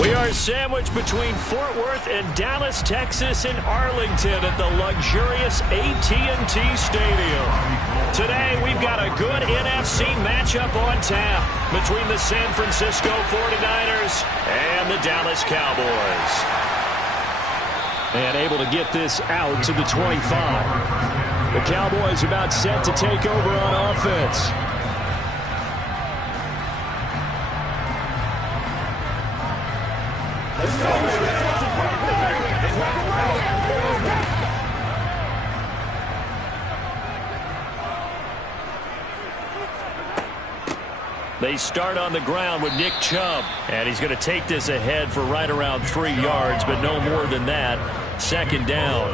We are sandwiched between Fort Worth and Dallas, Texas, and Arlington at the luxurious AT&T Stadium. Today, we've got a good NFC matchup on tap between the San Francisco 49ers and the Dallas Cowboys. And able to get this out to the 25. The Cowboys about set to take over on offense. They start on the ground with Nick Chubb. And he's going to take this ahead for right around 3 yards, but no more than that. Second down.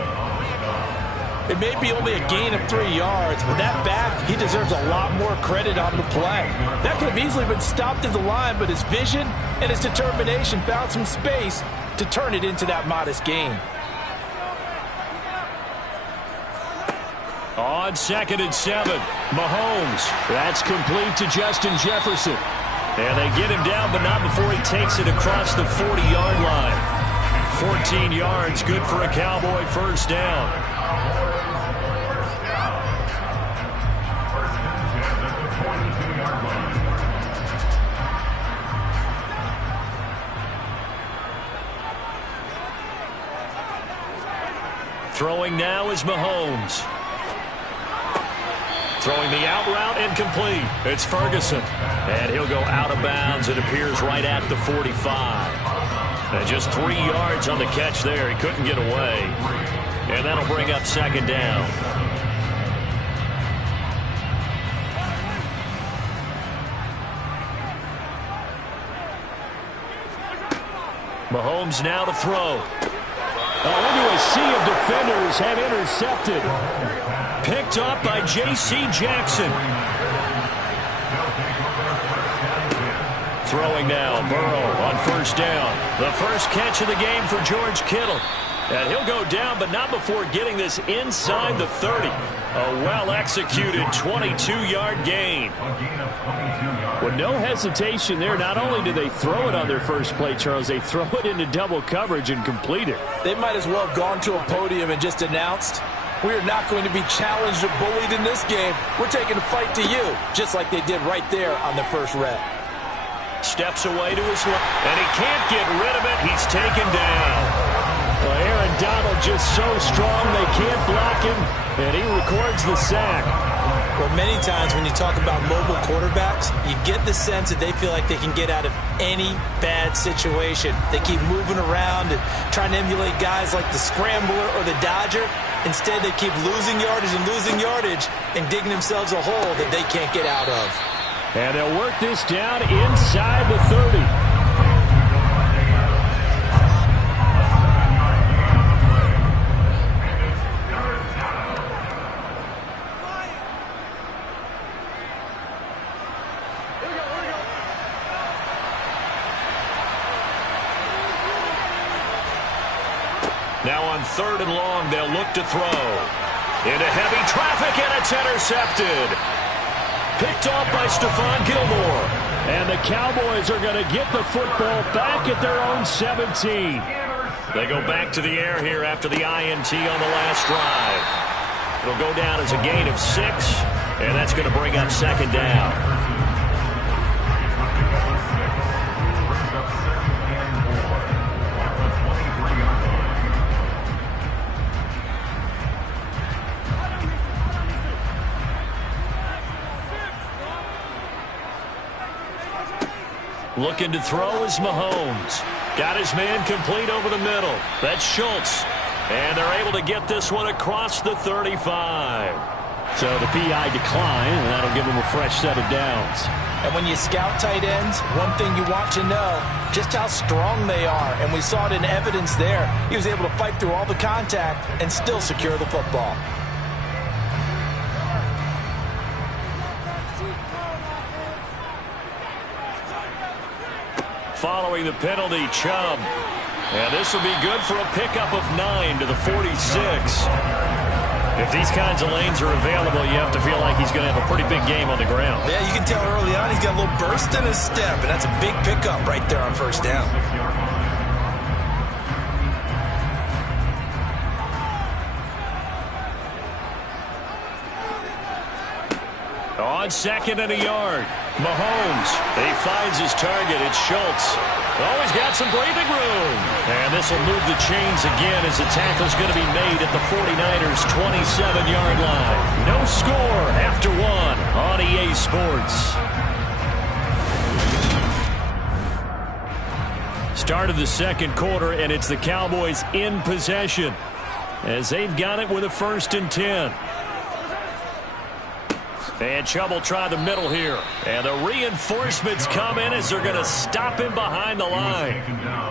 It may be only a gain of 3 yards, but that back, he deserves a lot more credit on the play. That could have easily been stopped at the line, but his vision and his determination found some space to turn it into that modest gain. On 2nd and 7, Mahomes. That's complete to Justin Jefferson. And they get him down, but not before he takes it across the 40-yard line. 14 yards, good for a Cowboy first down. Throwing now is Mahomes. Throwing the out route incomplete. It's Ferguson. And he'll go out of bounds. It appears right at the 45. And just 3 yards on the catch there. He couldn't get away. And that'll bring up second down. Mahomes now to throw. Into a sea of defenders have intercepted. Picked up by J.C. Jackson. Throwing now, Burrow on first down. The first catch of the game for George Kittle. And he'll go down, but not before getting this inside the 30. A well-executed 22-yard gain. With no hesitation there, not only do they throw it on their first play, Charles, they throw it into double coverage and complete it. They might as well have gone to a podium and just announced, we are not going to be challenged or bullied in this game. We're taking the fight to you, just like they did right there on the first rep. Steps away to his left, and he can't get rid of it. He's taken down. Well, Aaron Donald just so strong they can't block him, and he records the sack. But many times when you talk about mobile quarterbacks, you get the sense that they feel like they can get out of any bad situation. They keep moving around and trying to emulate guys like the Scrambler or the Dodger. Instead, they keep losing yardage and digging themselves a hole that they can't get out of. And they'll work this down inside the 30. Now on 3rd and long, they'll look to throw. Into heavy traffic, and it's intercepted. Picked off by Stephon Gilmore. And the Cowboys are going to get the football back at their own 17. They go back to the air here after the INT on the last drive. It'll go down as a gain of 6, and that's going to bring up second down. Looking to throw is Mahomes. Got his man complete over the middle. That's Schultz. And they're able to get this one across the 35. So the PI decline, and that'll give them a fresh set of downs. And when you scout tight ends, one thing you want to know, just how strong they are. And we saw it in evidence there. He was able to fight through all the contact and still secure the football. Following the penalty, Chubb. And this will be good for a pickup of 9 to the 46. If these kinds of lanes are available, you have to feel like he's going to have a pretty big game on the ground. Yeah, you can tell early on he's got a little burst in his step, and that's a big pickup right there on first down. On 2nd and a yard, Mahomes. He finds his target. It's Schultz. Oh, he's got some breathing room. And this will move the chains again as the tackle's going to be made at the 49ers' 27-yard line. No score after 1 on EA Sports. Start of the second quarter, and it's the Cowboys in possession as they've got it with a 1st and 10. And Chubb will try the middle here. And the reinforcements come in as they're going to stop him behind the line.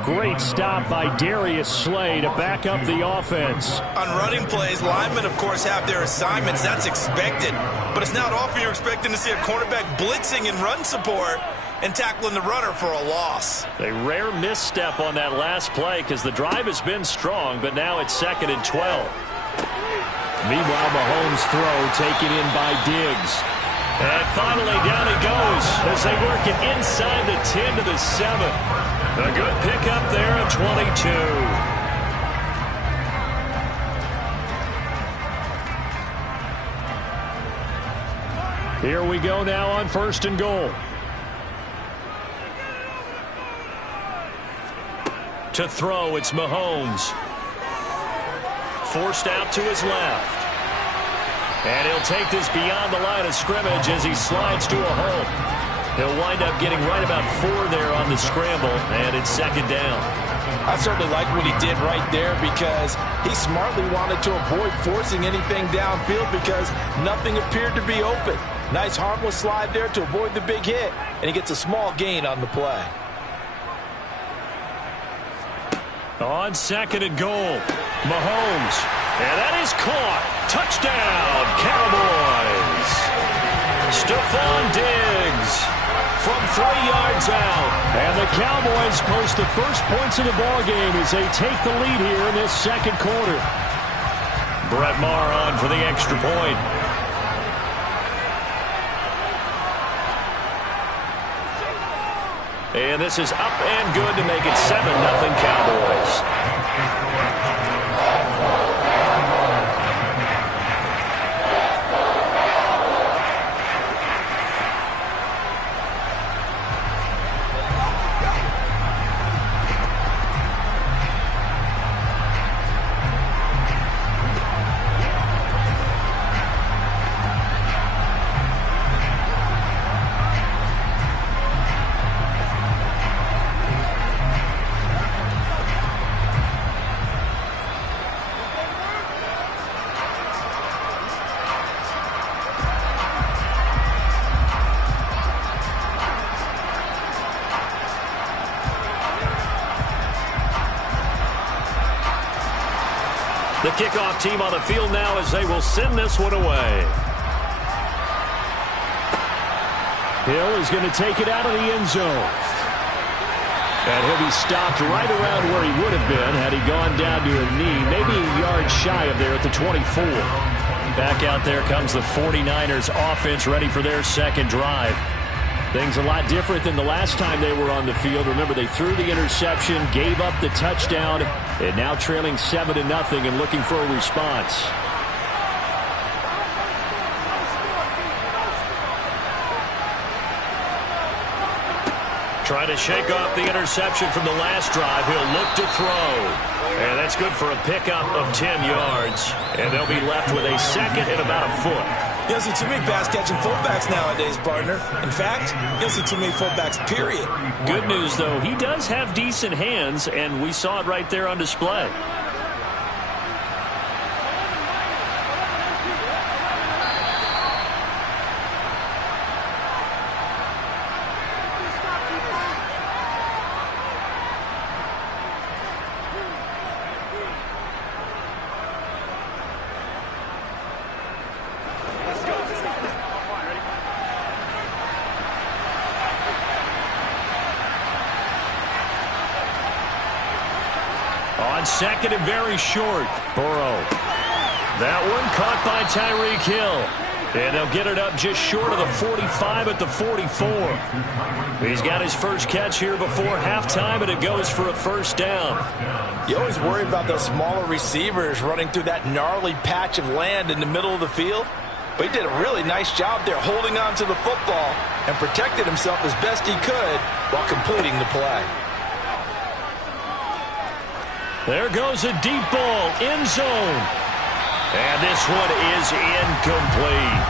Great stop by Darius Slay to back up the offense. On running plays, linemen, of course, have their assignments. That's expected. But it's not often you're expecting to see a cornerback blitzing in run support and tackling the runner for a loss. A rare misstep on that last play because the drive has been strong, but now it's 2nd and 12. Meanwhile, Mahomes' throw taken in by Diggs. And finally down he goes as they work it inside the 10 to the 7. A good pickup there at 22. Here we go now on 1st and goal. To throw, it's Mahomes. Forced out to his left. And he'll take this beyond the line of scrimmage as he slides to a hole. He'll wind up getting right about 4 there on the scramble, and it's 2nd down. I certainly like what he did right there because he smartly wanted to avoid forcing anything downfield because nothing appeared to be open. Nice harmless slide there to avoid the big hit, and he gets a small gain on the play. On 2nd and goal, Mahomes. And that is caught. Touchdown, Cowboys. Stephon Diggs from 3 yards out. And the Cowboys post the first points of the ballgame as they take the lead here in this second quarter. Brett Maher on for the extra point. And this is up and good to make it 7-0 Cowboys. The kickoff team on the field now as they will send this one away. Hill is going to take it out of the end zone. And he'll be stopped right around where he would have been had he gone down to a knee, maybe a yard shy of there at the 24. Back out there comes the 49ers offense ready for their second drive. Things a lot different than the last time they were on the field. Remember, they threw the interception, gave up the touchdown, and now trailing 7-0 and looking for a response. Trying to shake off the interception from the last drive. He'll look to throw. And that's good for a pickup of 10 yards. And they'll be left with a second and about a foot. You don't see too many pass-catching fullbacks nowadays, partner. In fact, you don't see too many fullbacks, period. Good news, though, he does have decent hands, and we saw it right there on display. On second and very short, Burrow. That one caught by Tyreek Hill. And they'll get it up just short of the 45 at the 44. He's got his first catch here before halftime, and it goes for a first down. You always worry about those smaller receivers running through that gnarly patch of land in the middle of the field. But he did a really nice job there holding on to the football and protected himself as best he could while completing the play. There goes a deep ball, end zone. And this one is incomplete.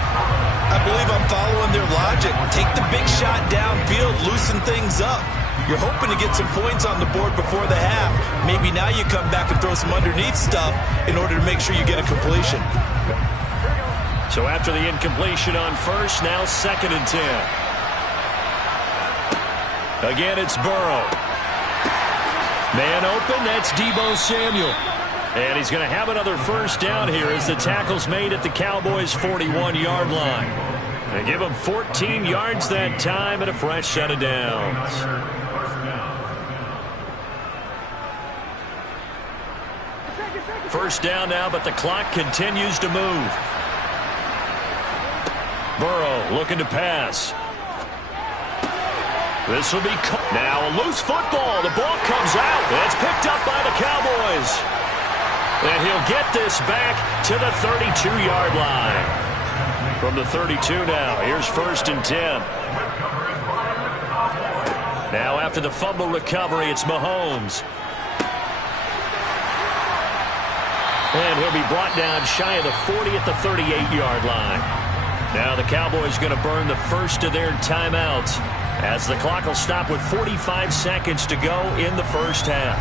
I believe I'm following their logic. Take the big shot downfield, loosen things up. You're hoping to get some points on the board before the half. Maybe now you come back and throw some underneath stuff in order to make sure you get a completion. So after the incompletion on first, now 2nd and 10. Again, it's Burrow. Man open, that's Deebo Samuel. And he's going to have another first down here as the tackle's made at the Cowboys' 41-yard line. They give him 14 yards that time and a fresh set of downs. First down now, but the clock continues to move. Burrow looking to pass. This will be now a loose football. The ball comes out. It's picked up by the Cowboys. And he'll get this back to the 32-yard line. From the 32 now, here's 1st and 10. Now after the fumble recovery, it's Mahomes. And he'll be brought down shy of the 40 at the 38-yard line. Now the Cowboys going to burn the first of their timeouts as the clock will stop with 45 seconds to go in the first half.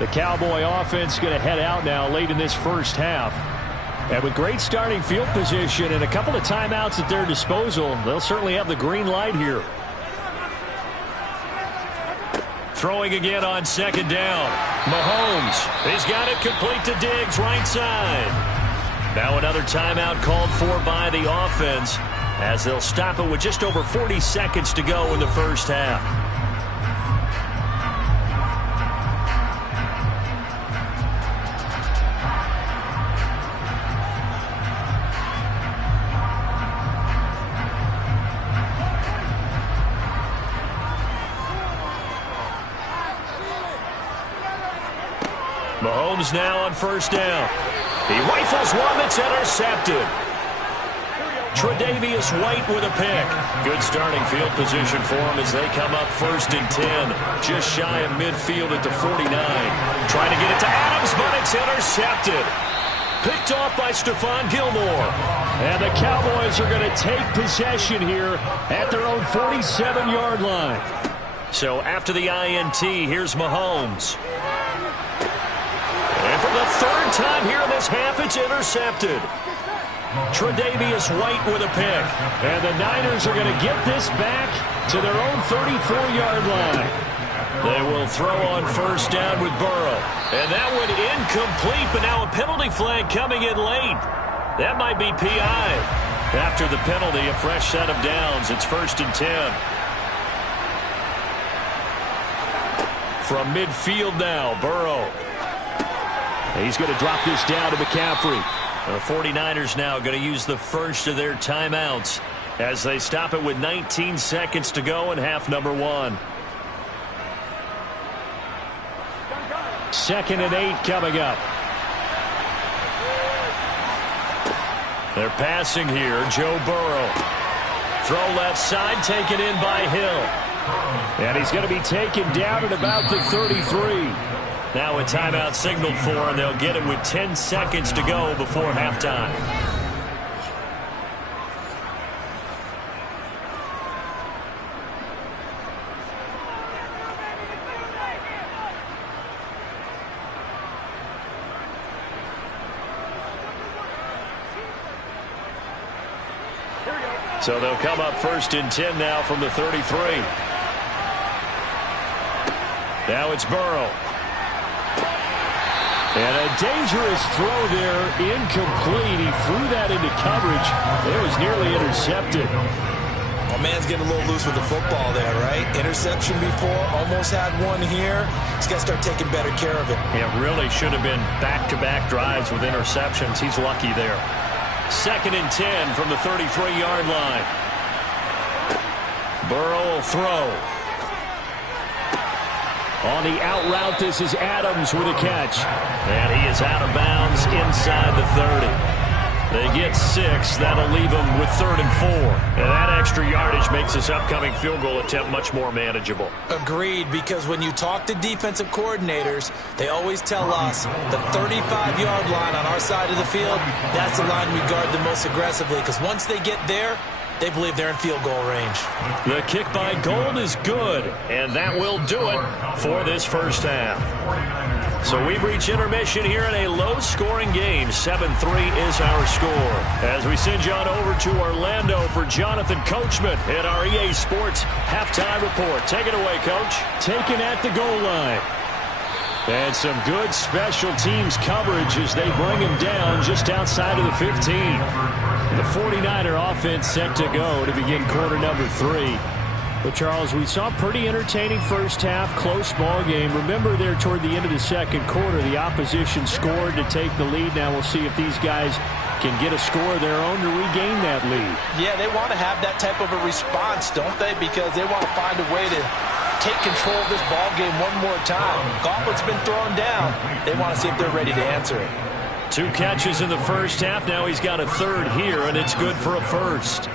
The Cowboy offense going to head out now late in this first half. And with great starting field position and a couple of timeouts at their disposal, they'll certainly have the green light here. Throwing again on 2nd down. Mahomes, he's got it complete to Diggs, right side. Now another timeout called for by the offense as they'll stop it with just over 40 seconds to go in the first half. Mahomes now on 1st down. He rifles one that's intercepted. Tre'Davious White with a pick. Good starting field position for him as they come up 1st and 10. Just shy of midfield at the 49. Trying to get it to Adams, but it's intercepted. Picked off by Stephon Gilmore. And the Cowboys are going to take possession here at their own 47-yard line. So after the INT, here's Mahomes. And for the 3rd time here in this half, it's intercepted. Tre'Davious White with a pick. And the Niners are going to get this back to their own 34-yard line. They will throw on 1st down with Burrow. And that one incomplete, but now a penalty flag coming in late. That might be PI. After the penalty, a fresh set of downs. It's 1st and 10. From midfield now, Burrow. He's going to drop this down to McCaffrey. The 49ers now going to use the first of their timeouts as they stop it with 19 seconds to go in half number 1. 2nd and 8 coming up. They're passing here. Joe Burrow. Throw left side, taken in by Hill. And he's going to be taken down at about the 33. Now a timeout signaled for, and they'll get it with 10 seconds to go before halftime. So they'll come up 1st and 10 now from the 33. Now it's Burrow. And a dangerous throw there, incomplete. He threw that into coverage. It was nearly intercepted. Oh, man's getting a little loose with the football there, right? Interception before, almost had one here. He's got to start taking better care of it. It really should have been back-to-back drives with interceptions. He's lucky there. 2nd and 10 from the 33-yard line. Burrow will throw. On the out route, this is Adams with a catch. And he is out of bounds inside the 30. They get 6. That'll leave them with 3rd and 4. And that extra yardage makes this upcoming field goal attempt much more manageable. Agreed, because when you talk to defensive coordinators, they always tell us the 35-yard line on our side of the field, that's the line we guard the most aggressively, because once they get there, they believe they're in field goal range. The kick by Gold is good, and that will do it for this first half. So we've reached intermission here in a low-scoring game. 7-3 is our score. As we send you on over to Orlando for Jonathan Coachman at our EA Sports halftime report. Take it away, Coach. Taken at the goal line. And some good special teams coverage as they bring him down just outside of the 15. The 49er offense set to go to begin quarter number 3. But, Charles, we saw a pretty entertaining first half, close ball game. Remember there toward the end of the second quarter, the opposition scored to take the lead. Now we'll see if these guys can get a score of their own to regain that lead. Yeah, they want to have that type of a response, don't they? Because they want to find a way to take control of this ball game one more time. Gauntlet's been thrown down. They want to see if they're ready to answer it. 2 catches in the first half. Now he's got a 3rd here, and it's good for a 1st.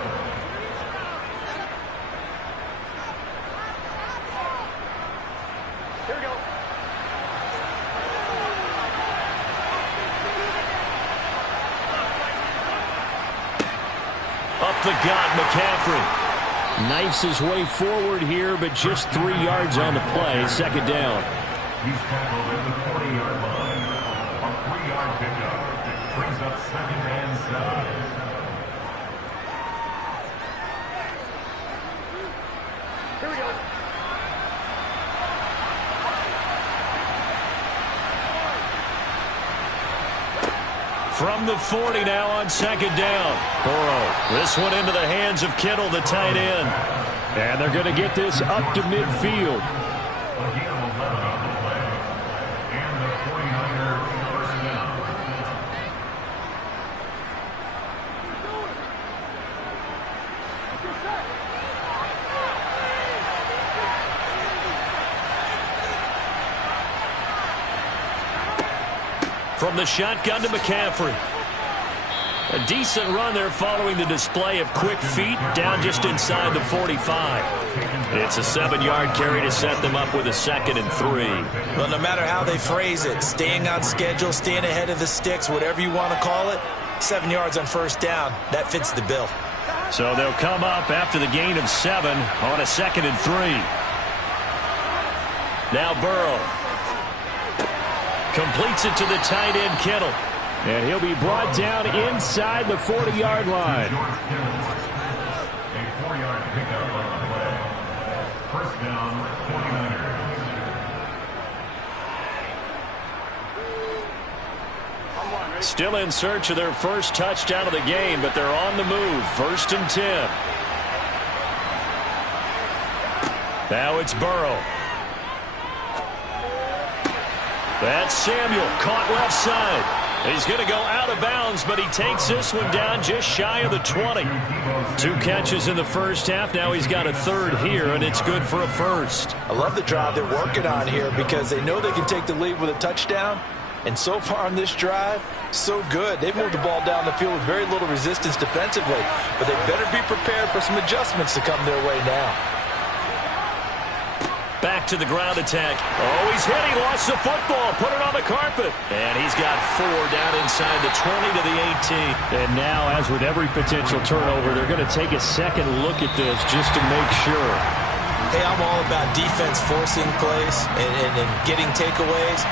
Up the gut, McCaffrey. Knifes his way forward here, but just 3 yards on the play. 2nd down. He's tackled at the 40-yard line. A 3-yard pickup brings up 2nd and 7. Here we go. From the 40 now on 2nd down. Burrow. This one into the hands of Kittle, the tight end. And they're going to get this up to midfield. Again, 11 on the play. And the 49er first down. From the shotgun to McCaffrey. A decent run there following the display of quick feet down just inside the 45. It's a 7-yard carry to set them up with a 2nd and 3. Well, no matter how they phrase it, staying on schedule, staying ahead of the sticks, whatever you want to call it, 7 yards on 1st down, that fits the bill. So they'll come up after the gain of 7 on a 2nd and 3. Now Burrow. Completes it to the tight end, Kittle. And he'll be brought down inside the 40-yard line. A 4-yard pickup on the play. First down, 49ers. Still in search of their first touchdown of the game, but they're on the move. 1st and 10. Now it's Burrow. That's Samuel, caught left side. He's going to go out of bounds, but he takes this one down just shy of the 20. 2 catches in the first half. Now he's got a 3rd here, and it's good for a 1st. I love the drive they're working on here because they know they can take the lead with a touchdown. And so far on this drive, so good. They've moved the ball down the field with very little resistance defensively. But they better be prepared for some adjustments to come their way now. Back to the ground attack. Oh, he's hit. He lost the football. Put it on the carpet. And he's got 4 down inside the 20 to the 18. And now, as with every potential turnover, they're going to take a second look at this just to make sure. Hey, I'm all about defense forcing plays and getting takeaways.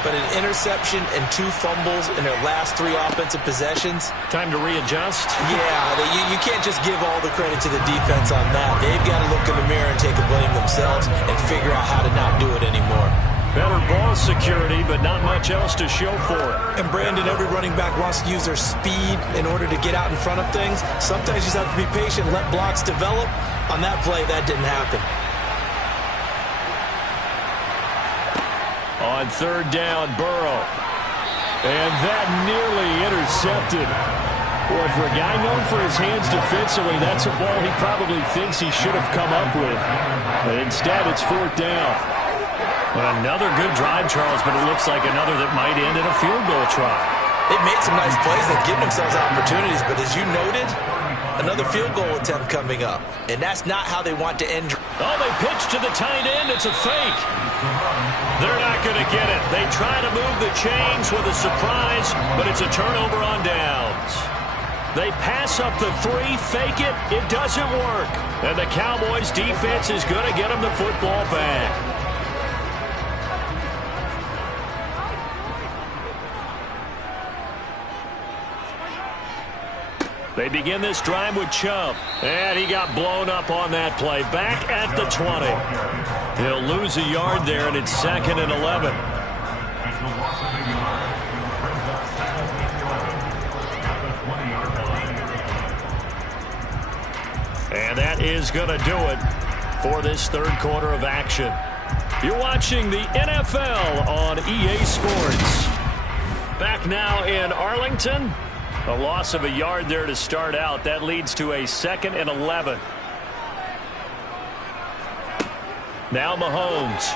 But an interception and 2 fumbles in their last 3 offensive possessions. Time to readjust. Yeah, you can't just give all the credit to the defense on that. They've got to look in the mirror and take the blame themselves and figure out how to not do it anymore. Better ball security, but not much else to show for it. And Brandon, every running back wants to use their speed in order to get out in front of things. Sometimes you just have to be patient, let blocks develop. On that play, that didn't happen. On 3rd down, Burrow. And that nearly intercepted. Boy, for a guy known for his hands defensively, that's a ball he probably thinks he should have come up with. But instead, it's 4th down. Another good drive, Charles, but it looks like another that might end in a field goal try. They've made some nice plays. They've given themselves opportunities, but as you noted, another field goal attempt coming up. And that's not how they want to end. Oh, they pitch to the tight end. It's a fake. They're not going to get it. They try to move the chains with a surprise, but it's a turnover on downs. They pass up the 3, fake it. It doesn't work. And the Cowboys' defense is going to get them the football back. They begin this drive with Chubb, and he got blown up on that play. Back at the 20. He'll lose a yard there, and it's 2nd and 11. And that is going to do it for this third quarter of action. You're watching the NFL on EA Sports. Back now in Arlington. A loss of a yard there to start out. That leads to a 2nd and 11. Now Mahomes.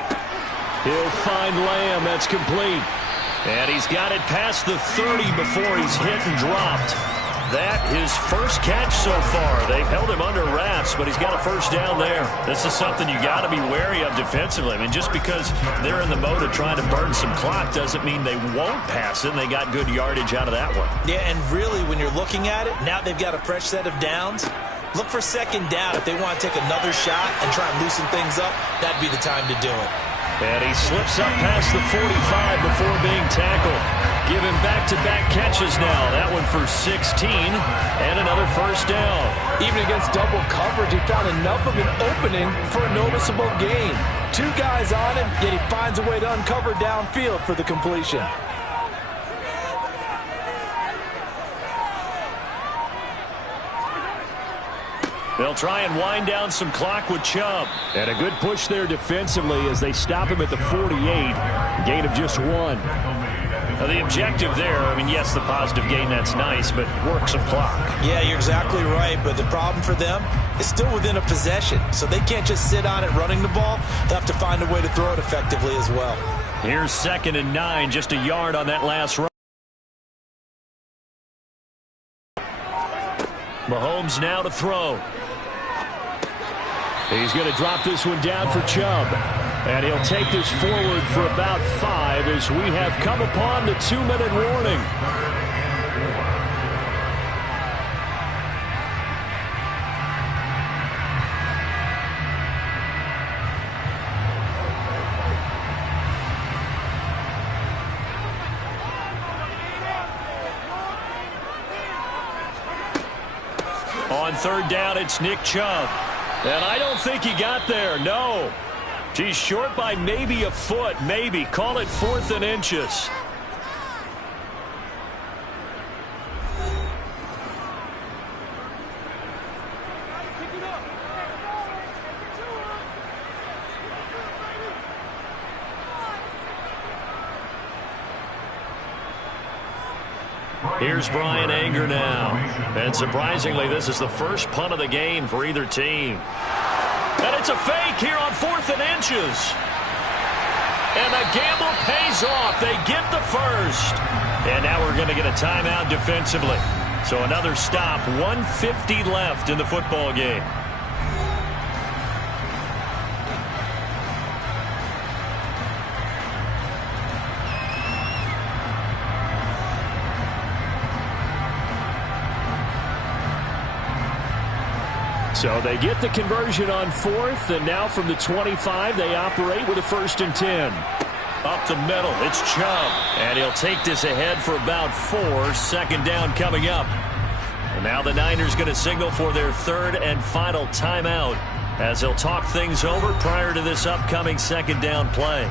He'll find Lamb. That's complete. And he's got it past the 30 before he's hit and dropped. That his first catch so far. They've held him under wraps, but he's got a first down there. This is something you got to be wary of defensively. I mean, just because they're in the mode of trying to burn some clock doesn't mean they won't pass it. And they got good yardage out of that one. Yeah, and really, when you're looking at it, now they've got a fresh set of downs. Look for 2nd down. If they want to take another shot and try and loosen things up, that'd be the time to do it. And he slips up past the 45 before being tackled. Give him back-to-back catches now. That one for 16 and another first down. Even against double coverage, he found enough of an opening for a noticeable gain. 2 guys on him, yet he finds a way to uncover downfield for the completion. They'll try and wind down some clock with Chubb. And a good push there defensively as they stop him at the 48. Gain of just 1. Now the objective there, I mean, yes, the positive gain, that's nice, but work some clock. Yeah, you're exactly right, but the problem for them is still within a possession. So they can't just sit on it running the ball. They'll have to find a way to throw it effectively as well. Here's 2nd and 9, just a yard on that last run. Mahomes now to throw. He's going to drop this one down for Chubb. And he'll take this forward for about 5 as we have come upon the 2-minute warning. On 3rd down, it's Nick Chubb. And I don't think he got there, no. He's short by maybe a foot, maybe. Call it 4th and inches. Here's Brian Anger now. And surprisingly, this is the first punt of the game for either team. And it's a fake here on 4th and inches. And the gamble pays off. They get the first. And now we're going to get a timeout defensively. So another stop. 1:50 left in the football game. So they get the conversion on 4th, and now from the 25, they operate with a 1st and 10. Up the middle, it's Chubb, and he'll take this ahead for about 4. 2nd down coming up. And now the Niners going to signal for their 3rd and final timeout as they'll talk things over prior to this upcoming 2nd down play.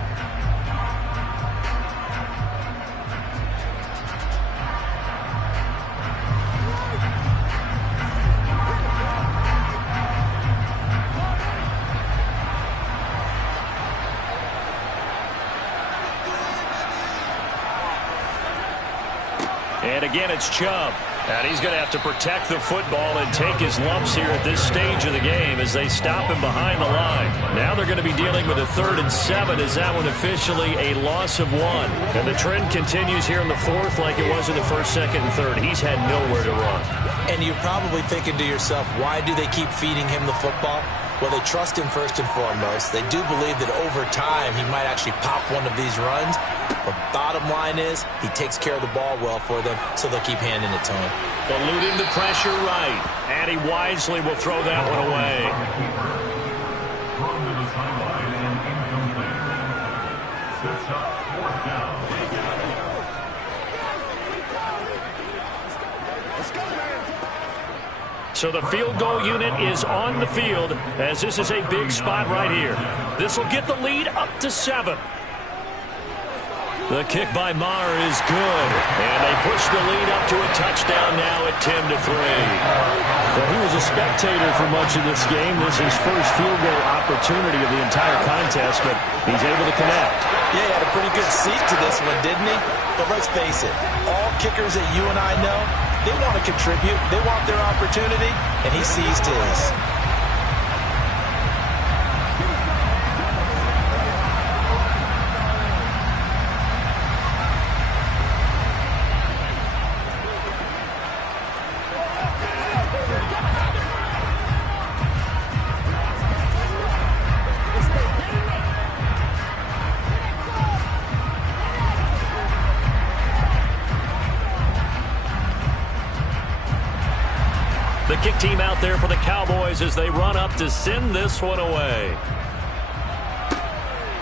And again, it's Chubb. And he's going to have to protect the football and take his lumps here at this stage of the game as they stop him behind the line. Now they're going to be dealing with a 3rd and 7 as that one officially a loss of 1. And the trend continues here in the 4th like it was in the 1st, 2nd, and 3rd. He's had nowhere to run. And you're probably thinking to yourself, why do they keep feeding him the football? Well, they trust him first and foremost. They do believe that over time he might actually pop one of these runs. But bottom line is he takes care of the ball well for them, so they'll keep handing it to him. Eluding the pressure right. And he wisely will throw that one away. Thrown to the sideline and incomplete. Sets up 4th down. So the field goal unit is on the field as this is a big spot right here. This will get the lead up to 7. The kick by Maher is good. And they push the lead up to a touchdown now at 10-3. Well, he was a spectator for much of this game. This is his first field goal opportunity of the entire contest, but he's able to connect. Yeah, he had a pretty good seat to this one, didn't he? But let's face it, all kickers that you and I know, they want to contribute. They want their opportunity, and he seized his. The kick team out there for the Cowboys as they run up to send this one away.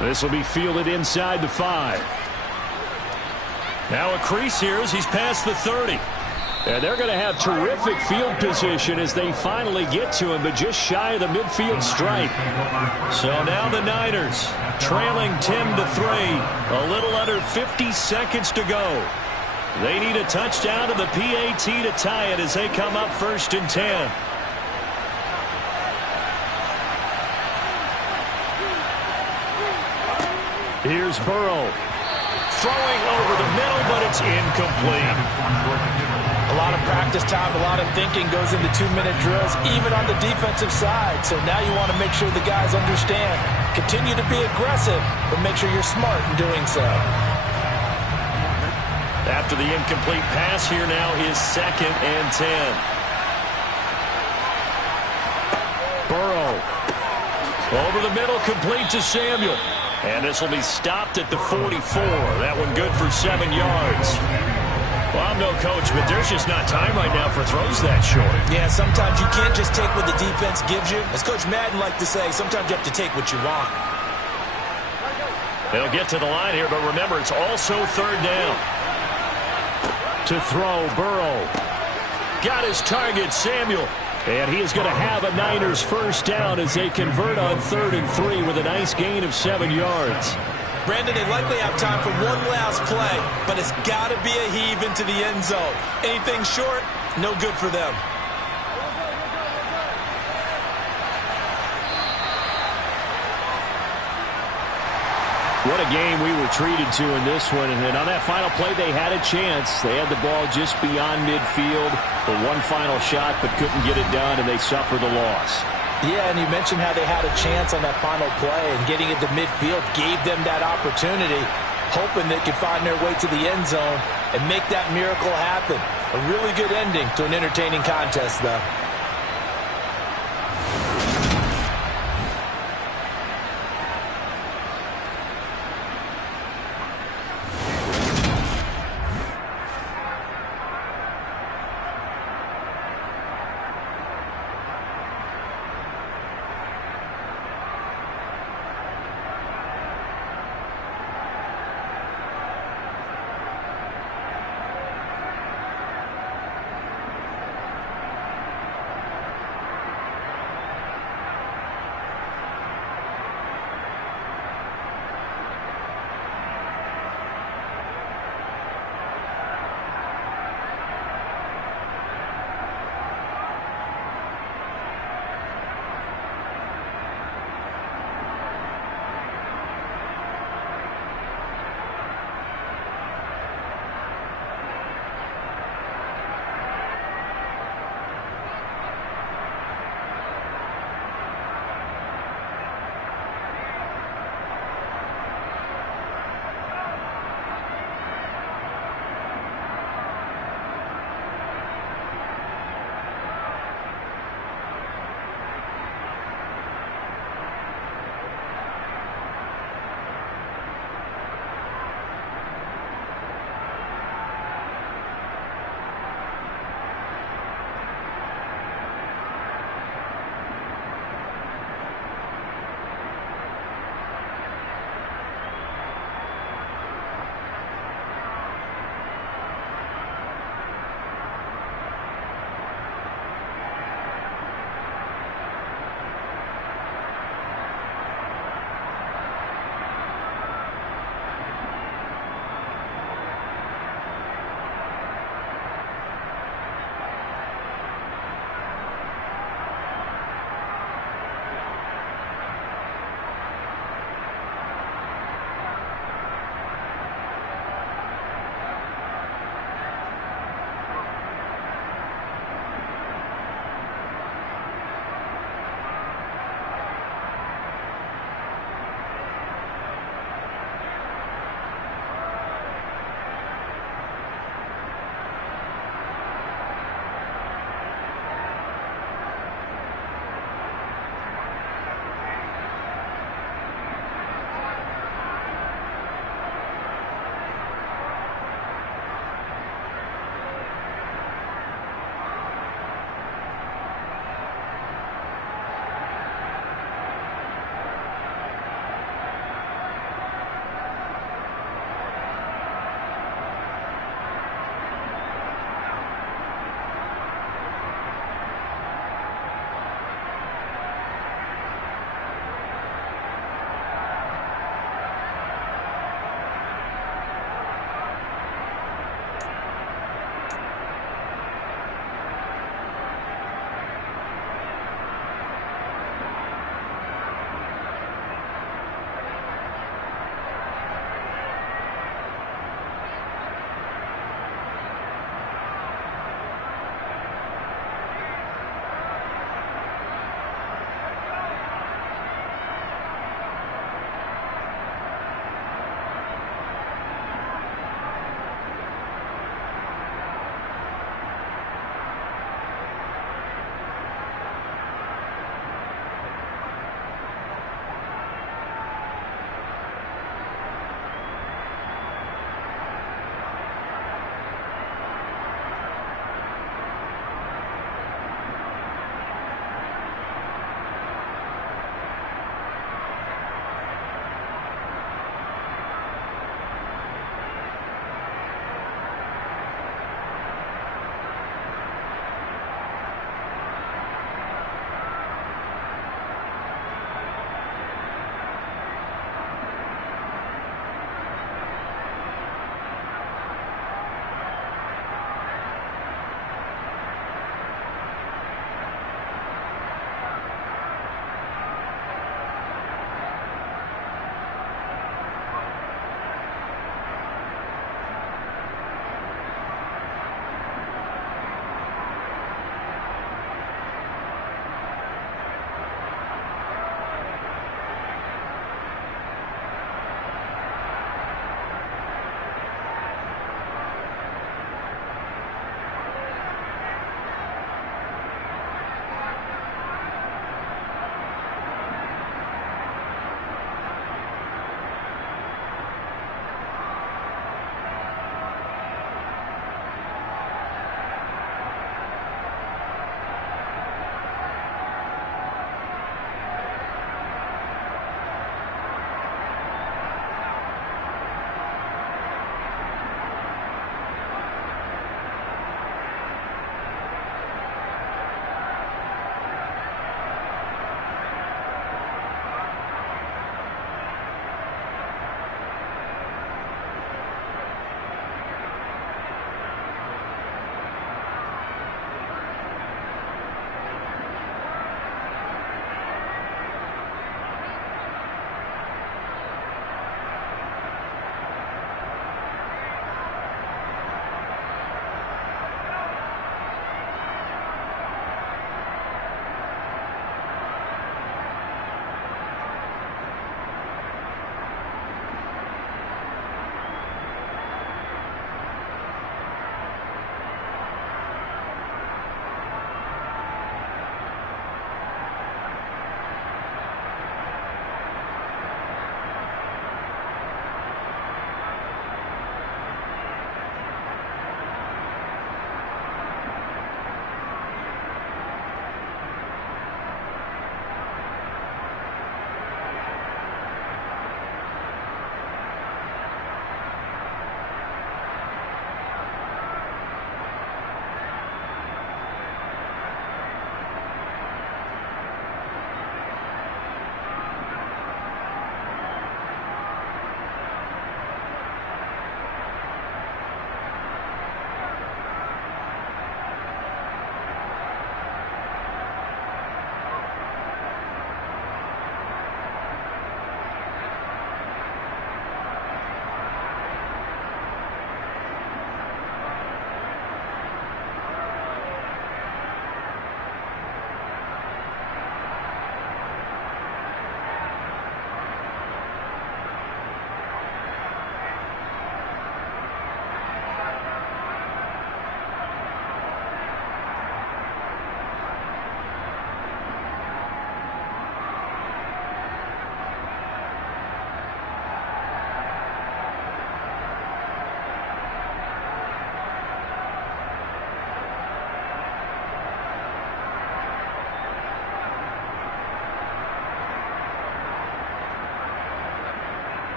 This will be fielded inside the 5. Now a crease here as he's past the 30. And they're going to have terrific field position as they finally get to him, but just shy of the midfield stripe. So now the Niners trailing 10-3. A little under 50 seconds to go. They need a touchdown to the PAT to tie it as they come up 1st and 10. Here's Burrow. Throwing over the middle, but it's incomplete. A lot of practice time, a lot of thinking goes into 2-minute drills, even on the defensive side. So now you want to make sure the guys understand. Continue to be aggressive, but make sure you're smart in doing so. After the incomplete pass, here now is 2nd and 10. Burrow. Over the middle, complete to Samuel. And this will be stopped at the 44. That one good for 7 yards. Well, I'm no coach, but there's just not time right now for throws that short. Yeah, sometimes you can't just take what the defense gives you. As Coach Madden liked to say, sometimes you have to take what you want. They'll get to the line here, but remember, it's also 3rd down. To throw, Burrow. Got his target, Samuel. And he is going to have a Niners 1st down as they convert on 3rd and 3 with a nice gain of 7 yards. Brandon, they likely have time for one last play, but it's got to be a heave into the end zone. Anything short, no good for them. What a game we were treated to in this one. And on that final play, they had a chance. They had the ball just beyond midfield for one final shot, but couldn't get it done, and they suffered the loss. Yeah, and you mentioned how they had a chance on that final play, and getting it to midfield gave them that opportunity, hoping they could find their way to the end zone and make that miracle happen. A really good ending to an entertaining contest, though.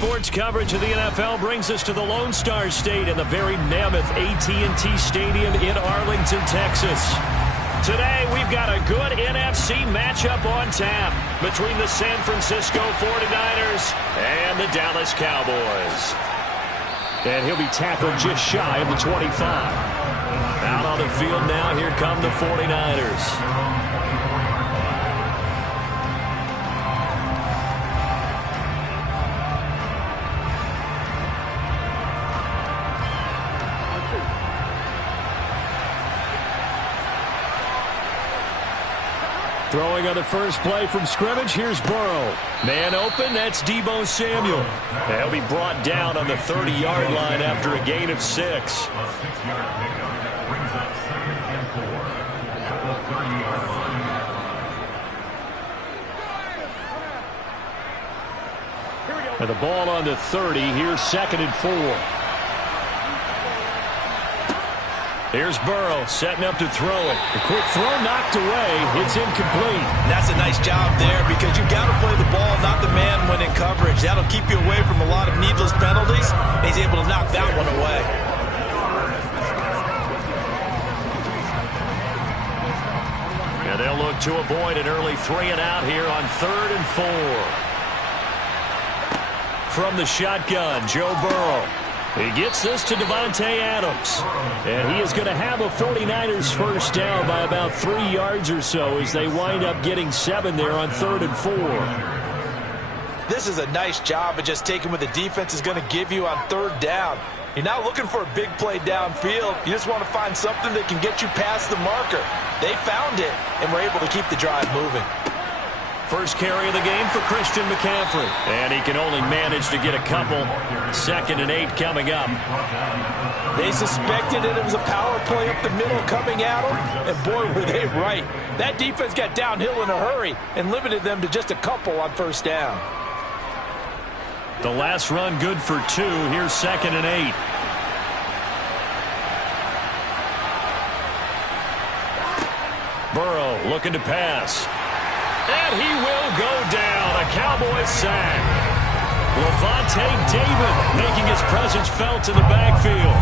sports coverage of the NFL brings us to the Lone Star State and the very mammoth AT&T Stadium in Arlington, Texas. Today, we've got a good NFC matchup on tap between the San Francisco 49ers and the Dallas Cowboys. And he'll be tackled just shy of the 25. Out on the field now, here come the 49ers. Throwing on the first play from scrimmage, here's Burrow. Man open, that's Deebo Samuel. He'll be brought down on the 30-yard line after a gain of 6. A 6-yard pickup brings up 2nd and 4 at the 30-yard line. And the ball on the 30, here's 2nd and 4. Here's Burrow setting up to throw it. A quick throw knocked away. It's incomplete. That's a nice job there because you've got to play the ball, not the man when in coverage. That'll keep you away from a lot of needless penalties. He's able to knock that one away. And they'll look to avoid an early 3 and out here on 3rd and 4. From the shotgun, Joe Burrow. He gets this to Davante Adams. And he is going to have a 49ers first down by about 3 yards or so as they wind up getting 7 there on 3rd and 4. This is a nice job of just taking what the defense is going to give you on 3rd down. You're not looking for a big play downfield. You just want to find something that can get you past the marker. They found it and were able to keep the drive moving. First carry of the game for Christian McCaffrey. And he can only manage to get a couple. 2nd and 8 coming up. They suspected that it was a power play up the middle coming at them. And boy, were they right. That defense got downhill in a hurry and limited them to just a couple on 1st down. The last run good for 2. Here's 2nd and 8. Burrow looking to pass. And he will go down. A Cowboys sack. Lavonte David making his presence felt in the backfield.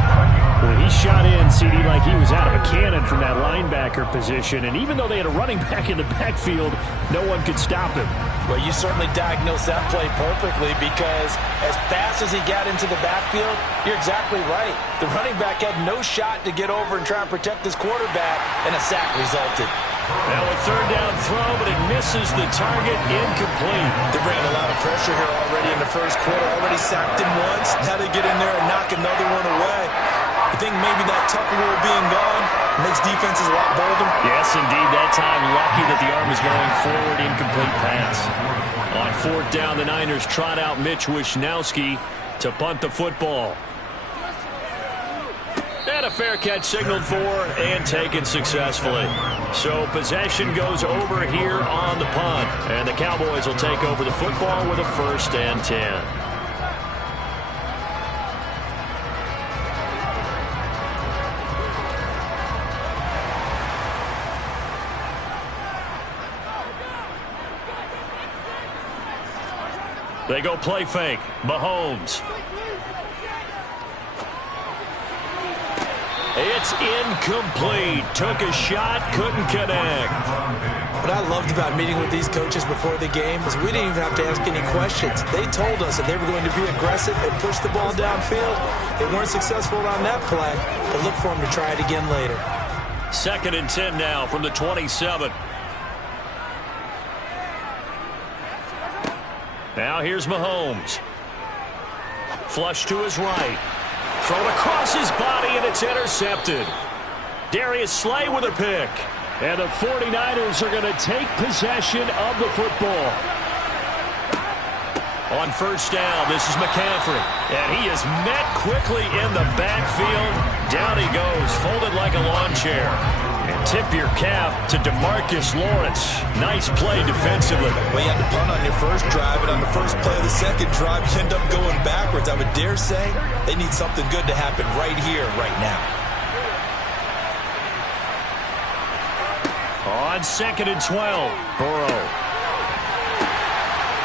Well, he shot in, CD, like he was out of a cannon from that linebacker position. And even though they had a running back in the backfield, no one could stop him. Well, you certainly diagnosed that play perfectly because as fast as he got into the backfield, you're exactly right. The running back had no shot to get over and try and protect his quarterback, and a sack resulted. Now a 3rd down throw, but it misses the target, incomplete. They ran a lot of pressure here already in the 1st quarter. Already sacked him once. Now they get in there and knock another one away. I think maybe that Tucker rule being gone makes defenses a lot bolder. Yes, indeed. That time, lucky that the arm was going forward. Incomplete pass. On 4th down, the Niners trot out Mitch Wishnowsky to punt the football. And a fair catch signaled for and taken successfully. So possession goes over here on the punt. And the Cowboys will take over the football with a 1st and 10. They go play fake. Mahomes. It's incomplete. Took a shot, couldn't connect. What I loved about meeting with these coaches before the game is we didn't even have to ask any questions. They told us that they were going to be aggressive and push the ball downfield. They weren't successful on that play, but look for them to try it again later. 2nd and 10 now from the 27. Now here's Mahomes. Flush to his right. Thrown across his body, and it's intercepted. Darius Slay with a pick. And the 49ers are going to take possession of the football. On 1st down, this is McCaffrey. And he is met quickly in the backfield. Down he goes, folded like a lawn chair. And tip your cap to DeMarcus Lawrence. Nice play defensively. Well, you had to punt on your first drive, and on the first play of the second drive, you end up going backwards. I would dare say they need something good to happen right here, right now. On 2nd and 12, Burrow.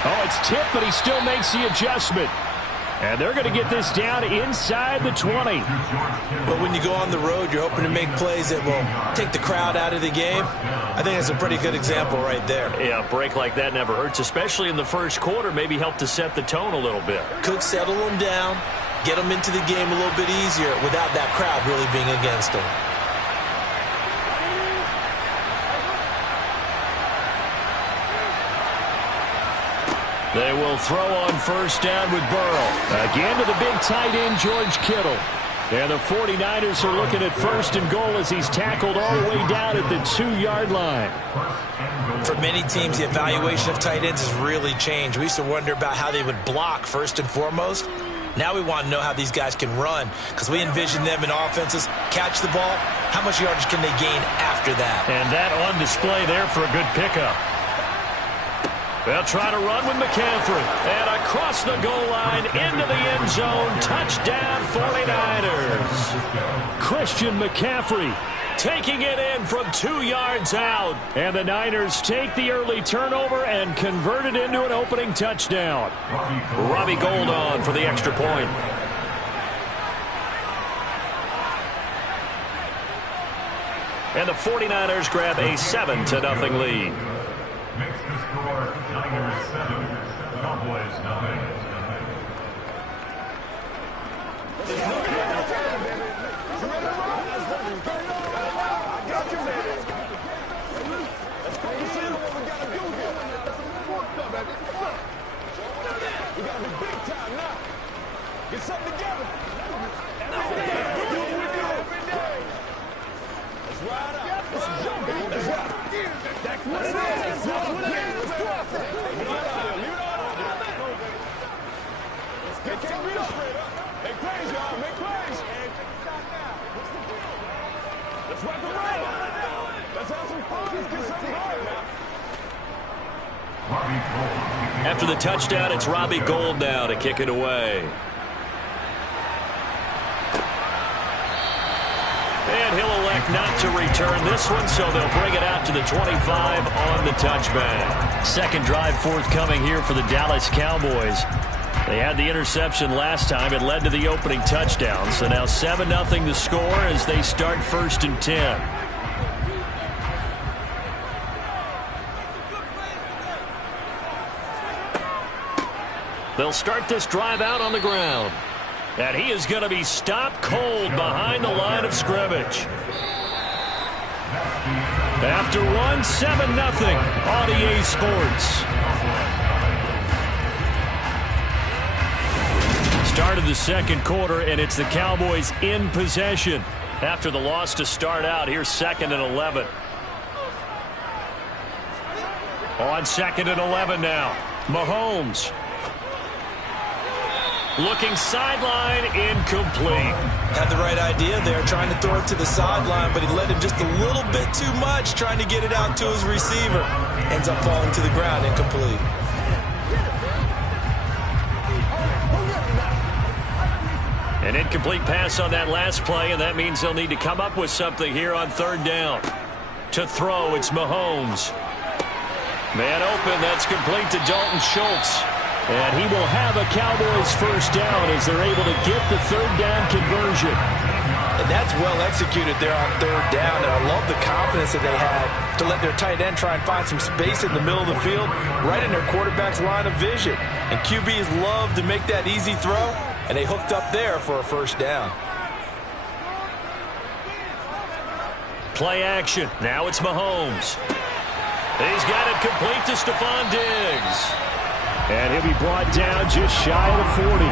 Oh, it's tipped, but he still makes the adjustment. And they're going to get this down inside the 20. But when you go on the road, you're hoping to make plays that will take the crowd out of the game. I think that's a pretty good example right there. Yeah, a break like that never hurts, especially in the first quarter. Maybe help to set the tone a little bit. Could settle them down, get them into the game a little bit easier without that crowd really being against them. They will throw on first down with Burrow. Again to the big tight end, George Kittle. And the 49ers are looking at first and goal as he's tackled all the way down at the 2-yard line. For many teams, the evaluation of tight ends has really changed. We used to wonder about how they would block first and foremost. Now we want to know how these guys can run because we envision them in offenses, catch the ball, how much yardage can they gain after that? And that on display there for a good pickup. They'll try to run with McCaffrey. And across the goal line into the end zone. Touchdown 49ers. Christian McCaffrey taking it in from 2 yards out. And the Niners take the early turnover and convert it into an opening touchdown. Robbie Gould on for the extra point. And the 49ers grab a 7-0 lead. Makes the score Niners 7, Cowboys 9. Get something together. Let's ride up. Let's jump. Let's go. That's what it is. Let's get me up. Make plays, y'all. Make plays. Let's rock around. Let's have some fun. Let's get something hard now. After the touchdown, it's Robbie Gould now to kick it away. And he'll elect not to return this one, so they'll bring it out to the 25 on the touchback. Second drive forthcoming here for the Dallas Cowboys. They had the interception last time. It led to the opening touchdown. So now 7-0 the score as they start 1st and 10. They'll start this drive out on the ground. And he is going to be stopped cold behind the line of scrimmage. After one, 7-0 on EA Sports. Start of the second quarter, and it's the Cowboys in possession. After the loss to start out, here's 2nd and 11. On 2nd and 11 now, Mahomes. Looking sideline, incomplete. Had the right idea there, trying to throw it to the sideline, but he led him just a little bit too much, trying to get it out to his receiver. Ends up falling to the ground, incomplete. An incomplete pass on that last play, and that means they'll need to come up with something here on 3rd down. To throw, it's Mahomes. Man open, that's complete to Dalton Schultz. And he will have a Cowboys first down as they're able to get the 3rd down conversion. And that's well executed there on 3rd down. And I love the confidence that they had to let their tight end try and find some space in the middle of the field, right in their quarterback's line of vision. And QBs love to make that easy throw, and they hooked up there for a first down. Play action. Now it's Mahomes. He's got it complete to Stephon Diggs. And he'll be brought down just shy of the 40.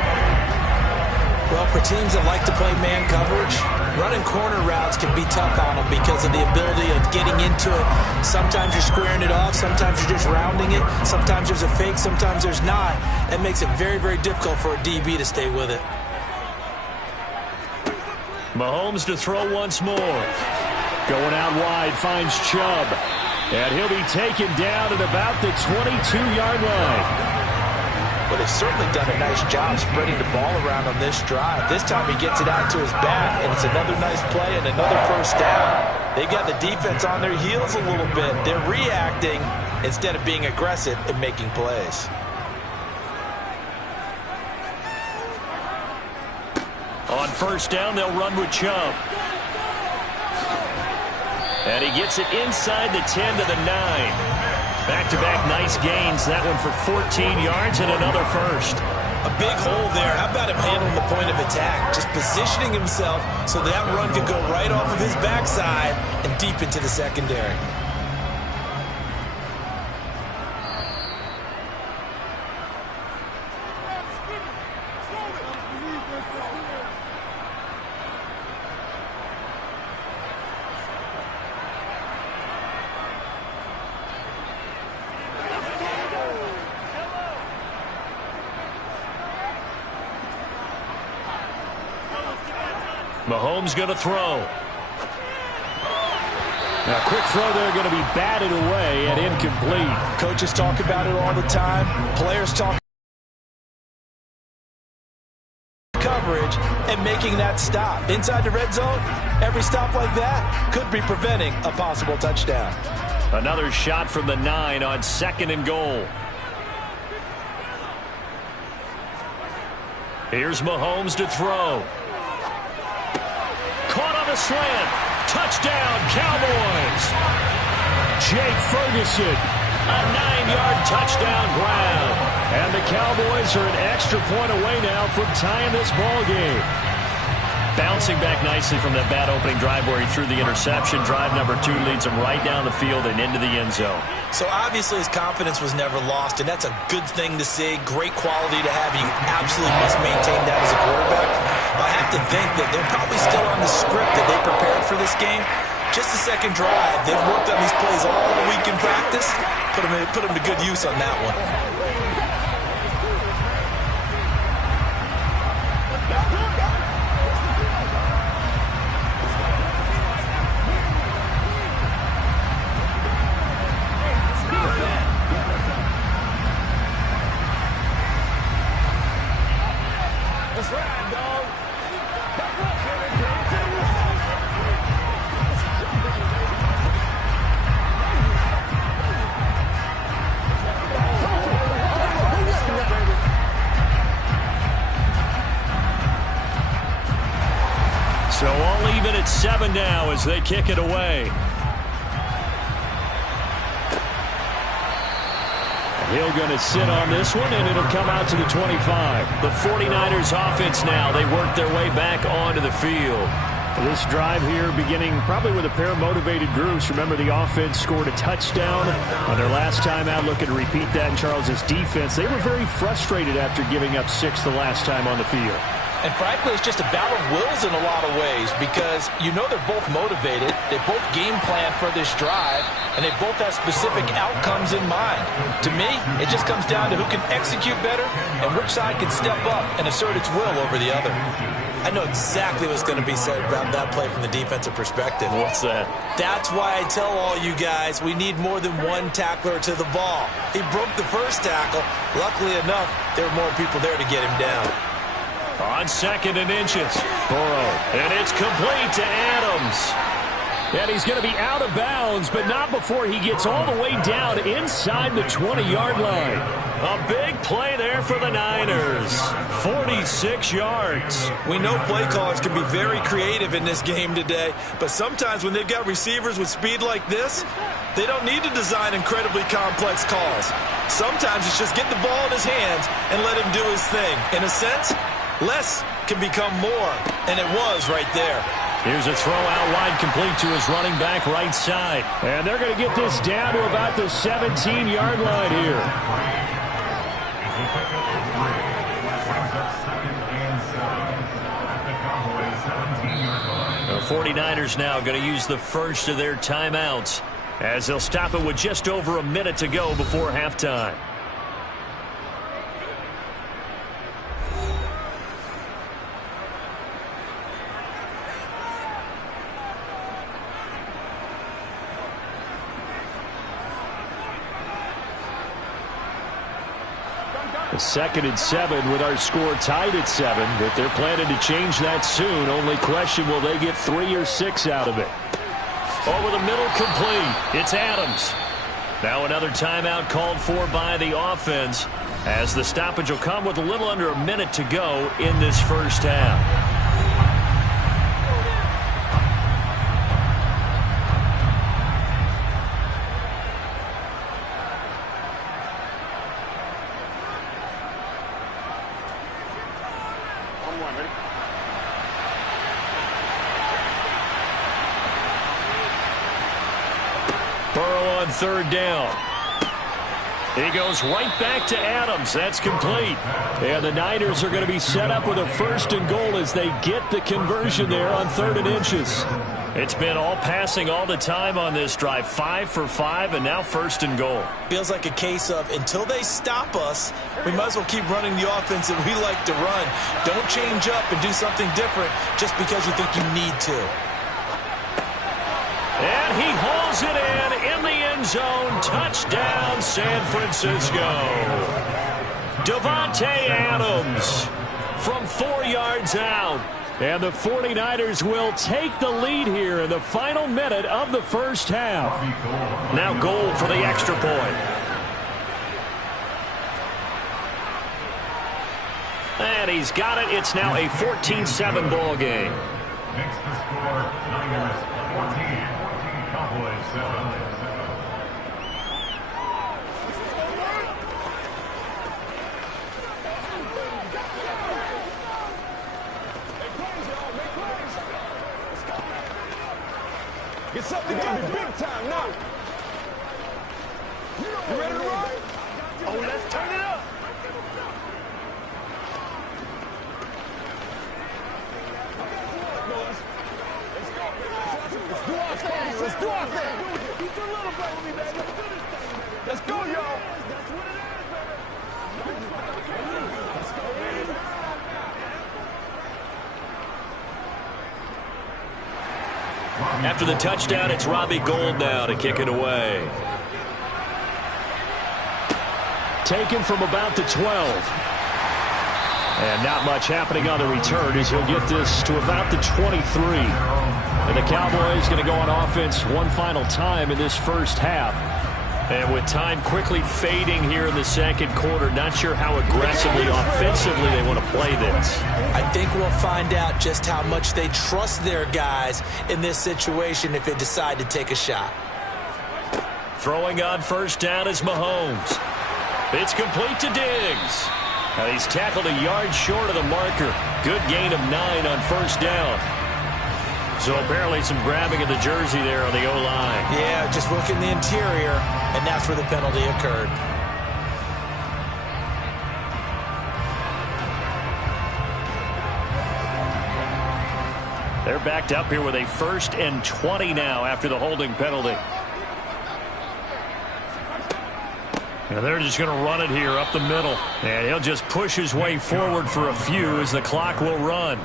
Well, for teams that like to play man coverage, running corner routes can be tough on them because of the ability of getting into it. Sometimes you're squaring it off. Sometimes you're just rounding it. Sometimes there's a fake. Sometimes there's not. That makes it very, very difficult for a DB to stay with it. Mahomes to throw once more. Going out wide, finds Chubb. And he'll be taken down at about the 22-yard line. Well, they've certainly done a nice job spreading the ball around on this drive. This time he gets it out to his back, and it's another nice play and another first down. They've got the defense on their heels a little bit. They're reacting instead of being aggressive and making plays. On first down, they'll run with Chubb. And he gets it inside the 10 to the 9. Back-to-back nice gains. That one for 14 yards and another first. A big hole there. How about him handling the point of attack? Just positioning himself so that run could go right off of his backside and deep into the secondary. Mahomes going to throw. Now, quick throw there, going to be batted away and incomplete. Coaches talk about it all the time. Players talk coverage and making that stop. Inside the red zone, every stop like that could be preventing a possible touchdown. Another shot from the 9 on 2nd and goal. Here's Mahomes to throw. Caught on the slant. Touchdown, Cowboys. Jake Ferguson. A 9-yard touchdown grab. And the Cowboys are an extra point away now from tying this ball game. Bouncing back nicely from that bad opening drive where he threw the interception. Drive number 2 leads him right down the field and into the end zone. So obviously his confidence was never lost, and that's a good thing to see. Great quality to have. You absolutely must maintain that as a quarterback. I have to think that they're probably still on the script that they prepared for this game. Just the second drive. They've worked on these plays all week in practice. Put them to good use on that one. So all even at 7 now as they kick it away. Hill going to sit on this one, and it'll come out to the 25. The 49ers offense now. They work their way back onto the field. This drive here beginning probably with a pair of motivated groups. Remember, the offense scored a touchdown on their last time out. Looking to repeat that in Charles' defense. They were very frustrated after giving up 6 the last time on the field. And frankly, it's just a battle of wills in a lot of ways because you know they're both motivated. They both game plan for this drive, and they both have specific outcomes in mind. To me, it just comes down to who can execute better and which side can step up and assert its will over the other. I know exactly what's going to be said about that play from the defensive perspective. What's that? That's why I tell all you guys we need more than one tackler to the ball. He broke the first tackle. Luckily enough, there were more people there to get him down. On 2nd and inches. Burrow. And it's complete to Adams. And he's going to be out of bounds, but not before he gets all the way down inside the 20-yard line. A big play there for the Niners. 46 yards. We know play callers can be very creative in this game today, but sometimes when they've got receivers with speed like this, they don't need to design incredibly complex calls. Sometimes it's just get the ball in his hands and let him do his thing. In a sense, less can become more, and it was right there. Here's a throw out wide, complete to his running back right side. And they're going to get this down to about the 17-yard line here. The 49ers now going to use the first of their timeouts as they'll stop it with just over a minute to go before halftime. A 2nd and 7 with our score tied at 7, but they're planning to change that soon. Only question, will they get 3 or 6 out of it? Over the middle, complete. It's Adams. Now another timeout called for by the offense as the stoppage will come with a little under a minute to go in this first half. third down. He goes right back to Adams. That's complete. And the Niners are going to be set up with a 1st and goal as they get the conversion there on 3rd and inches. It's been all passing all the time on this drive. 5 for 5, and now 1st and goal. Feels like a case of until they stop us, we might as well keep running the offense that we like to run. Don't change up and do something different just because you think you need to. And he hauls it in the end zone. Touchdown, San Francisco. Davante Adams from 4 yards out. And the 49ers will take the lead here in the final minute of the first half. Now goal for the extra point. And he's got it. It's now a 14-7 ball game. Makes the score Niners 14, Cowboys 7. Get something together big time now. You ready to ride? Oh, let's turn it up. Let's do our thing. Let's do our thing. Keep your little play with me, baby. Let's go, y'all. That's what it is, baby. Let's go, baby. After the touchdown, it's Robbie Gould now to kick it away. Taken from about the 12. And not much happening on the return as he'll get this to about the 23. And the Cowboys going to go on offense one final time in this first half. And with time quickly fading here in the second quarter, not sure how aggressively, offensively they want to play this. I think we'll find out just how much they trust their guys in this situation if they decide to take a shot. Throwing on first down is Mahomes. It's complete to Diggs. And he's tackled a yard short of the marker. Good gain of 9 on first down. So apparently some grabbing of the jersey there on the O-line. Yeah, just look in the interior, and that's where the penalty occurred. They're backed up here with a 1st and 20 now after the holding penalty. And they're just going to run it here up the middle. And he'll just push his way forward for a few as the clock will run.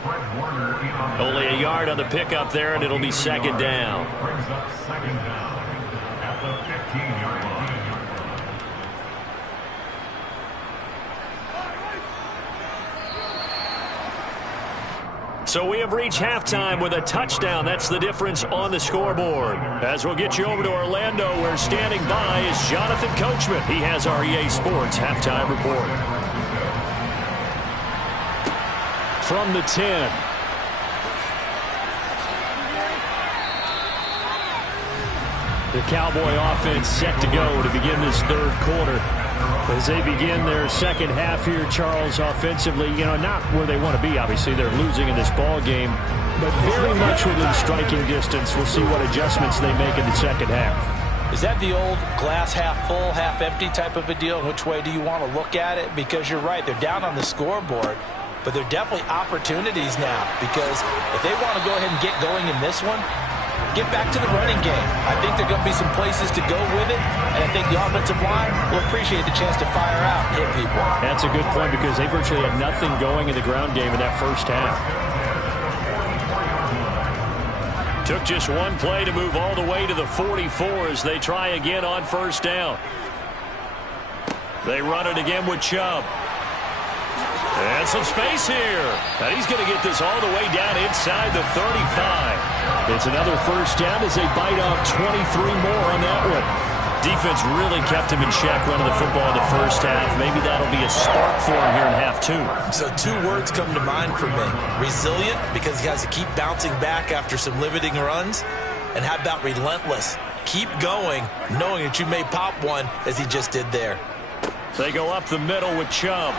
Only a yard on the pickup there, and it'll be 2nd down. Brings up 2nd down at the 15-yard line. So we have reached halftime with a touchdown. That's the difference on the scoreboard. As we'll get you over to Orlando, where standing by is Jonathan Coachman. He has our EA Sports halftime report. From the 10. The Cowboy offense set to go to begin this third quarter. As they begin their second half here, Charles, offensively, not where they want to be, obviously. They're losing in this ball game, but very much within striking distance. We'll see what adjustments they make in the second half. Is that the old glass half full, half empty type of a deal? Which way do you want to look at it? Because you're right, they're down on the scoreboard, but they're definitely opportunities now, because if they want to go ahead and get going in this one, get back to the running game. I think there are going to be some places to go with it, and I think the offensive line will appreciate the chance to fire out and hit people. That's a good point, because they virtually had nothing going in the ground game in that first half. Took just one play to move all the way to the 44 as they try again on first down. They run it again with Chubb. And some space here. And he's going to get this all the way down inside the 35. It's another first down as they bite off 23 more on that one. Defense really kept him in check running the football in the first half. Maybe that'll be a spark for him here in half 2. So 2 words come to mind for me. Resilient, because he has to keep bouncing back after some limiting runs. And how about relentless? Keep going, knowing that you may pop one as he just did there. They go up the middle with Chubb.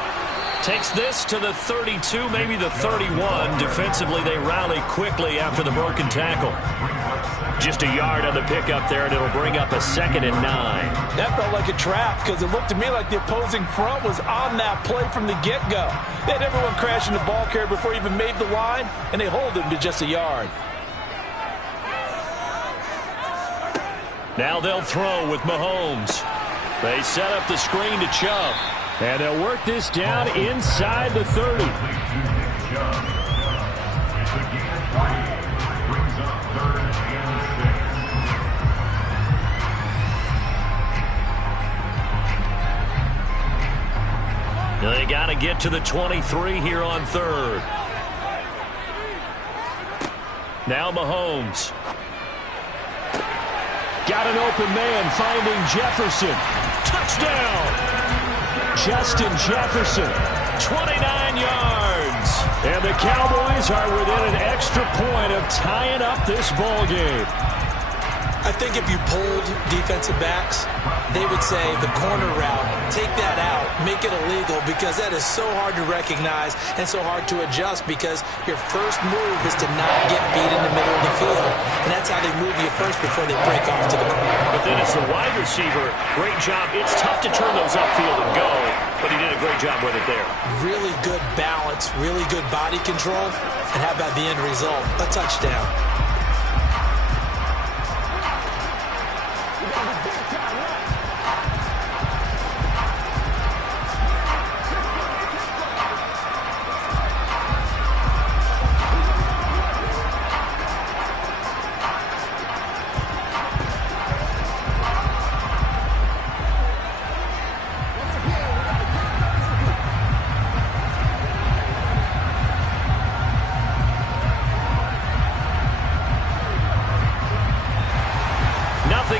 Takes this to the 32, maybe the 31. Defensively, they rally quickly after the broken tackle. Just a yard on the pickup there, and it'll bring up a 2nd and 9. That felt like a trap because it looked to me like the opposing front was on that play from the get-go. They had everyone crashing the ball carrier before he even made the line, and they hold him to just a yard. Now they'll throw with Mahomes. They set up the screen to Chubb. And they'll work this down inside the 30. They got to get to the 23 here on 3rd. Now Mahomes. Got an open man finding Jefferson. Touchdown! Justin Jefferson, 29 yards. And the Cowboys are within an extra point of tying up this ball game. I think if you polled defensive backs, they would say the corner route, take that out, make it illegal, because that is so hard to recognize and so hard to adjust, because your first move is to not get beat in the middle of the field. And that's how they move you first before they break off to the corner. But then it's the wide receiver. Great job. It's tough to turn those upfield and go, but he did a great job with it there. Really good balance, really good body control. And how about the end result? A touchdown.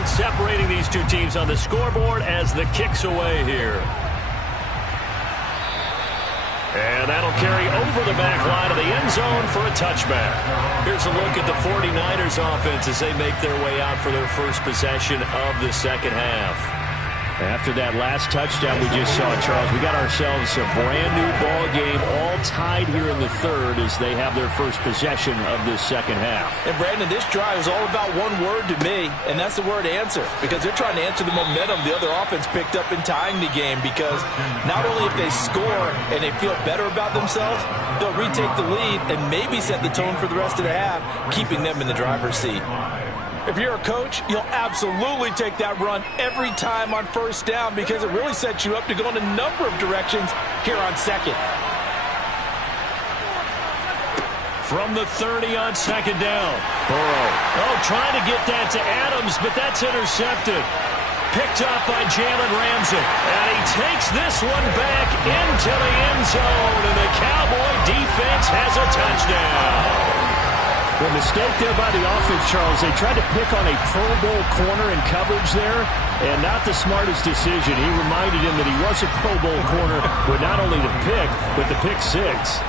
Separating these two teams on the scoreboard as the kick's away here. And that'll carry over the back line of the end zone for a touchback. Here's a look at the 49ers offense as they make their way out for their first possession of the second half. After that last touchdown we just saw, Charles, we got ourselves a brand new ball game, all tied here in the 3rd as they have their first possession of this second half. And Brandon, this drive is all about one word to me, and that's the word answer, because they're trying to answer the momentum the other offense picked up in tying the game, because not only if they score and they feel better about themselves, they'll retake the lead and maybe set the tone for the rest of the half, keeping them in the driver's seat. If you're a coach, you'll absolutely take that run every time on first down, because it really sets you up to go in a number of directions here on 2nd. From the 30 on 2nd down. Burrow. Trying to get that to Adams, but that's intercepted. Picked up by Jalen Ramsey. And he takes this one back into the end zone, and the Cowboy defense has a touchdown. The mistake there by the offense, Charles, they tried to pick on a Pro Bowl corner in coverage there, and not the smartest decision. He reminded him that he was a Pro Bowl corner with not only the pick, but the pick 6.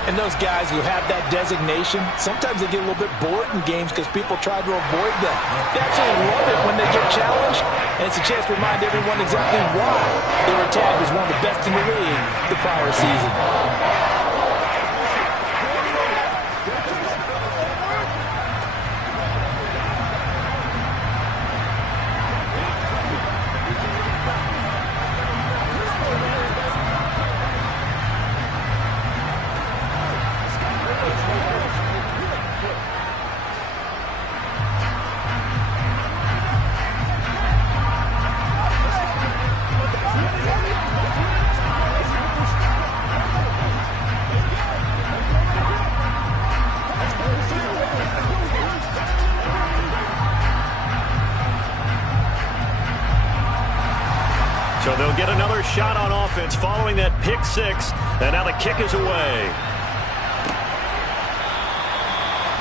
And those guys who have that designation, sometimes they get a little bit bored in games because people try to avoid them. They absolutely love it when they get challenged, and it's a chance to remind everyone exactly why they were tagged as one of the best in the league the prior season. So they'll get another shot on offense following that pick 6. And now the kick is away.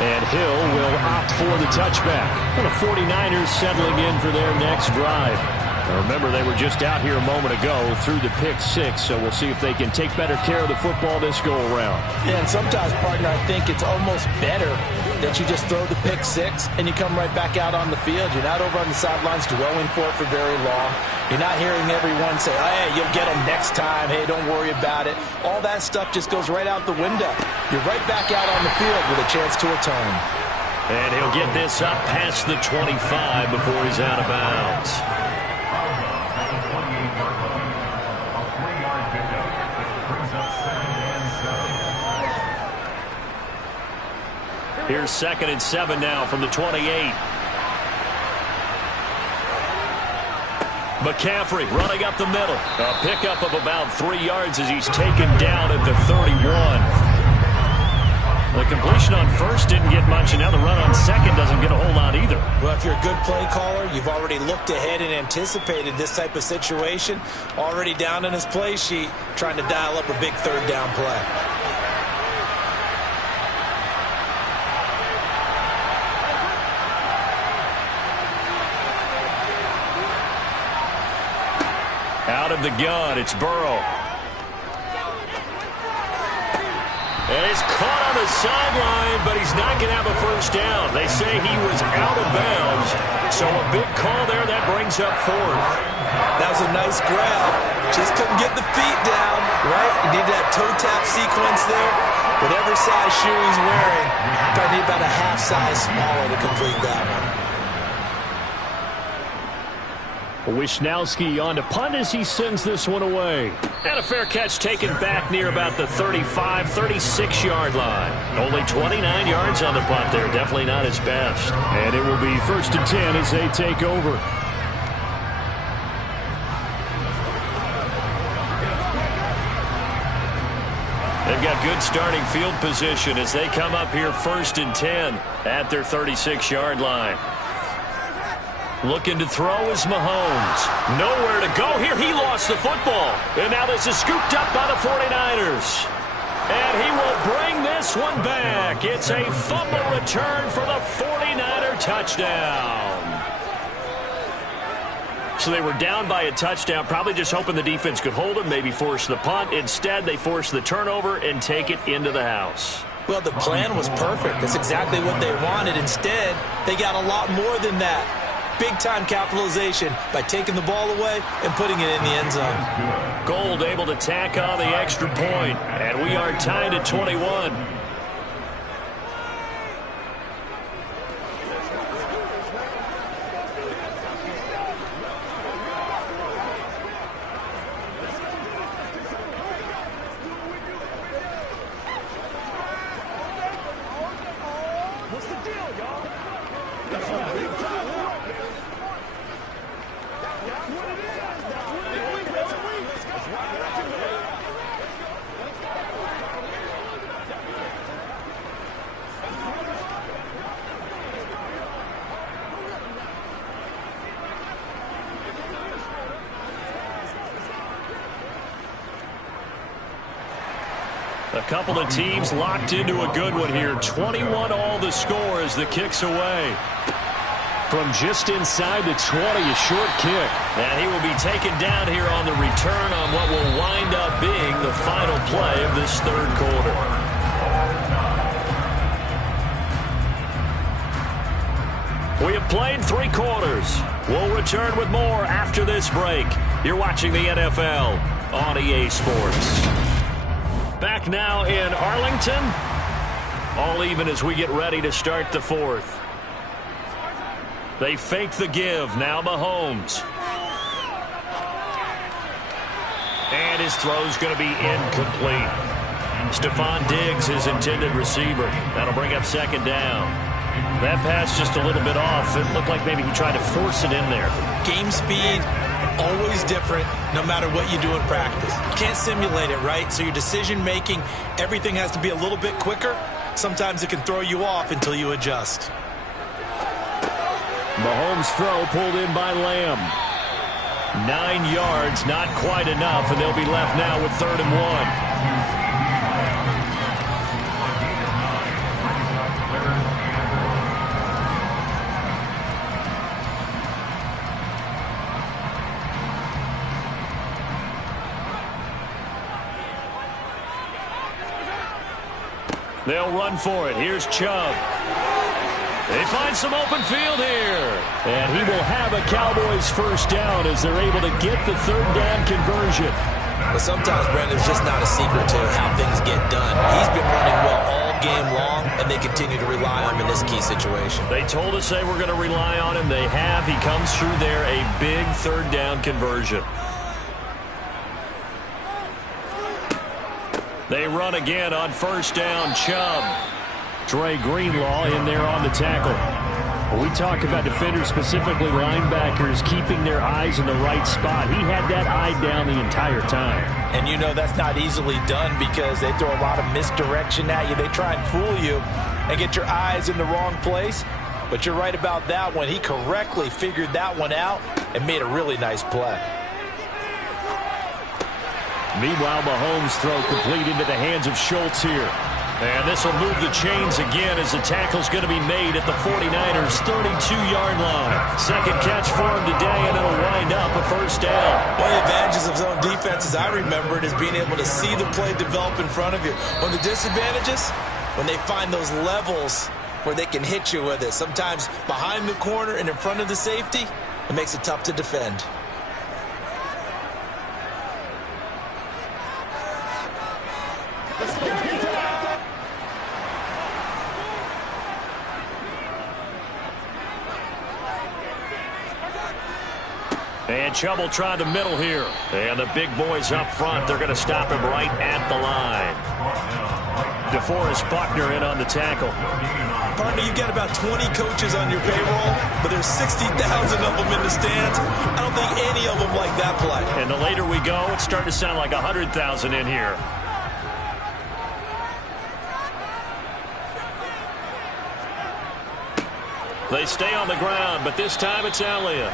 And Hill will opt for the touchback. And the 49ers settling in for their next drive. Now remember, they were just out here a moment ago through the pick 6, so we'll see if they can take better care of the football this go-around. Yeah, and sometimes, partner, I think it's almost better that you just throw the pick six and you come right back out on the field. You're not over on the sidelines dwelling for it for very long. You're not hearing everyone say, hey, you'll get them next time. Hey, don't worry about it. All that stuff just goes right out the window. You're right back out on the field with a chance to atone. And he'll get this up past the 25 before he's out of bounds. Here's 2nd and 7 now from the 28. McCaffrey running up the middle. A pickup of about 3 yards as he's taken down at the 31. The completion on first didn't get much, and now the run on second doesn't get a whole lot either. Well, if you're a good play caller, you've already looked ahead and anticipated this type of situation. Already down in his play sheet, trying to dial up a big third down play. Out of the gun, it's Burrow. And it's caught on the sideline, but he's not going to have a first down. They say he was out of bounds, so a big call there. That brings up 4th. That was a nice grab. Just couldn't get the feet down, right? You need that toe tap sequence there. Whatever size shoe he's wearing, probably need about a half size smaller to complete that one. Wishnowski on to punt as he sends this one away. And a fair catch taken back near about the 35, 36-yard line. Only 29 yards on the punt there. Definitely not his best. And it will be 1st and 10 as they take over. They've got good starting field position as they come up here 1st and 10 at their 36-yard line. Looking to throw is Mahomes. Nowhere to go here. He lost the football. And now this is scooped up by the 49ers. And he will bring this one back. It's a fumble return for the 49er touchdown. So they were down by a touchdown, probably just hoping the defense could hold them, maybe force the punt. Instead, they force the turnover and take it into the house. Well, the plan was perfect. That's exactly what they wanted. Instead, they got a lot more than that. Big-time capitalization by taking the ball away and putting it in the end zone. Gold able to tack on the extra point, and we are tied at 21. A couple of teams locked into a good one here. 21 all the score as the kick's away. From just inside the 20, a short kick. And he will be taken down here on the return on what will wind up being the final play of this third quarter. We have played 3 quarters. We'll return with more after this break. You're watching the NFL on EA Sports. Back now in Arlington. All even as we get ready to start the 4th. They fake the give. Now Mahomes. And his throw's going to be incomplete. Stephon Diggs, his intended receiver. That'll bring up 2nd down. That pass just a little bit off. It looked like maybe he tried to force it in there. Game speed, always different, no matter what you do in practice. You can't simulate it, right? So your decision-making, everything has to be a little bit quicker. Sometimes it can throw you off until you adjust. Mahomes' throw pulled in by Lamb. 9 yards, not quite enough, and they'll be left now with 3rd and 1. They'll run for it. Here's Chubb. They find some open field here. And he will have a Cowboys first down as they're able to get the third down conversion. But sometimes, Brandon, it's just not a secret to how things get done. He's been running well all game long, and they continue to rely on him in this key situation. They told us they were going to rely on him. They have. He comes through there, a big third down conversion. They run again on first down. Chubb. Dre Greenlaw in there on the tackle. When we talk about defenders, specifically linebackers, keeping their eyes in the right spot, he had that eye down the entire time. And you know that's not easily done because they throw a lot of misdirection at you. They try and fool you and get your eyes in the wrong place. But you're right about that one. He correctly figured that one out and made a really nice play. Meanwhile, Mahomes' throw complete into the hands of Schultz here. And this will move the chains again as the tackle's going to be made at the 49ers' 32-yard line. Second catch for him today, and it'll wind up a first down. One of the advantages of zone defense, as I remember it, is being able to see the play develop in front of you. One of the disadvantages, when they find those levels where they can hit you with it. Sometimes behind the corner and in front of the safety, it makes it tough to defend. And Chubb will try the middle here. And the big boys up front, they're going to stop him right at the line. DeForest Buckner in on the tackle. Partner, you've got about 20 coaches on your payroll, but there's 60,000 of them in the stands. I don't think any of them like that play. And the later we go, it's starting to sound like 100,000 in here. They stay on the ground, but this time it's Elliott.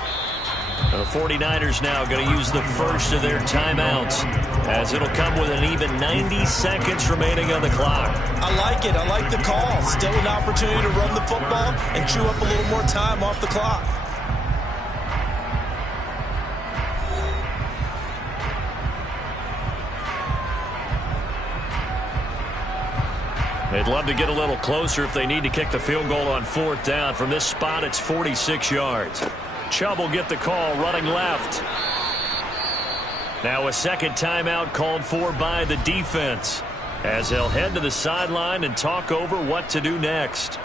The 49ers now going to use the first of their timeouts as it'll come with an even 90 seconds remaining on the clock. I like it. I like the call. Still an opportunity to run the football and chew up a little more time off the clock. They'd love to get a little closer if they need to kick the field goal on fourth down. From this spot, it's 46 yards. Chubb will get the call running left. Now a second timeout called for by the defense as they'll head to the sideline and talk over what to do next.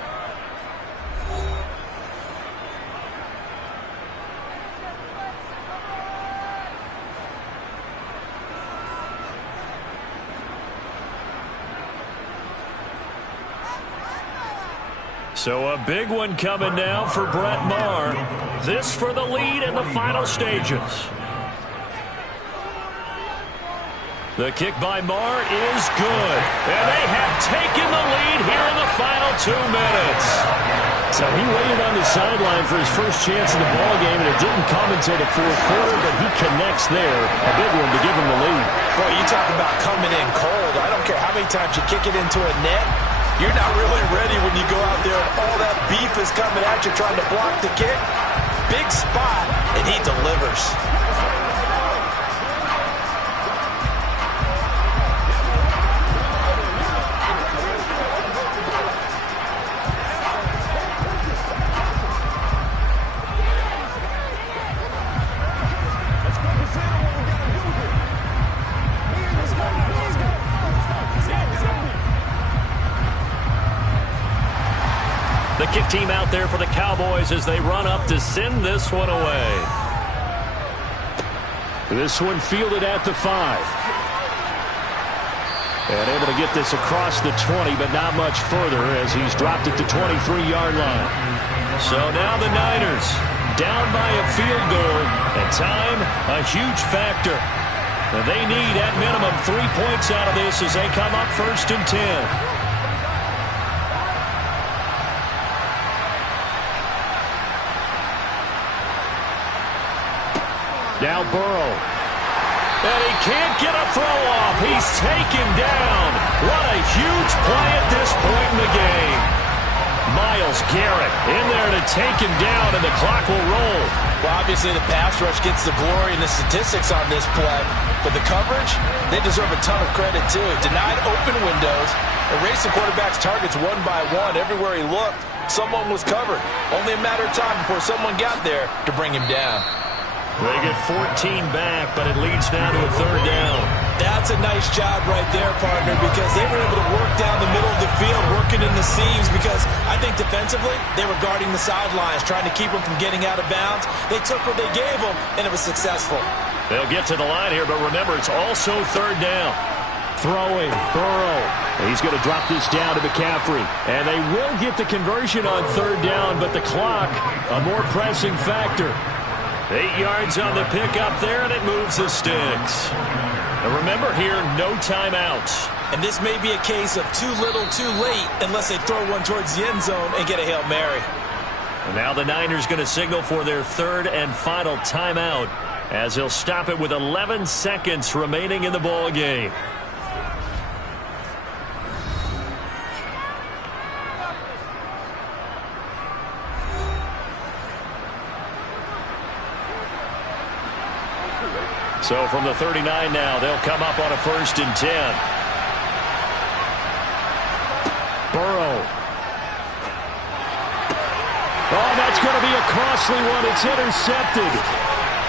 So a big one coming now for Brett Maher. This for the lead in the final stages. The kick by Maher is good. And they have taken the lead here in the final 2 minutes. So he waited on the sideline for his first chance in the ballgame, and it didn't come until the fourth quarter, but he connects there. A big one to give him the lead. Boy, you talk about coming in cold. I don't care how many times you kick it into a net. You're not really ready when you go out there and all that beef is coming at you trying to block the kick. Big spot, and he delivers. The kick team out there for the Cowboys as they run up to send this one away. This one fielded at the 5. And able to get this across the 20, but not much further as he's dropped it to 23-yard line. So now the Niners down by a field goal, and time a huge factor. And they need at minimum 3 points out of this as they come up 1st and 10. Now Burrow. And he can't get a throw off. He's taken down. What a huge play at this point in the game. Myles Garrett in there to take him down, and the clock will roll. Well, obviously the pass rush gets the glory and the statistics on this play. But the coverage, they deserve a ton of credit too. Denied open windows, erased the quarterback's targets one by one everywhere he looked. someone was covered. Only a matter of time before someone got there to bring him down. They get 14 back, but it leads now to a third down. That's a nice job right there, partner, because they were able to work down the middle of the field, working in the seams, because I think defensively they were guarding the sidelines, trying to keep them from getting out of bounds. They took what they gave them, and it was successful. They'll get to the line here, but remember, it's also third down. Throwing, Burrow. He's going to drop this down to McCaffrey. And they will get the conversion on third down, but the clock, a more pressing factor. 8 yards on the pickup there, and it moves the sticks. And remember here, no timeouts. And this may be a case of too little, too late, unless they throw one towards the end zone and get a Hail Mary. And now the Niners going to signal for their third and final timeout, as they'll stop it with 11 seconds remaining in the ball game. So from the 39 now, they'll come up on a 1st and 10. Burrow. Oh, that's going to be a costly one. It's intercepted.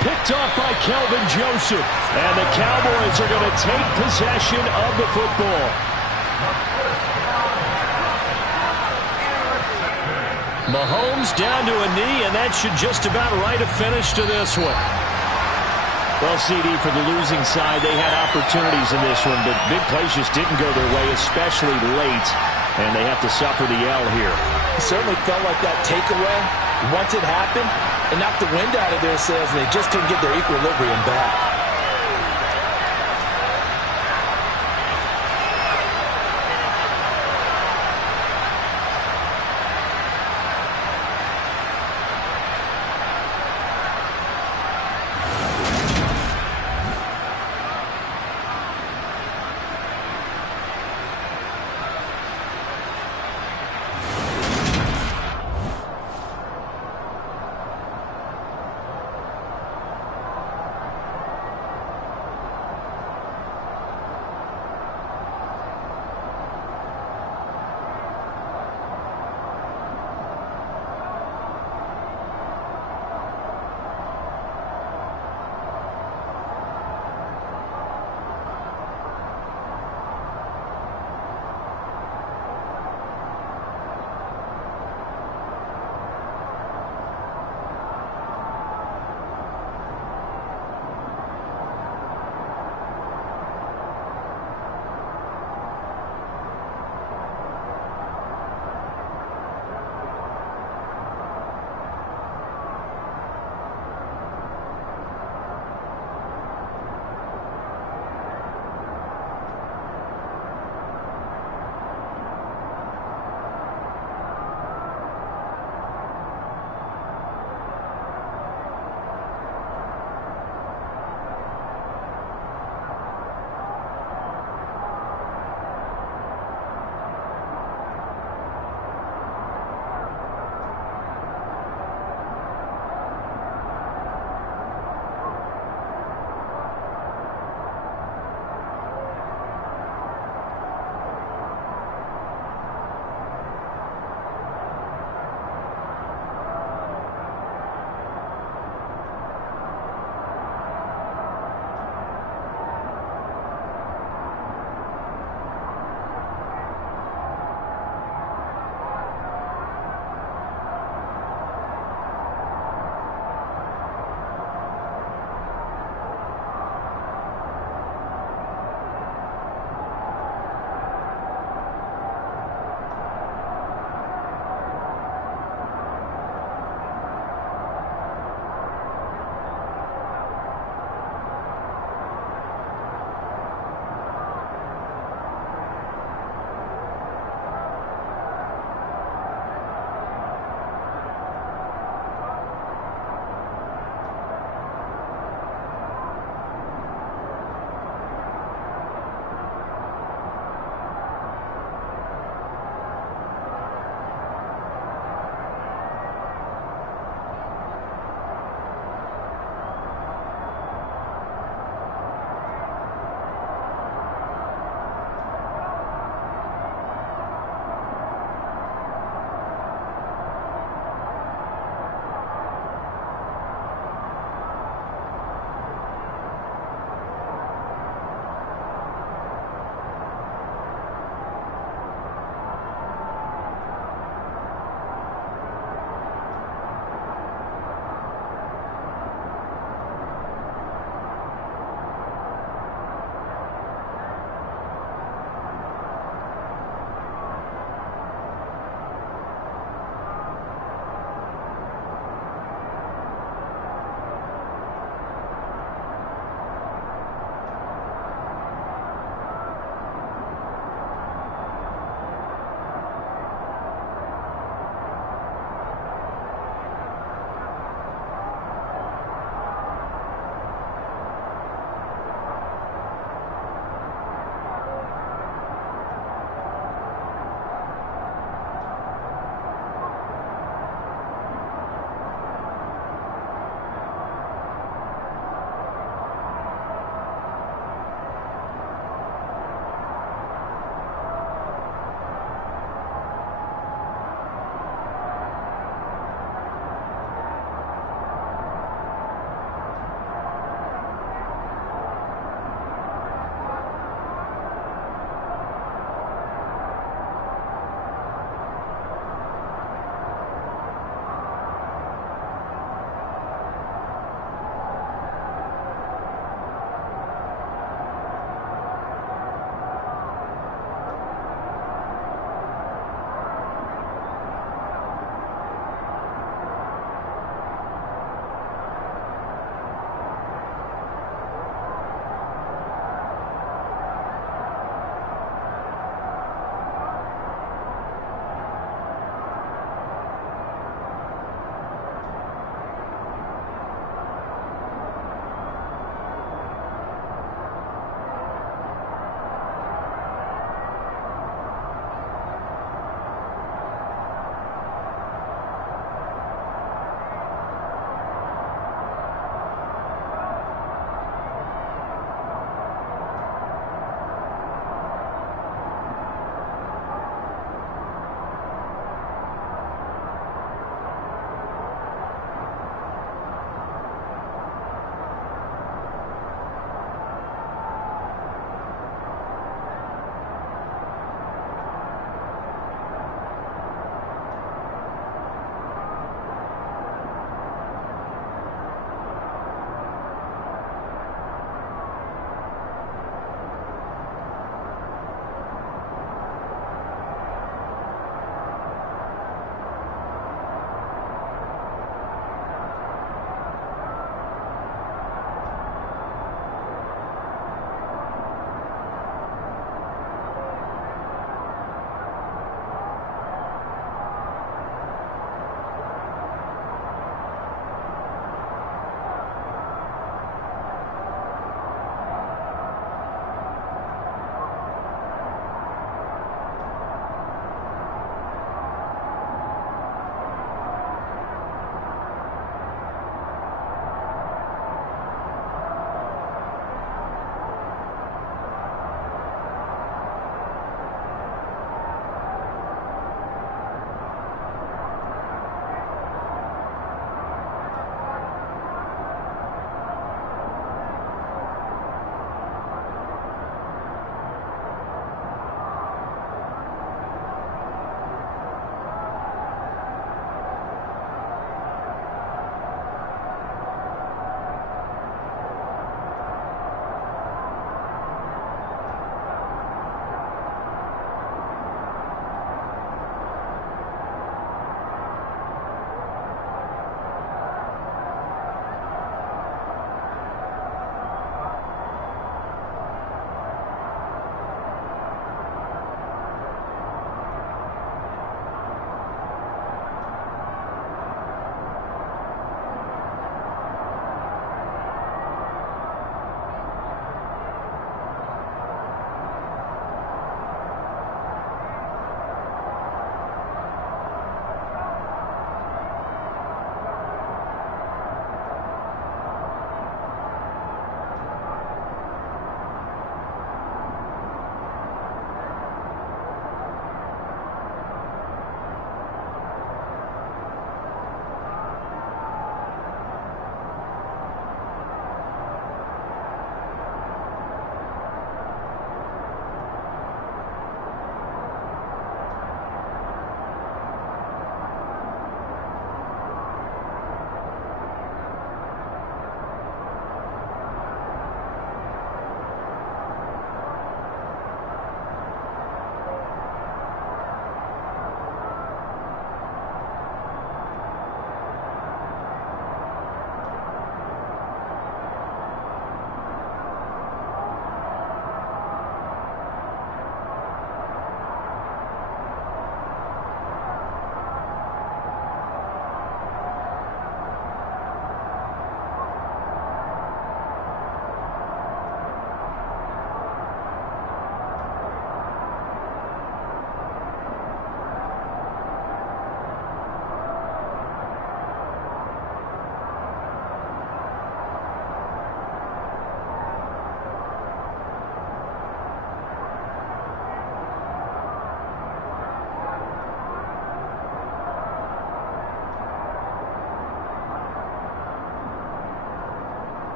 Picked off by Kelvin Joseph. And the Cowboys are going to take possession of the football. Mahomes down to a knee, and that should just about write a finish to this one. Well, CD, for the losing side, they had opportunities in this one, but big plays just didn't go their way, especially late, and they have to suffer the L here. It certainly felt like that takeaway, once it happened, it knocked the wind out of their sails, and they just couldn't get their equilibrium back.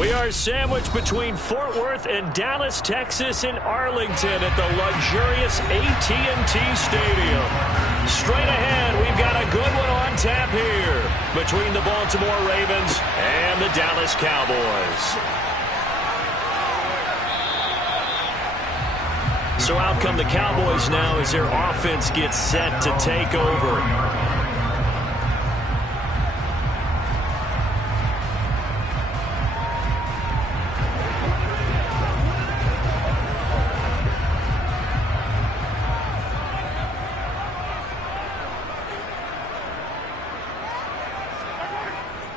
We are sandwiched between Fort Worth and Dallas, Texas, and Arlington at the luxurious AT&T Stadium. Straight ahead, we've got a good one on tap here between the Baltimore Ravens and the Dallas Cowboys. So out come the Cowboys now as their offense gets set to take over.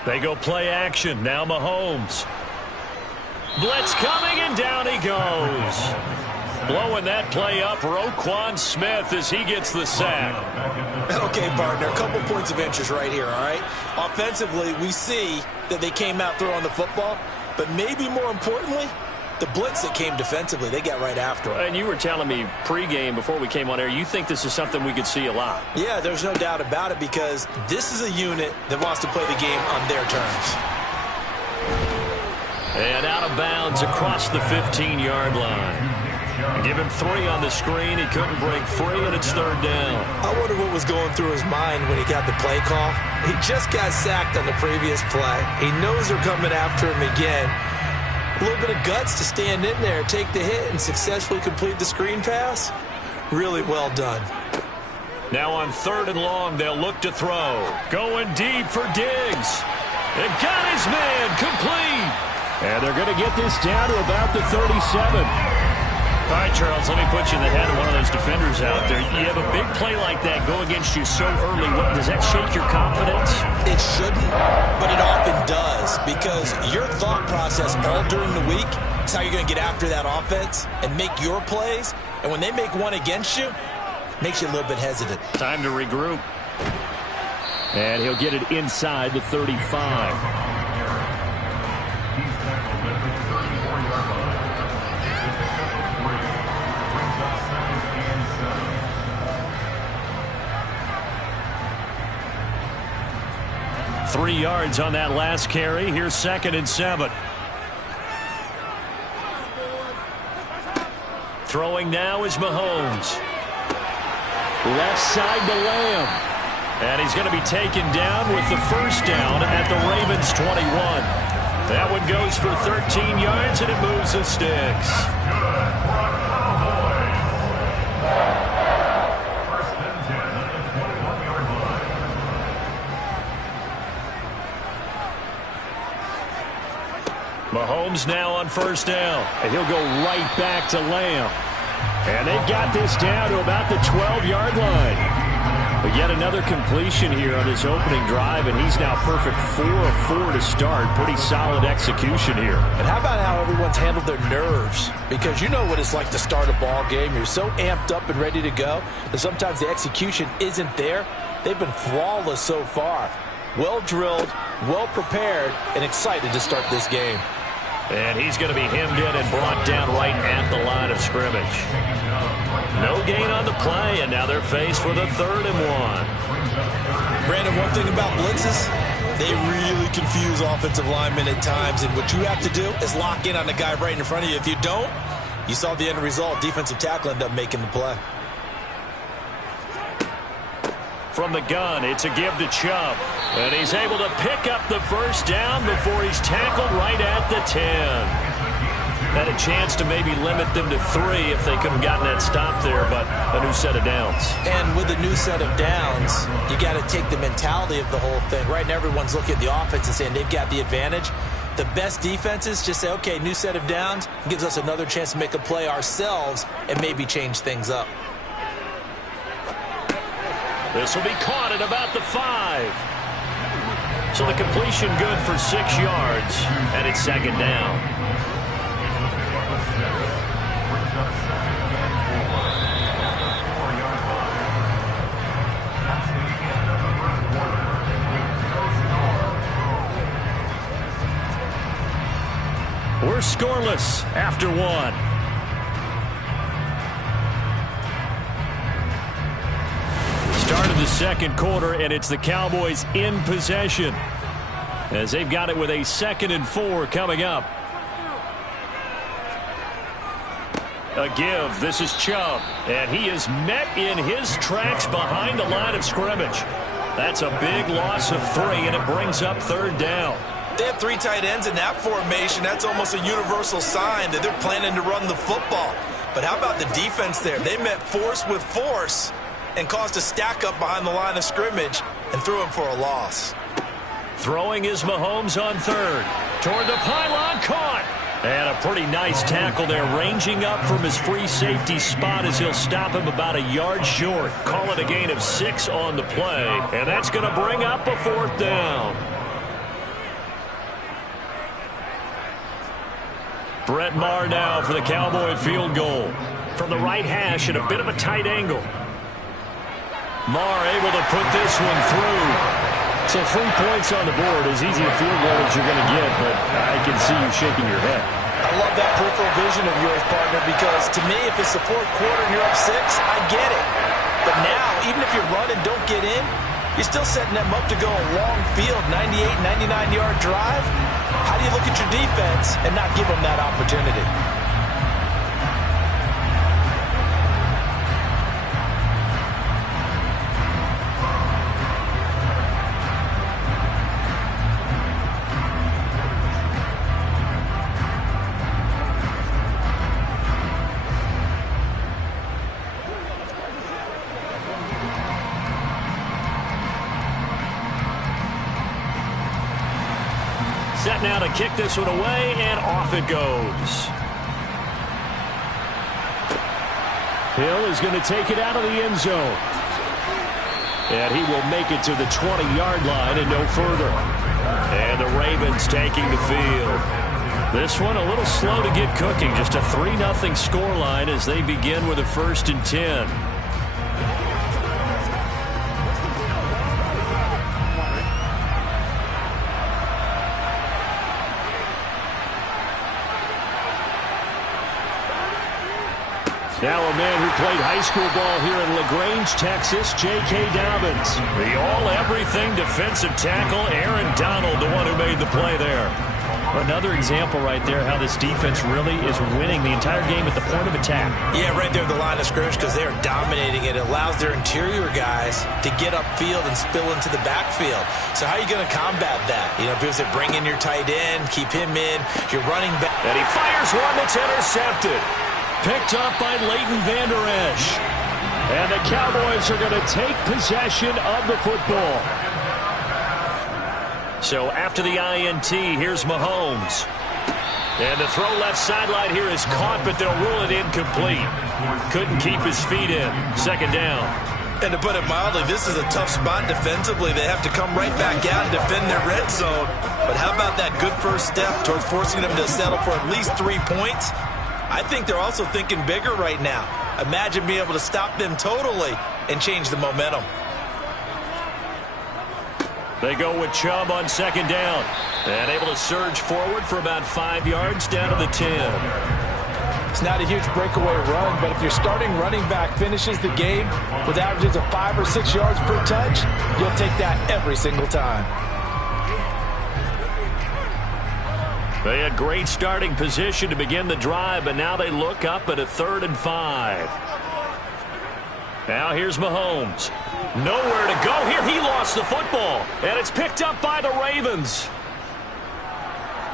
They go play action. Now Mahomes. Blitz coming, and down he goes. Blowing that play up, Roquan Smith as he gets the sack. Okay, partner, a couple points of interest right here, all right? Offensively, we see that they came out throwing the football, but maybe more importantly, the blitz that came defensively, they got right after it. And you were telling me pregame before we came on air, you think this is something we could see a lot. Yeah, there's no doubt about it because this is a unit that wants to play the game on their terms. And out of bounds across the 15-yard line. Give him 3 on the screen. He couldn't break free, and it's 3rd down. I wonder what was going through his mind when he got the play call. He just got sacked on the previous play. He knows they're coming after him again. A little bit of guts to stand in there, take the hit, and successfully complete the screen pass. Really well done. Now on 3rd and long, they'll look to throw. Going deep for Diggs. And got his man complete. And they're going to get this down to about the 37. All right, Charles, let me put you in the head of one of those defenders out there. You have a big play like that go against you so early. Does that shake your confidence? It shouldn't, but it often does because your thought process all during the week is how you're going to get after that offense and make your plays. And when they make one against you, it makes you a little bit hesitant. Time to regroup. And he'll get it inside the 35. 3 yards on that last carry. Here's 2nd and 7. Throwing now is Mahomes. Left side to Lamb. And he's going to be taken down with the 1st down at the Ravens 21. That one goes for 13 yards, and it moves the sticks. Mahomes now on 1st down. And he'll go right back to Lamb. And they've got this down to about the 12-yard line. But yet another completion here on this opening drive, and he's now perfect 4 of 4 to start. Pretty solid execution here. And how about how everyone's handled their nerves? Because you know what it's like to start a ball game. You're so amped up and ready to go that sometimes the execution isn't there. They've been flawless so far. Well drilled, well prepared, and excited to start this game. And he's going to be hemmed in and brought down right at the line of scrimmage. No gain on the play, and now they're faced with a 3rd and 1. Brandon, one thing about blitzes, they really confuse offensive linemen at times, and what you have to do is lock in on the guy right in front of you. If you don't, you saw the end result. Defensive tackle ended up making the play. From the gun, it's a give to Chubb. And he's able to pick up the 1st down before he's tackled right at the 10. Had a chance to maybe limit them to 3 if they could have gotten that stop there, but a new set of downs. And with a new set of downs, you got to take the mentality of the whole thing. Right now, everyone's looking at the offense and saying they've got the advantage. The best defenses just say, okay, new set of downs, gives us another chance to make a play ourselves and maybe change things up. This will be caught at about the 5. So the completion good for 6 yards, and it's 2nd down. We're scoreless after 1. Start of the 2nd quarter, and it's the Cowboys in possession. as they've got it with a 2nd and 4 coming up. A give. This is Chubb, and he is met in his tracks behind the line of scrimmage. That's a big loss of 3, and it brings up 3rd down. They have 3 tight ends in that formation. That's almost a universal sign that they're planning to run the football. But how about the defense there? They met force with force and caused a stack up behind the line of scrimmage and threw him for a loss. Throwing is Mahomes on 3rd. Toward the pylon, caught. And a pretty nice tackle there, ranging up from his free safety spot as he'll stop him about a yard short. Call it a gain of 6 on the play, and that's going to bring up a 4th down. Brett Maher now for the Cowboy field goal. From the right hash at a bit of a tight angle. Maher able to put this one through. So 3 points on the board, as easy a field goal as you're going to get, but I can see you shaking your head. I love that peripheral vision of yours, partner, because to me, if it's the 4th quarter and you're up 6, I get it. But now, even if you run and don't get in, you're still setting them up to go a long field, 98, 99-yard drive. How do you look at your defense and not give them that opportunity? Set now to kick this one away, and off it goes. Hill is going to take it out of the end zone. And he will make it to the 20-yard line and no further. And the Ravens taking the field. This one a little slow to get cooking. Just a 3-0 scoreline as they begin with a 1st and 10. Now a man who played high school ball here in LaGrange, Texas, J.K. Dobbins. The all-everything defensive tackle, Aaron Donald, the one who made the play there. Another example right there how this defense really is winning the entire game at the point of attack. Yeah, right there at the line of scrimmage because they're dominating it. It allows their interior guys to get upfield and spill into the backfield. So how are you going to combat that? You know, people say bring in your tight end, keep him in, your running back. And he fires one that's intercepted. Picked up by Leighton Vander Esch. And the Cowboys are going to take possession of the football. So after the INT, here's Mahomes. And the throw left sideline here is caught, but they'll rule it incomplete. Couldn't keep his feet in. 2nd down. And to put it mildly, this is a tough spot defensively. They have to come right back out and defend their red zone. But how about that good first step towards forcing them to settle for at least 3 points? I think they're also thinking bigger right now. Imagine being able to stop them totally and change the momentum. They go with Chubb on 2nd down. And able to surge forward for about 5 yards down to the 10. It's not a huge breakaway run, but if your starting running back finishes the game with averages of 5 or 6 yards per touch, you'll take that every single time. They had great starting position to begin the drive, but now they look up at a 3rd and 5. Now here's Mahomes. Nowhere to go here. He lost the football, and it's picked up by the Ravens.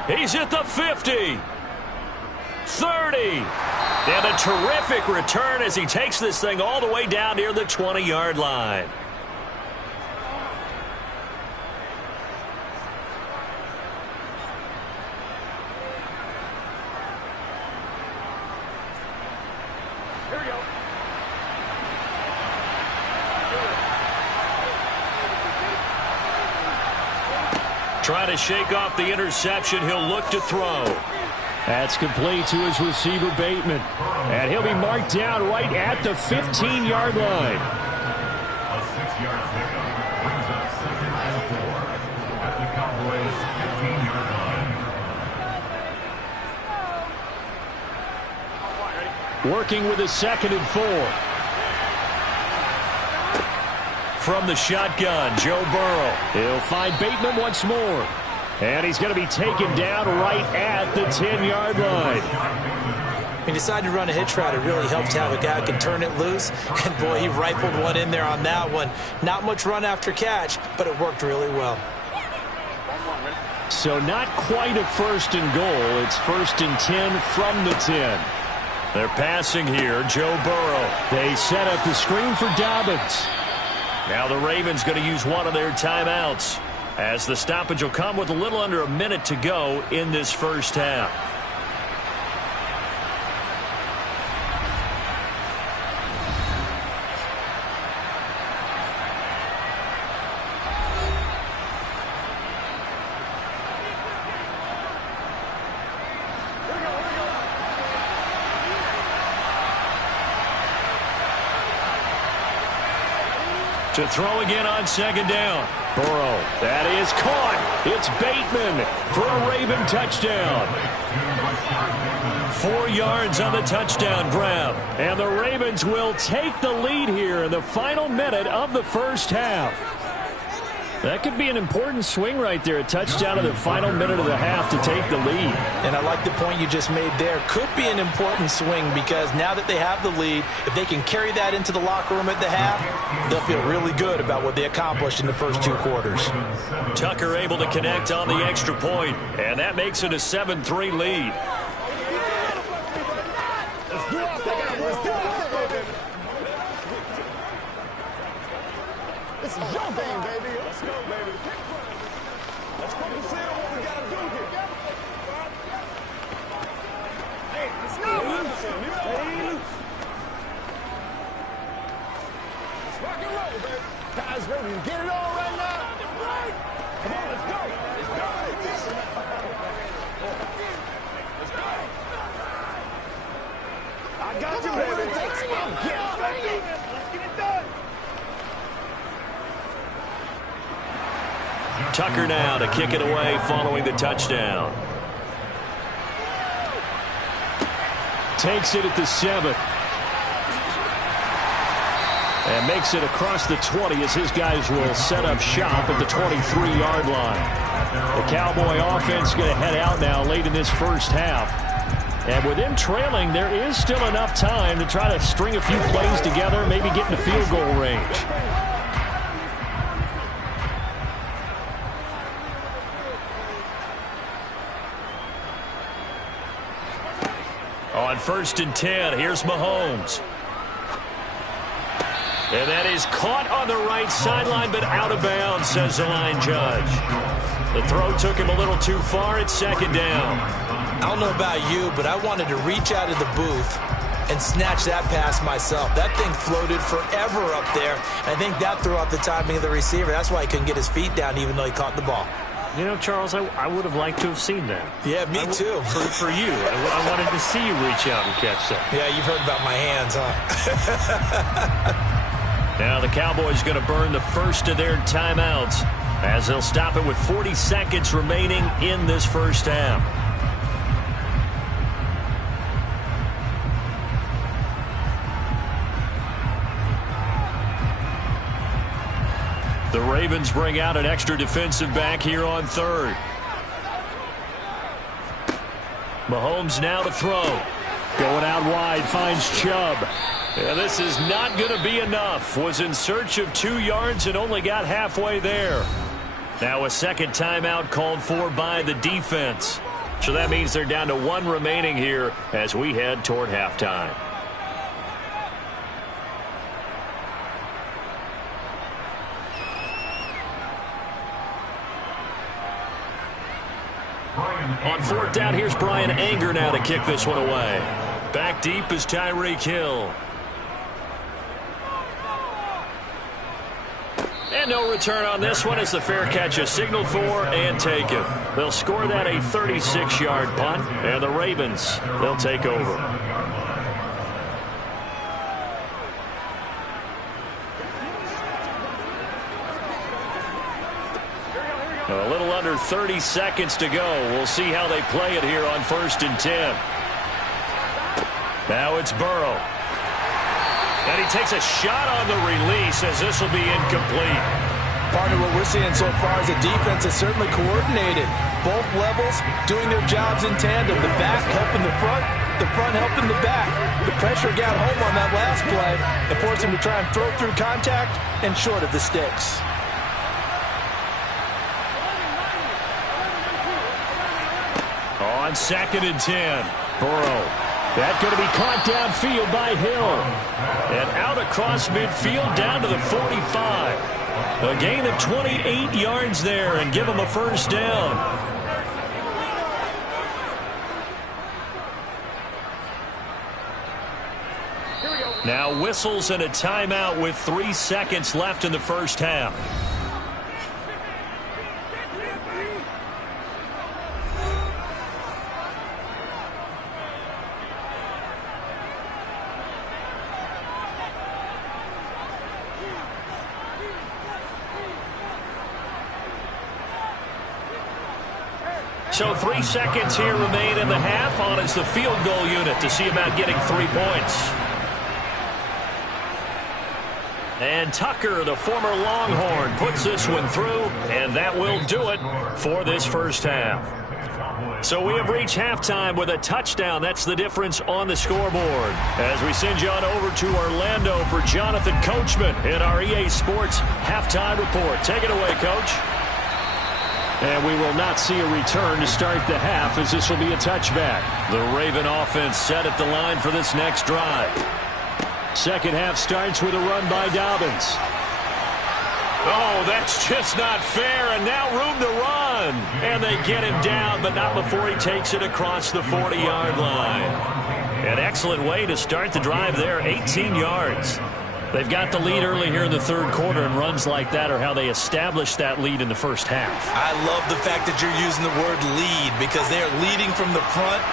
He's at the 50. 30. And a terrific return as he takes this thing all the way down near the 20-yard line. Trying to shake off the interception. He'll look to throw. That's complete to his receiver, Bateman. And he'll be marked down right at the 15-yard line. A 6-yard pickup brings up 2nd and 4 at the Cowboys' 15-yard line. Working with a 2nd and 4. From the shotgun, Joe Burrow. He'll find Bateman once more. And he's going to be taken down right at the 10-yard line. He decided to run a hitch route. It really helps to have a guy who can turn it loose. And, boy, he rifled one in there on that one. Not much run after catch, but it worked really well. So not quite a 1st and goal. It's 1st and 10 from the 10. They're passing here, Joe Burrow. They set up the screen for Dobbins. Now the Ravens going to use one of their timeouts, as the stoppage will come with a little under a minute to go in this first half. To throw again on 2nd down. Burrow, that is caught. It's Bateman for a Raven touchdown. 4 yards on the touchdown grab. And the Ravens will take the lead here in the final minute of the first half. That could be an important swing right there. A touchdown in the final minute of the half to take the lead. And I like the point you just made there. Could be an important swing because now that they have the lead, if they can carry that into the locker room at the half, they'll feel really good about what they accomplished in the first 2 quarters. Tucker able to connect on the extra point, and that makes it a 7-3 lead. This is your game, baby. Let's go, baby. Let's focus in on what we got to do here. Hey, let's go. Stay loose. Let's rock and roll, baby. Guys ready to get it on right now? Come on, let's go. Let's go. Let's go. I got you, baby. Let's get it done. Tucker now to kick it away following the touchdown. Takes it at the 7. And makes it across the 20 as his guys will set up shop at the 23-yard line. The Cowboy offense going to head out now late in this first half. And with them trailing, there is still enough time to try to string a few plays together, maybe get in the field goal range. On 1st and 10, here's Mahomes. And that is caught on the right sideline, but out of bounds, says the line judge. The throw took him a little too far at 2nd down. I don't know about you, but I wanted to reach out of the booth and snatch that pass myself. That thing floated forever up there. I think that threw off the timing of the receiver. That's why he couldn't get his feet down even though he caught the ball. You know, Charles, I would have liked to have seen that. Yeah, me too. For you. I wanted to see you reach out and catch that. Yeah, you've heard about my hands, huh? Now the Cowboys going to burn the first of their timeouts as they'll stop it with 40 seconds remaining in this first half. The Ravens bring out an extra defensive back here on 3rd. Mahomes now to throw. Going out wide, finds Chubb. Yeah, this is not going to be enough. Was in search of 2 yards and only got halfway there. Now a second timeout called for by the defense. So that means they're down to 1 remaining here as we head toward halftime. On 4th down, here's Brian Anger now to kick this one away. Back deep is Tyreek Hill. And no return on this one as the fair catch is signaled for and taken. They'll score that a 36-yard punt, and the Ravens, they'll take over. A little under 30 seconds to go. We'll see how they play it here on 1st and 10. Now it's Burrow. And he takes a shot on the release as this will be incomplete. Partner, what we're seeing so far is a defense that's certainly coordinated. Both levels doing their jobs in tandem. The back helping the front helping the back. The pressure got home on that last play and forced him to try and throw through contact and short of the sticks. On 2nd and 10, Burrow. That's going to be caught downfield by Hill. And out across midfield down to the 45. A gain of 28 yards there and give him a first down. Now whistles and a timeout with 3 seconds left in the first half. So 3 seconds here remain in the half. On is the field goal unit to see about getting 3 points. And Tucker, the former Longhorn, puts this one through, and that will do it for this first half. So we have reached halftime with a touchdown. That's the difference on the scoreboard. As we send you on over to Orlando for Jonathan Coachman in our EA Sports Halftime Report. Take it away, Coach. And we will not see a return to start the half, as this will be a touchback. The Raven offense set at the line for this next drive. Second half starts with a run by Dobbins. Oh, that's just not fair, and now room to run. And they get him down, but not before he takes it across the 40-yard line. An excellent way to start the drive there, 18 yards. They've got the lead early here in the third quarter, and runs like that are how they establish that lead in the first half. I love the fact that you're using the word lead, because they're leading from the front,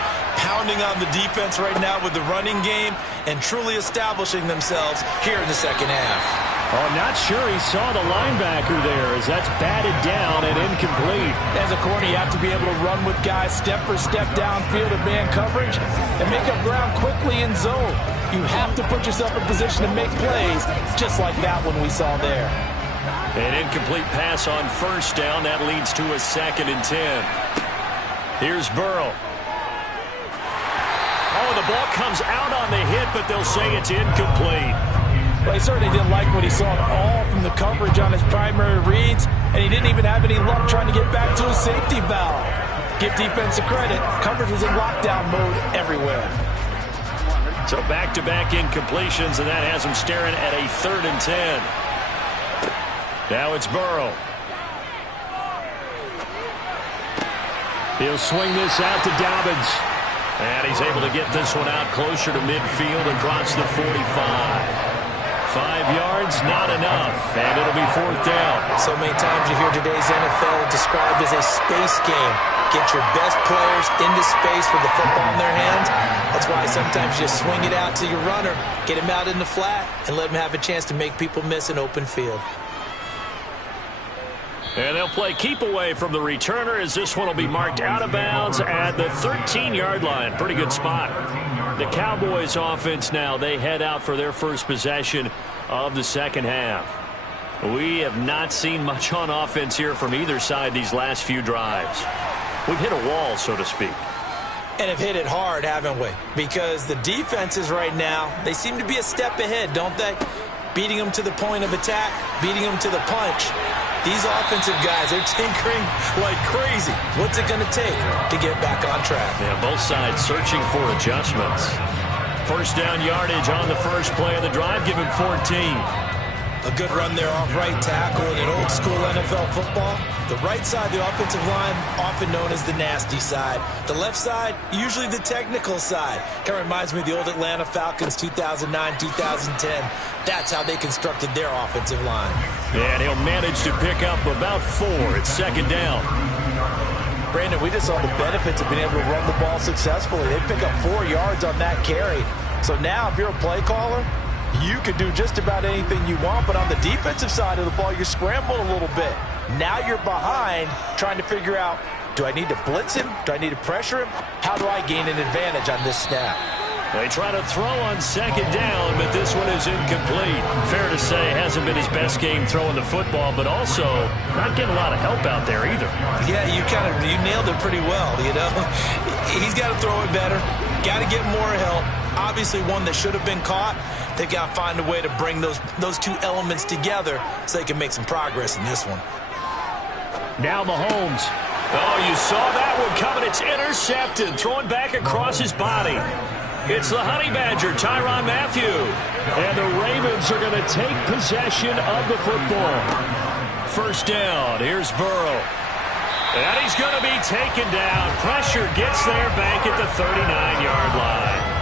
pounding on the defense right now with the running game, and truly establishing themselves here in the second half. Oh, not sure he saw the linebacker there, as that's batted down and incomplete. As a corner, you have to be able to run with guys step for step downfield of man coverage and make up ground quickly in zone. You have to put yourself in position to make plays, just like that one we saw there. An incomplete pass on first down. That leads to a 2nd and 10. Here's Burrow. Oh, the ball comes out on the hit, but they'll say it's incomplete. Well, he certainly didn't like what he saw at all from the coverage on his primary reads, and he didn't even have any luck trying to get back to his safety valve. Give defense credit. Coverage was in lockdown mode everywhere. So back-to-back incompletions, and that has him staring at a 3rd and 10. Now it's Burrow. He'll swing this out to Dobbins. And he's able to get this one out closer to midfield across the 45. 5 yards, not enough, and it'll be 4th down. So many times you hear today's NFL described as a space game. Get your best players into space with the football in their hands. That's why sometimes you swing it out to your runner, get him out in the flat, and let him have a chance to make people miss an open field. And they'll play keep away from the returner, as this one will be marked out of bounds at the 13-yard line. Pretty good spot. The Cowboys offense now, they head out for their first possession of the second half. We have not seen much on offense here from either side these last few drives. We've hit a wall, so to speak. And have hit it hard, haven't we? Because the defenses right now, they seem to be a step ahead, don't they? Beating them to the point of attack, beating them to the punch. These offensive guys are tinkering like crazy. What's it going to take to get back on track? Yeah, both sides searching for adjustments. First down yardage on the first play of the drive, give him 14. A good run there off right tackle in old school NFL football. The right side, the offensive line, often known as the nasty side. The left side, usually the technical side. Kind of reminds me of the old Atlanta Falcons 2009-2010. That's how they constructed their offensive line. And he'll manage to pick up about 4. It's second down. Brandon, we just saw the benefits of being able to run the ball successfully. They pick up 4 yards on that carry. So now if you're a play caller, you can do just about anything you want, but on the defensive side of the ball, you're scrambling a little bit. Now you're behind trying to figure out, do I need to blitz him? Do I need to pressure him? How do I gain an advantage on this snap? They try to throw on second down, but this one is incomplete. Fair to say, hasn't been his best game throwing the football, but also not getting a lot of help out there either. Yeah, you nailed it pretty well, you know. He's got to throw it better. Got to get more help. Obviously one that should have been caught. They got to find a way to bring those two elements together so they can make some progress in this one. Now Mahomes. Oh, you saw that one coming. It's intercepted. Throwing back across his body. It's the Honey Badger, Tyrann Mathieu. And the Ravens are going to take possession of the football. First down. Here's Burrow. And he's going to be taken down. Pressure gets there back at the 39-yard line.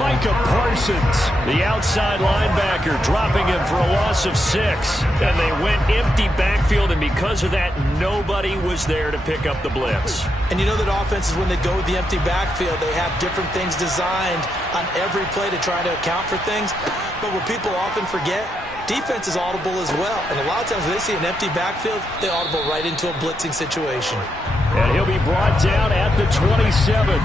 Micah Parsons, the outside linebacker, dropping him for a loss of 6. And they went empty backfield, and because of that, nobody was there to pick up the blitz. And you know that offenses, when they go with the empty backfield, they have different things designed on every play to try to account for things. But what people often forget, defense is audible as well. And a lot of times when they see an empty backfield, they audible right into a blitzing situation. And he'll be brought down at the 27.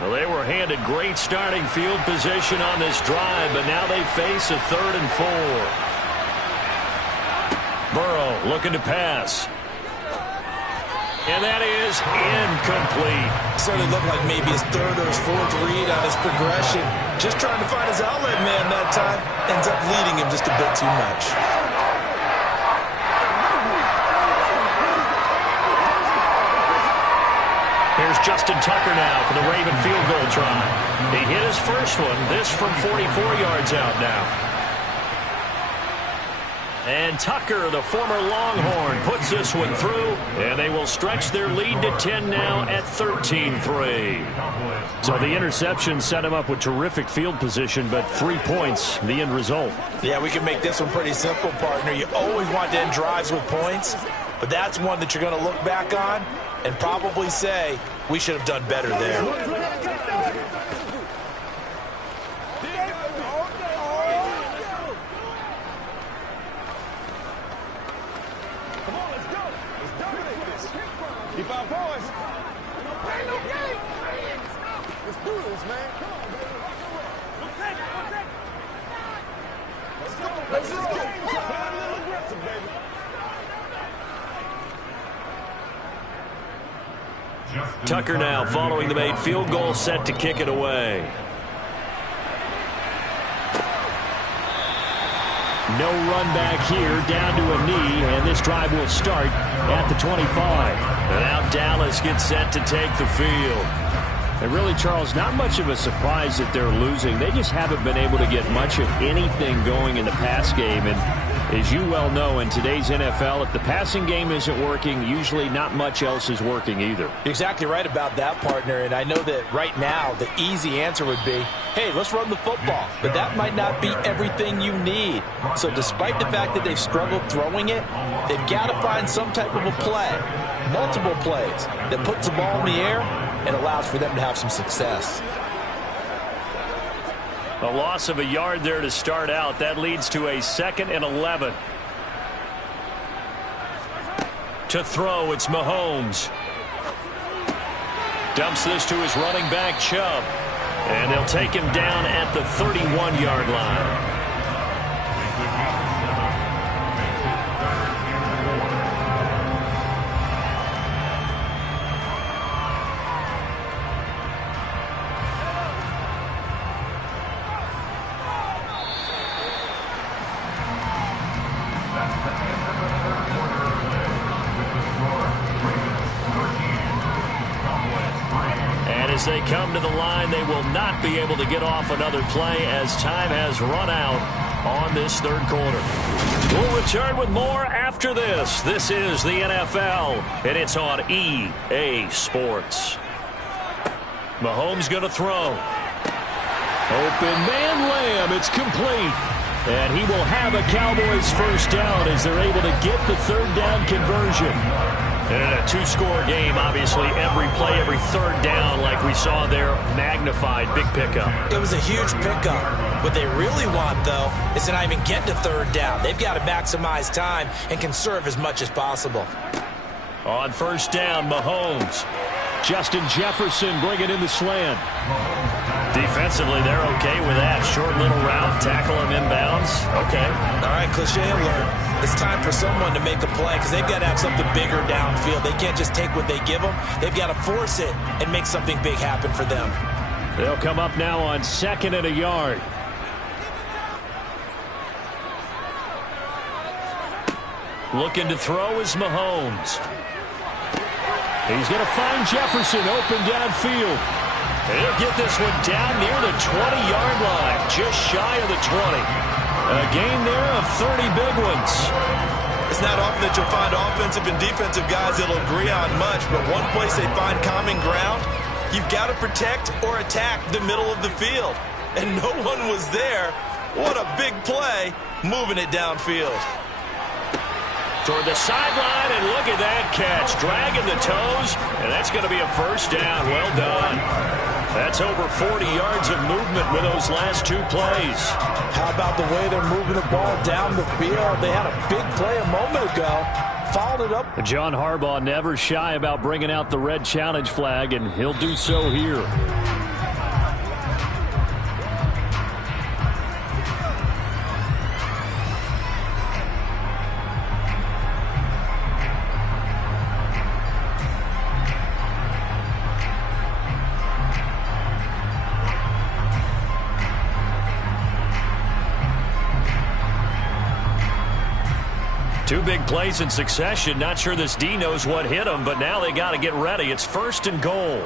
Well, they were handed great starting field position on this drive, but now they face a 3rd and 4. Burrow looking to pass. And that is incomplete. Certainly looked like maybe his 3rd or his 4th read on his progression. Just trying to find his outlet man that time. Ends up leading him just a bit too much. Here's Justin Tucker now for the Raven field goal try. He hit his first one. This from 44 yards out now. And Tucker, the former Longhorn, puts this one through. And they will stretch their lead to 10 now at 13-3. So the interception set him up with terrific field position, but 3 points, the end result. Yeah, we can make this one pretty simple, partner. You always want to end drives with points, but that's one that you're going to look back on and probably say, we should have done better there. Keep our boys. Let's do this, man. Come on, baby. Let's go. Let's just go. Have a little aggressive, baby. Tucker now following the made field goal, set to kick it away. No run back here, down to a knee, and this drive will start at the 25. And now Dallas gets set to take the field. And really, Charles, not much of a surprise that they're losing. They just haven't been able to get much of anything going in the pass game. And as you well know, in today's NFL, if the passing game isn't working, usually not much else is working either. You're exactly right about that, partner. And I know that right now the easy answer would be, hey, let's run the football. But that might not be everything you need. So despite the fact that they've struggled throwing it, they've got to find some type of a play, multiple plays, that puts the ball in the air and allows for them to have some success. A loss of a yard there to start out. That leads to a 2nd and 11. To throw, it's Mahomes. Dumps this to his running back, Chubb. And they'll take him down at the 31-yard line. As they come to the line, they will not be able to get off another play as time has run out on this 3rd quarter. We'll return with more after this. This is the NFL, and it's on EA Sports. Mahomes going to throw. Open man Lamb, it's complete. And he will have a Cowboys first down as they're able to get the 3rd down conversion. And in a two-score game, obviously every play, every third down, like we saw there, magnified. Big pickup. It was a huge pickup. What they really want, though, is to not even get to third down. They've got to maximize time and conserve as much as possible. On first down, Mahomes. Justin Jefferson bringing in the slant. Defensively, they're okay with that. Short little route, tackle him inbounds. Okay. All right, cliche alert. It's time for someone to make a play because they've got to have something bigger downfield. They can't just take what they give them. They've got to force it and make something big happen for them. They'll come up now on 2nd and a yard. Looking to throw is Mahomes. He's going to find Jefferson open downfield. He'll get this one down near the 20-yard line, just shy of the 20. A gain there of 30 big ones. It's not often that you'll find offensive and defensive guys that'll agree on much, but one place they find common ground, you've got to protect or attack the middle of the field. And no one was there. What a big play, moving it downfield. Toward the sideline, and look at that catch. Dragging the toes, and that's going to be a first down. Well done. That's over 40 yards of movement with those last two plays. How about the way they're moving the ball down the field? They had a big play a moment ago. Followed it up. John Harbaugh never shy about bringing out the red challenge flag, and he'll do so here. Two big plays in succession. Not sure this D knows what hit him, but now they got to get ready. It's 1st and goal.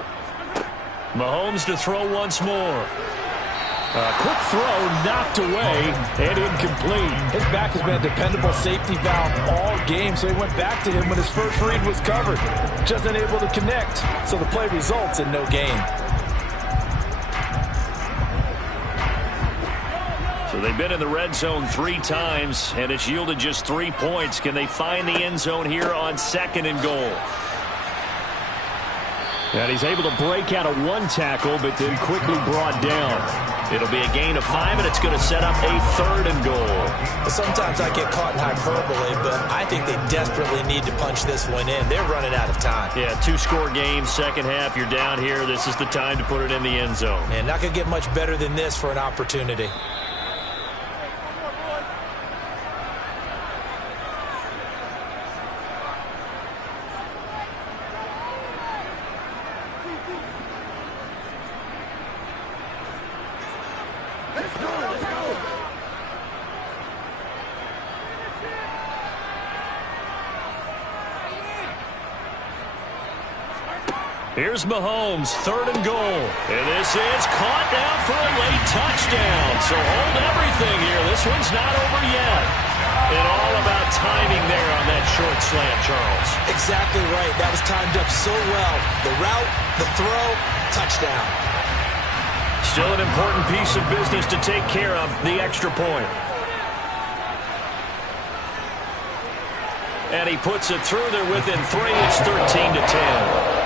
Mahomes to throw once more. A quick throw knocked away and incomplete. His back has been a dependable safety valve all game, so he went back to him when his first read was covered. Just unable to connect, so the play results in no gain. So they've been in the red zone 3 times, and it's yielded just 3 points. Can they find the end zone here on 2nd and goal? And he's able to break out of one tackle, but then quickly brought down. It'll be a gain of 5, and it's going to set up a 3rd and goal. Sometimes I get caught in hyperbole, but I think they desperately need to punch this one in. They're running out of time. Yeah, 2-score game, second half. You're down here. This is the time to put it in the end zone. And not going to get much better than this for an opportunity. Here's Mahomes, 3rd and goal. And this is caught down for a late touchdown. So hold everything here. This one's not over yet. And all about timing there on that short slant, Charles. Exactly right. That was timed up so well. The route, the throw, touchdown. Still an important piece of business to take care of, the extra point. And he puts it through there within 3. It's 13-10.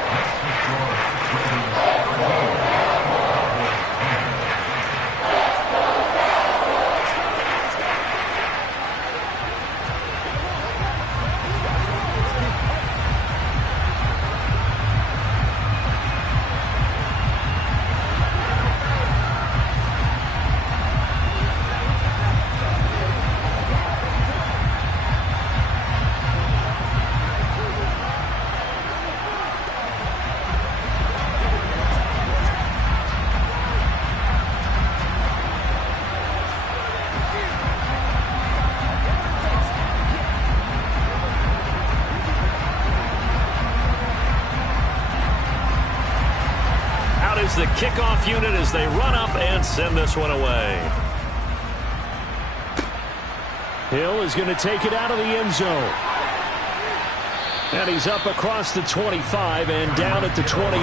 The kickoff unit as they run up and send this one away. Hill is going to take it out of the end zone. And he's up across the 25 and down at the 28.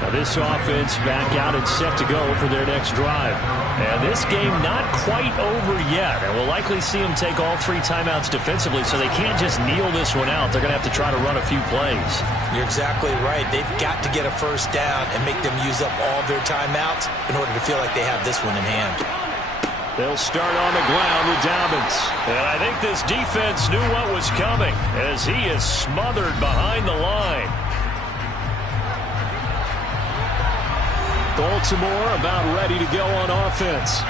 Now this offense back out and set to go for their next drive. And this game not quite over yet. And we'll likely see them take all 3 timeouts defensively, so they can't just kneel this one out. They're going to have to try to run a few plays. You're exactly right. They've got to get a first down and make them use up all their timeouts in order to feel like they have this one in hand. They'll start on the ground with Dobbins. And I think this defense knew what was coming as he is smothered behind the line. Baltimore about ready to go on offense.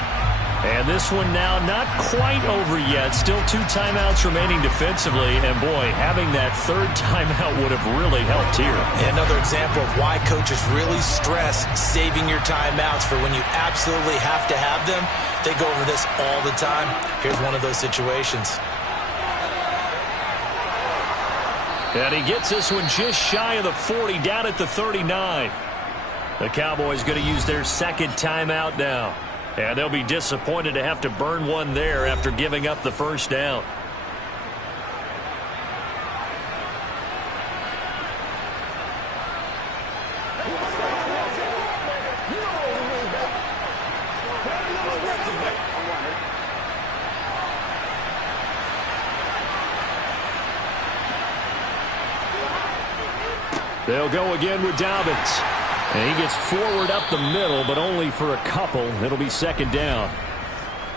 And this one now not quite over yet. Still 2 timeouts remaining defensively. And, boy, having that 3rd timeout would have really helped here. Another example of why coaches really stress saving your timeouts for when you absolutely have to have them. They go over this all the time. Here's one of those situations. And he gets this one just shy of the 40, down at the 39. The Cowboys going to use their 2nd timeout now. And they'll be disappointed to have to burn one there after giving up the first down. They'll go again with Dobbins. And he gets forward up the middle, but only for a couple. It'll be 2nd down.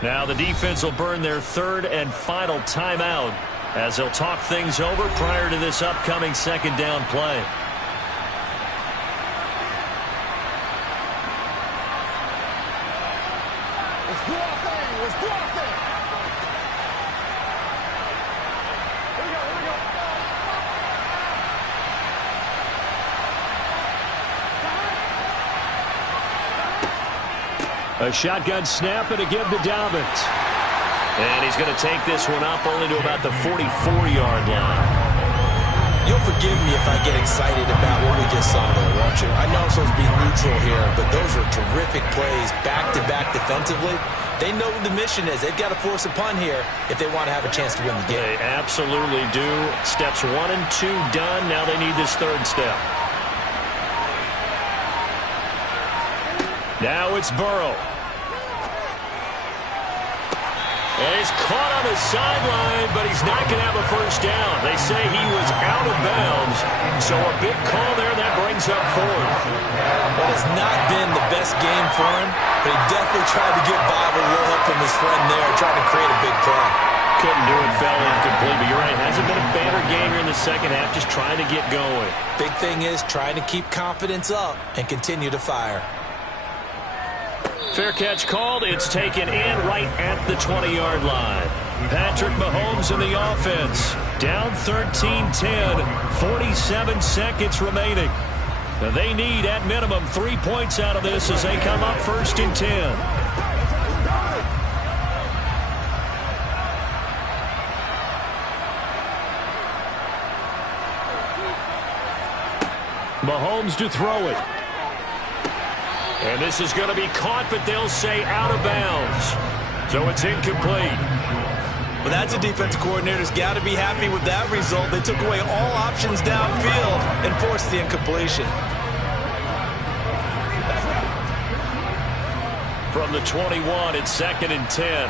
Now the defense will burn their 3rd and final timeout as they'll talk things over prior to this upcoming 2nd down play. Let's do our thing. Let's do our thing. Here we go. Here we go. A shotgun snap and a give to Dobbins. And he's going to take this one up only to about the 44-yard line. You'll forgive me if I get excited about what we just saw there, won't you? I know I'm supposed to be neutral here, but those are terrific plays back-to-back defensively. They know what the mission is. They've got to force a punt here if they want to have a chance to win the game. They absolutely do. Steps 1 and 2 done. Now they need this 3rd step. Now it's Burrow. And he's caught on the sideline, but he's not going to have a first down. They say he was out of bounds, so a big call there that brings up 4th. Well, it's not been the best game for him, but he definitely tried to get by with a little help from his friend there, trying to create a big play. Couldn't do it, fell incomplete, but you're right. It hasn't been a banner game here in the second half, just trying to get going. Big thing is trying to keep confidence up and continue to fire. Fair catch called. It's taken in right at the 20-yard line. Patrick Mahomes in the offense. Down 13-10. 47 seconds remaining. They need, at minimum, 3 points out of this as they come up 1st and 10. Mahomes to throw it. And this is going to be caught, but they'll say out of bounds. So it's incomplete. Well, that's a defense coordinator's got to be happy with that result. They took away all options downfield and forced the incompletion. From the 21, it's 2nd and 10.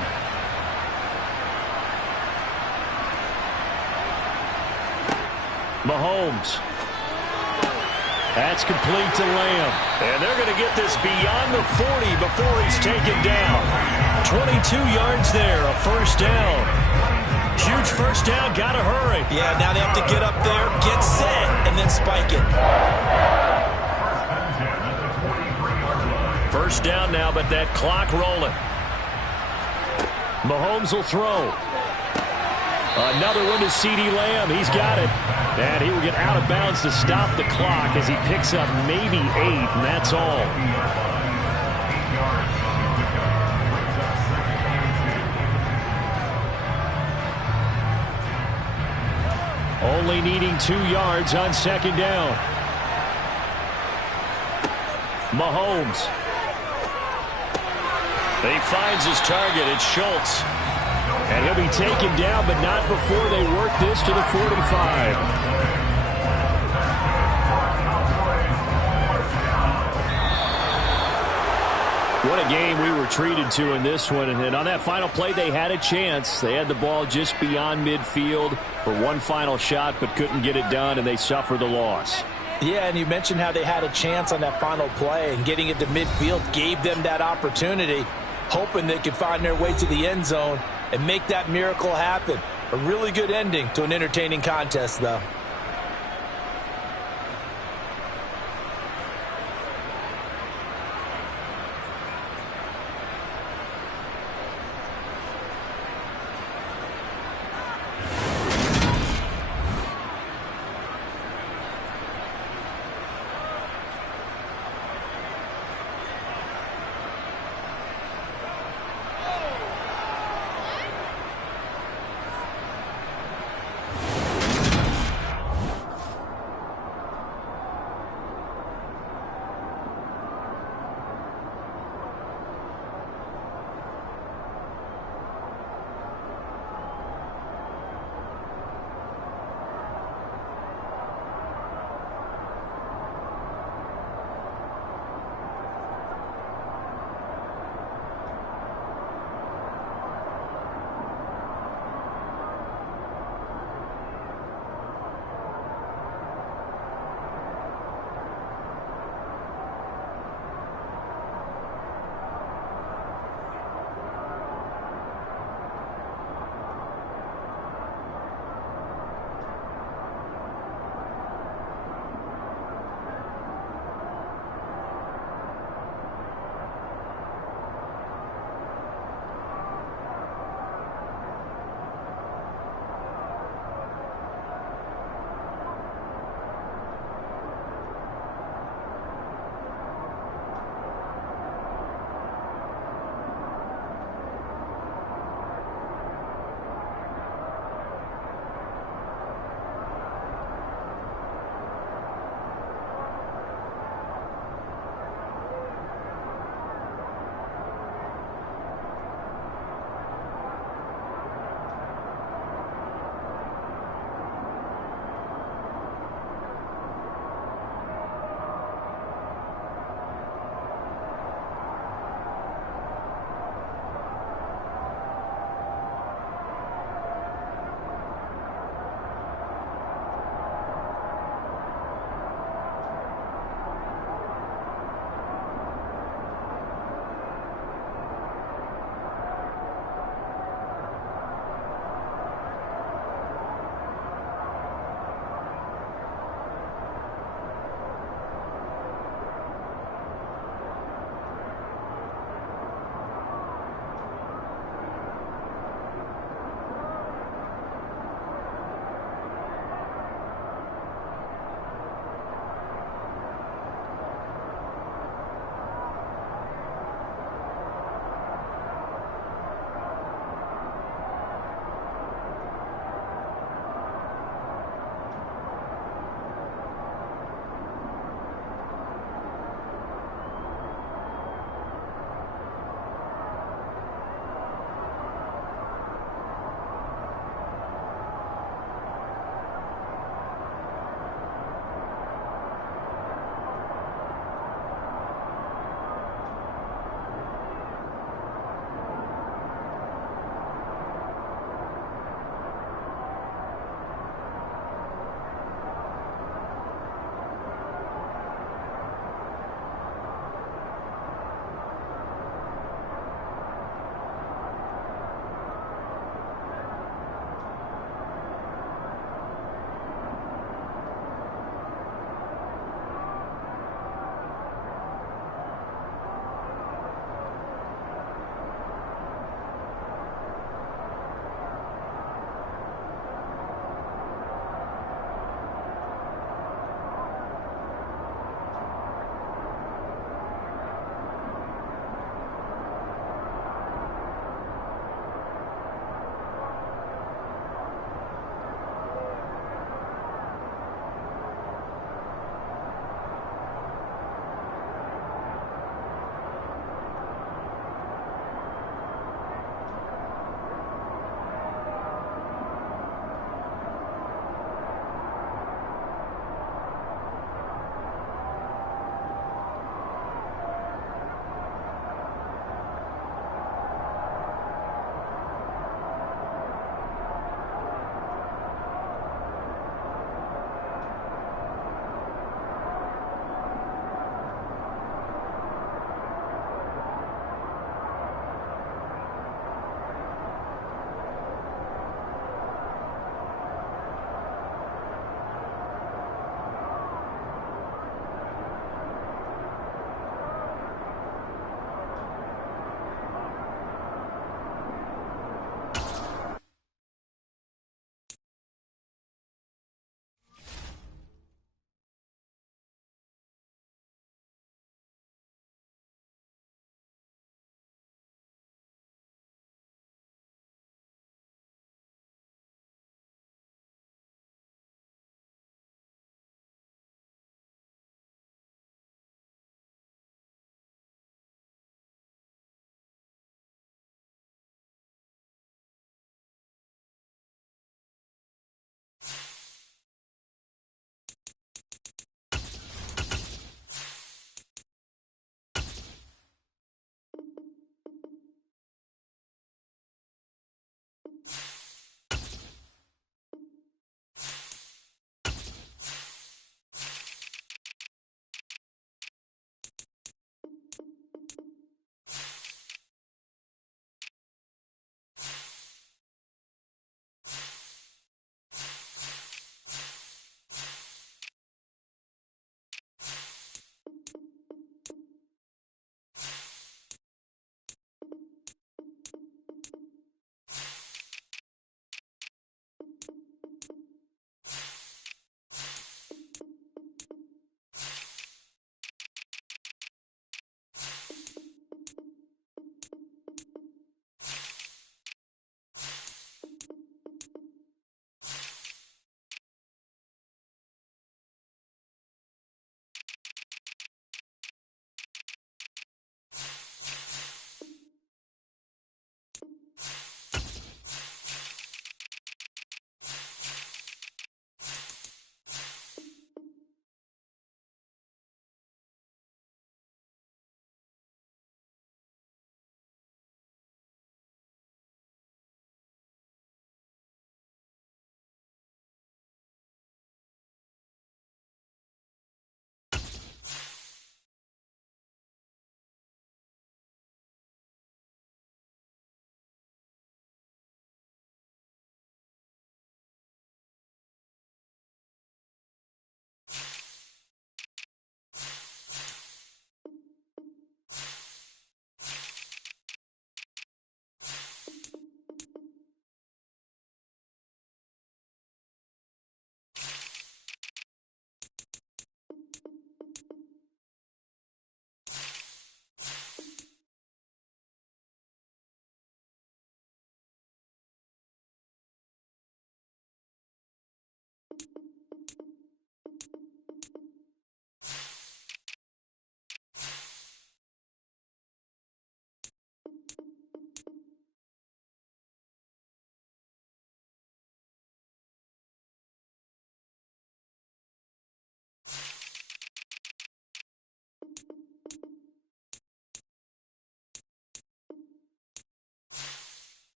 Mahomes. That's complete to Lamb. And they're going to get this beyond the 40 before he's taken down. 22 yards there, a first down. Huge first down, got to hurry. Yeah, now they have to get up there, get set, and then spike it. First down now, but that clock rolling. Mahomes will throw. Another one to CeeDee Lamb. He's got it. And he will get out of bounds to stop the clock as he picks up maybe 8, and that's all. Only needing 2 yards on 2nd down. Mahomes. He finds his target. It's Schultz. And he'll be taken down, but not before they work this to the 45. What a game we were treated to in this one. And on that final play, they had a chance. They had the ball just beyond midfield for one final shot, but couldn't get it done, and they suffered the loss. Yeah, and you mentioned how they had a chance on that final play, and getting it to midfield gave them that opportunity, hoping they could find their way to the end zone and make that miracle happen. A really good ending to an entertaining contest, though.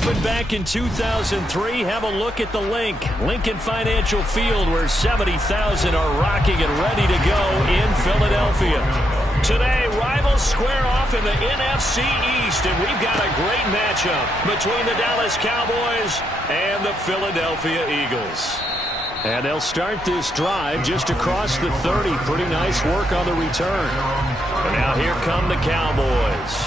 opened back in 2003. Have a look at the link. Lincoln Financial Field, where 70,000 are rocking and ready to go in Philadelphia. Today, rivals square off in the NFC East, and we've got a great matchup between the Dallas Cowboys and the Philadelphia Eagles. And they'll start this drive just across the 30. Pretty nice work on the return. And now here come the Cowboys.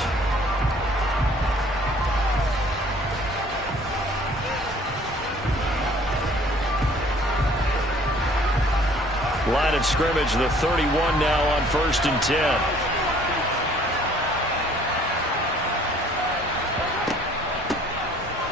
Line of scrimmage, the 31 now on 1st and 10.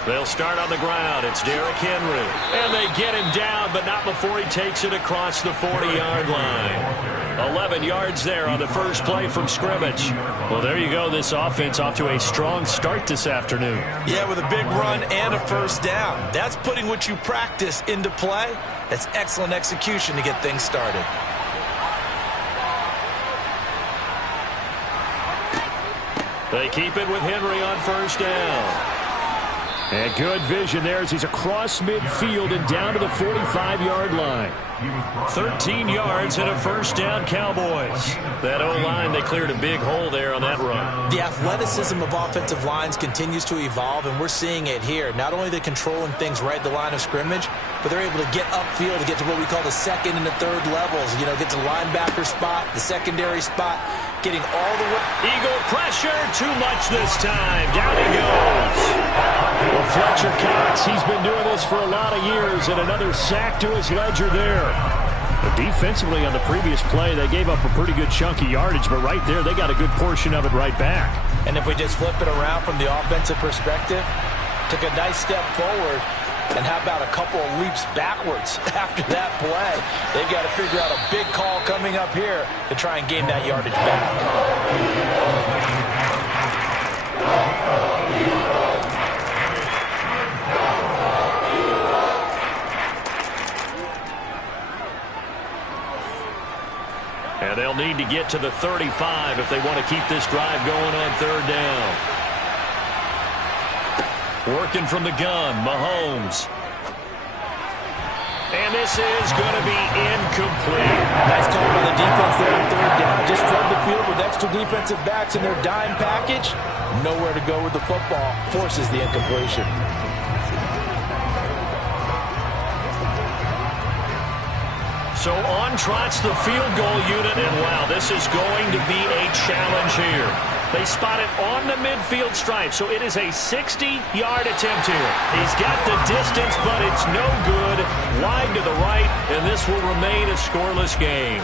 They'll start on the ground. It's Derrick Henry. And they get him down, but not before he takes it across the 40-yard line. 11 yards there on the first play from scrimmage. Well, there you go. This offense off to a strong start this afternoon. Yeah, with a big run and a first down. That's putting what you practice into play. That's excellent execution to get things started. They keep it with Henry on first down. And good vision there as he's across midfield and down to the 45-yard line. 13 yards and a first down, Cowboys. That O-line, they cleared a big hole there on that run. The athleticism of offensive lines continues to evolve, and we're seeing it here. Not only are they controlling things right at the line of scrimmage, but they're able to get upfield to get to what we call the second and the third levels. You know, get to the linebacker spot, the secondary spot, getting all the way. Eagle pressure, too much this time. Down he goes. Well, Fletcher Cox, he's been doing this for a lot of years, and another sack to his ledger there. But defensively on the previous play, they gave up a pretty good chunk of yardage, but right there, they got a good portion of it right back. And if we just flip it around from the offensive perspective, took a nice step forward, and how about a couple of leaps backwards after that play? They've got to figure out a big call coming up here to try and gain that yardage back. And they'll need to get to the 35 if they want to keep this drive going on third down. Working from the gun, Mahomes. And this is going to be incomplete. Nice call by the defense there on third down. Just flood the field with extra defensive backs in their dime package. Nowhere to go with the football. Forces the incompletion. So on trots the field goal unit, and wow, this is going to be a challenge here. They spot it on the midfield stripe, so it is a 60-yard attempt here. He's got the distance, but it's no good. Wide to the right, and this will remain a scoreless game.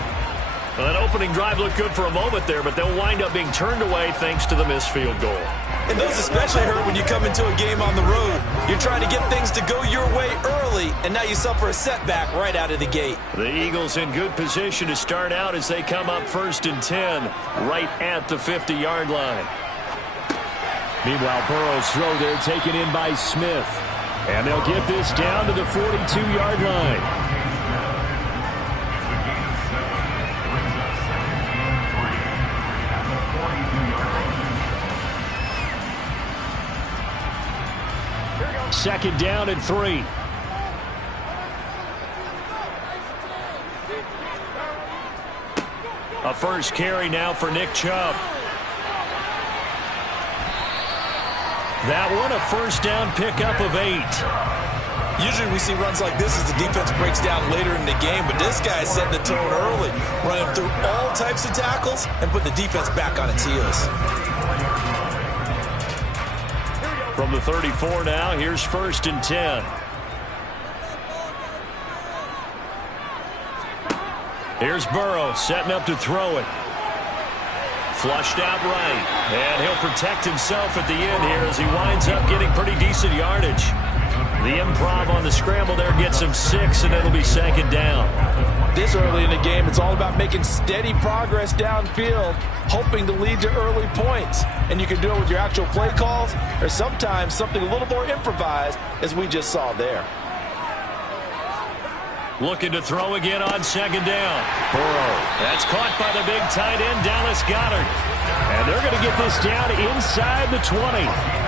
Well, that opening drive looked good for a moment there, but they'll wind up being turned away thanks to the missed field goal. And those especially hurt when you come into a game on the road. You're trying to get things to go your way early, and now you suffer a setback right out of the gate. The Eagles in good position to start out as they come up 1st and 10 right at the 50-yard line. Meanwhile, Burrow's throw there taken in by Smith. And they'll get this down to the 42-yard line. Second down and 3. A first carry now for Nick Chubb. That one a first down pickup of 8. Usually we see runs like this as the defense breaks down later in the game, but this guy set the tone early, running through all types of tackles and put the defense back on its heels. From the 34 now, here's 1st and 10. Here's Burrow setting up to throw it. Flushed out right. And he'll protect himself at the end here as he winds up getting pretty decent yardage. The improv on the scramble there gets him 6, and it'll be second down. This early in the game, it's all about making steady progress downfield, hoping to lead to early points. And you can do it with your actual play calls, or sometimes something a little more improvised, as we just saw there. Looking to throw again on second down. Burrow. That's caught by the big tight end, Dallas Goedert. And they're going to get this down inside the 20.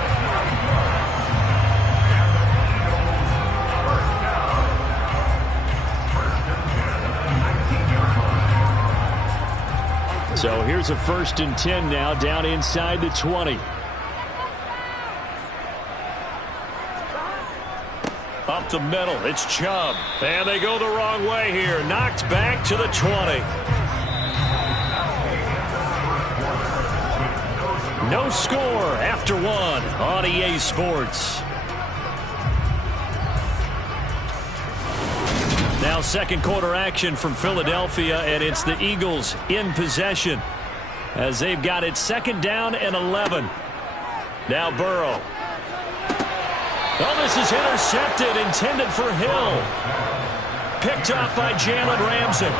So here's a 1st and 10 now down inside the 20. Up the middle, it's Chubb. And they go the wrong way here. Knocked back to the 20. No score after 1 on EA Sports. Now second quarter action from Philadelphia, and it's the Eagles in possession as they've got it 2nd down and 11. Now Burrow. Oh, this is intercepted, intended for Hill. Picked off by Jalen Ramsey.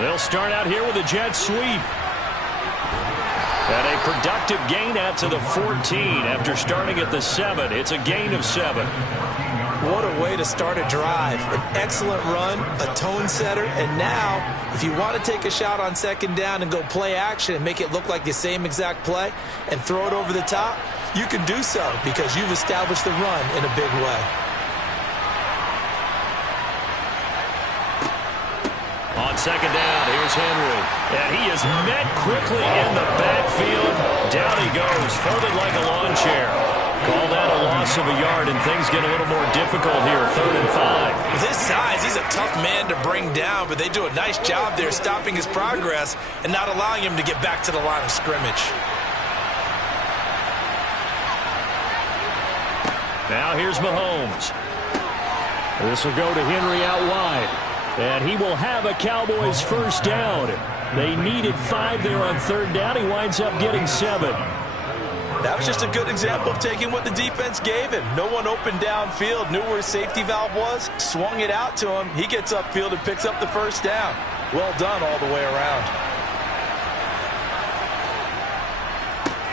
They'll start out here with a jet sweep. And a productive gain out to the 14 after starting at the 7. It's a gain of 7. What a way to start a drive. An excellent run, a tone setter, and now, if you want to take a shot on 2nd down and go play action and make it look like the same exact play and throw it over the top, you can do so because you've established the run in a big way. On 2nd down, here's Henry. And he is met quickly in the backfield. Down he goes, folded like a lawn chair. Call that a loss of a yard, and things get a little more difficult here, 3rd and 5. With his size, he's a tough man to bring down, but they do a nice job there stopping his progress and not allowing him to get back to the line of scrimmage. Now here's Mahomes. This will go to Henry out wide. And he will have a Cowboys 1st down. They needed 5 there on 3rd down. He winds up getting 7. That was just a good example of taking what the defense gave him. No one opened downfield, knew where his safety valve was, swung it out to him. He gets upfield and picks up the 1st down. Well done all the way around.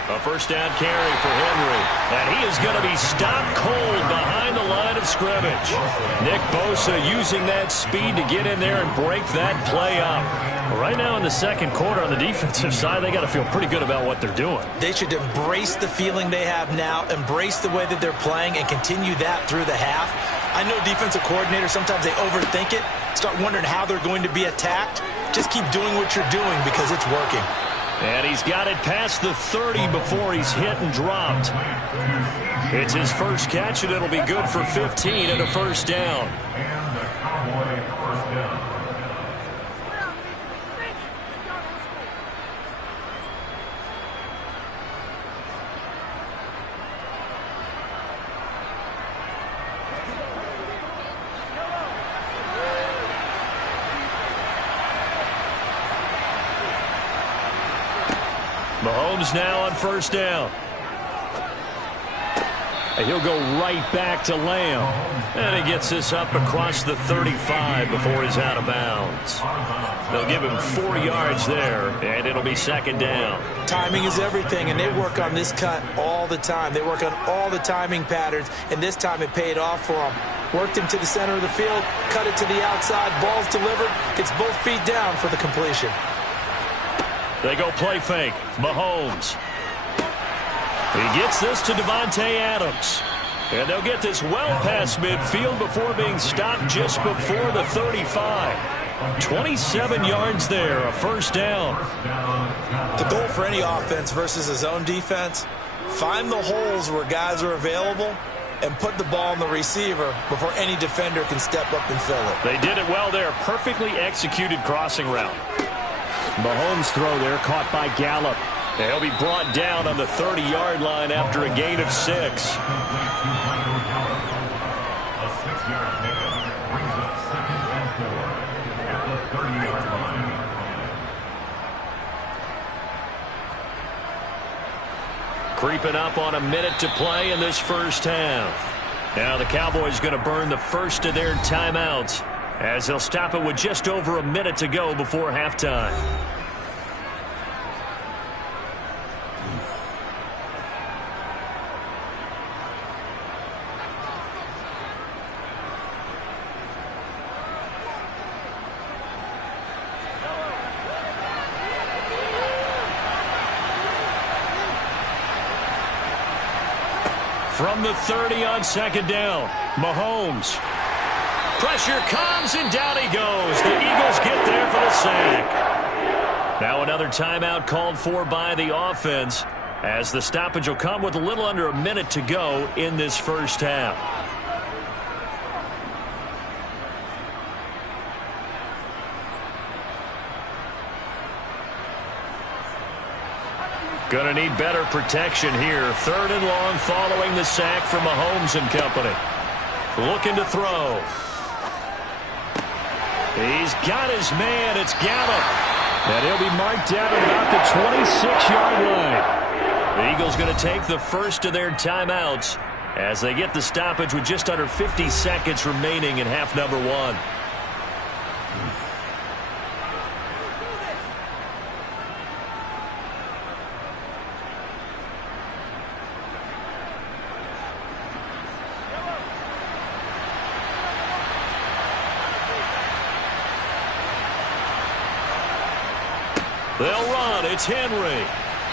A 1st down carry for Henry. And he is going to be stopped cold behind the line of scrimmage. Nick Bosa using that speed to get in there and break that play up. Right now in the 2nd quarter on the defensive side, they got to feel pretty good about what they're doing. They should embrace the feeling they have now, embrace the way that they're playing, and continue that through the half. I know defensive coordinators, sometimes they overthink it, start wondering how they're going to be attacked. Just keep doing what you're doing because it's working. And he's got it past the 30 before he's hit and dropped. It's his first catch, and it'll be good for 15 and a 1st down. And the Cowboy 1st down. Mahomes now on 1st down. And he'll go right back to Lamb. And he gets this up across the 35 before he's out of bounds. They'll give him 4 yards there, and it'll be 2nd down. Timing is everything, and they work on this cut all the time. They work on all the timing patterns, and this time it paid off for them. Worked him to the center of the field, cut it to the outside, ball's delivered, gets both feet down for the completion. They go play fake. Mahomes. He gets this to Davante Adams. And they'll get this well past midfield before being stopped just before the 35. 27 yards there, a 1st down. The goal for any offense versus his own defense, find the holes where guys are available and put the ball on the receiver before any defender can step up and fill it. They did it well there. Perfectly executed crossing route. Mahomes throw there caught by Gallup. He'll be brought down on the 30-yard line after a gain of 6. A 6-yard pickup brings up 2nd and 4 at the 30-yard line. Creeping up on a minute to play in this 1st half. Now the Cowboys going to burn the first of their timeouts as they'll stop it with just over a minute to go before halftime. From the 30 on second down, Mahomes. Pressure comes, and down he goes. The Eagles get there for the sack. Now another timeout called for by the offense, as the stoppage will come with a little under a minute to go in this first half. Going to need better protection here. Third and long following the sack from Mahomes and company. Looking to throw. He's got his man. It's Gallup. And he'll be marked down at about the 26-yard line. The Eagles going to take the first of their timeouts as they get the stoppage with just under 50 seconds remaining in half number one. They'll run. It's Henry.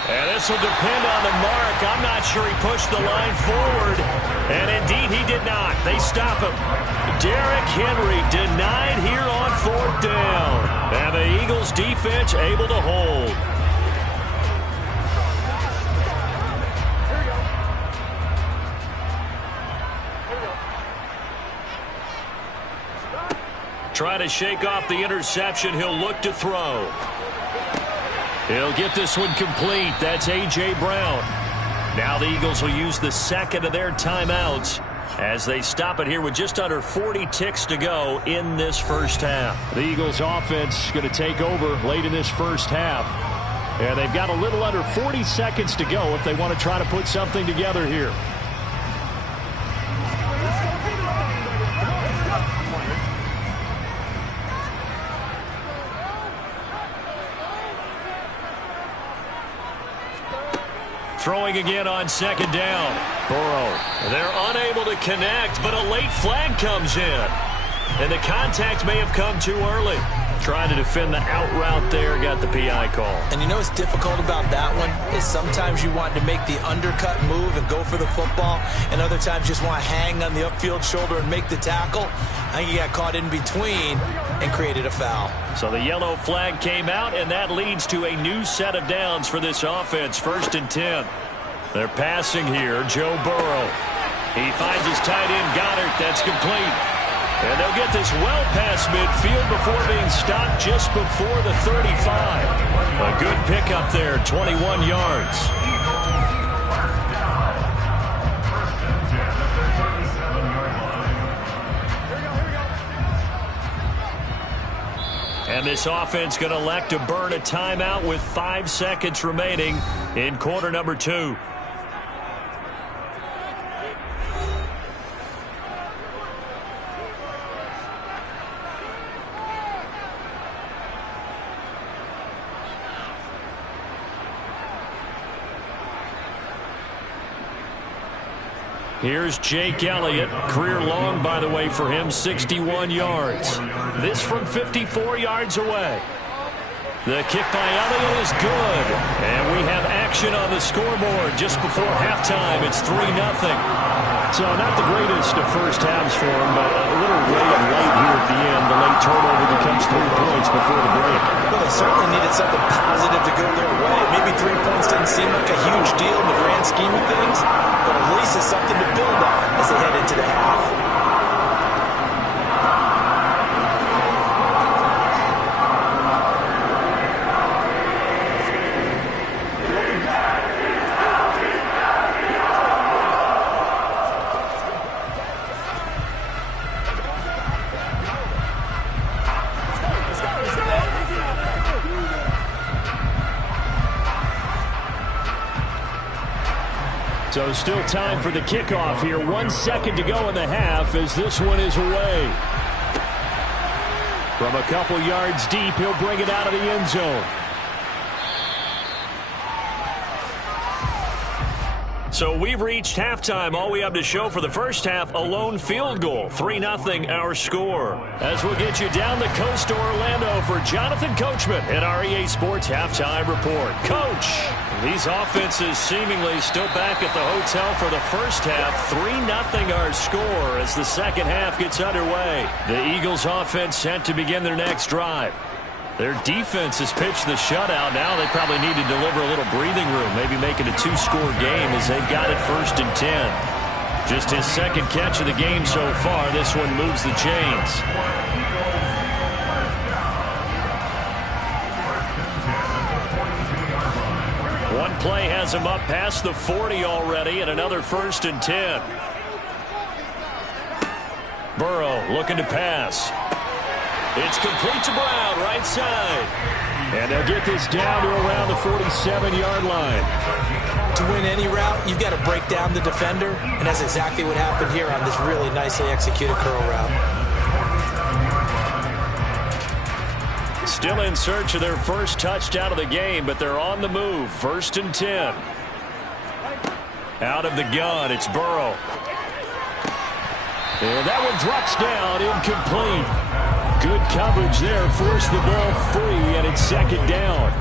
And this will depend on the mark. I'm not sure he pushed the line forward. And indeed, he did not. They stop him. Derrick Henry denied here on fourth down. And the Eagles defense able to hold. Try to shake off the interception. He'll look to throw. He'll get this one complete. That's A.J. Brown. Now the Eagles will use the second of their timeouts as they stop it here with just under 40 ticks to go in this first half. The Eagles offense going to take over late in this first half. And they've got a little under 40 seconds to go if they want to try to put something together here. Throwing again on second down. Burrow. They're unable to connect, but a late flag comes in. And the contact may have come too early. Trying to defend the out route there, got the PI call. And you know what's difficult about that one is sometimes you want to make the undercut move and go for the football, and other times you just want to hang on the upfield shoulder and make the tackle. I think he got caught in between and created a foul. So the yellow flag came out, and that leads to a new set of downs for this offense. 1st and 10. They're passing here. Joe Burrow. He finds his tight end, Goddard. That's complete. And they'll get this well past midfield before being stopped just before the 35. A good pickup there, 21 yards. And this offense going to elect to burn a timeout with 5 seconds remaining in quarter number 2. Here's Jake Elliott. Career long, by the way, for him, 61 yards. This from 54 yards away. The kick by Elliott is good. And we have action on the scoreboard just before halftime. It's 3-0. So not the greatest of first halves for him, but a little ray of light here at the end. The late turnover becomes 3 points before the break. Well, they certainly needed something positive to go their way. Maybe 3 points doesn't seem like a huge deal in the grand scheme of things, but at least it's something to build on as they head into the half. So still time for the kickoff here. 1 second to go in the half as this one is away. From a couple yards deep, he'll bring it out of the end zone. So we've reached halftime. All we have to show for the first half, a lone field goal. 3-0 our score. As we'll get you down the coast to Orlando for Jonathan Coachman at our EA Sports Halftime Report. Coach, these offenses seemingly still back at the hotel for the first half. 3-0 our score as the second half gets underway. The Eagles offense set to begin their next drive. Their defense has pitched the shutout. Now they probably need to deliver a little breathing room, maybe make it a 2-score game as they've got it 1st and 10. Just his second catch of the game so far. This one moves the chains. One play has him up past the 40 already, and another 1st and 10. Burrow looking to pass. It's complete to Brown, right side. And they'll get this down to around the 47-yard line. To win any route, you've got to break down the defender, and that's exactly what happened here on this really nicely executed curl route. Still in search of their first touchdown of the game, but they're on the move. 1st and 10. Out of the gun, it's Burrow. And that one drops down, incomplete. Good coverage there, forced the ball free, and it's 2nd down.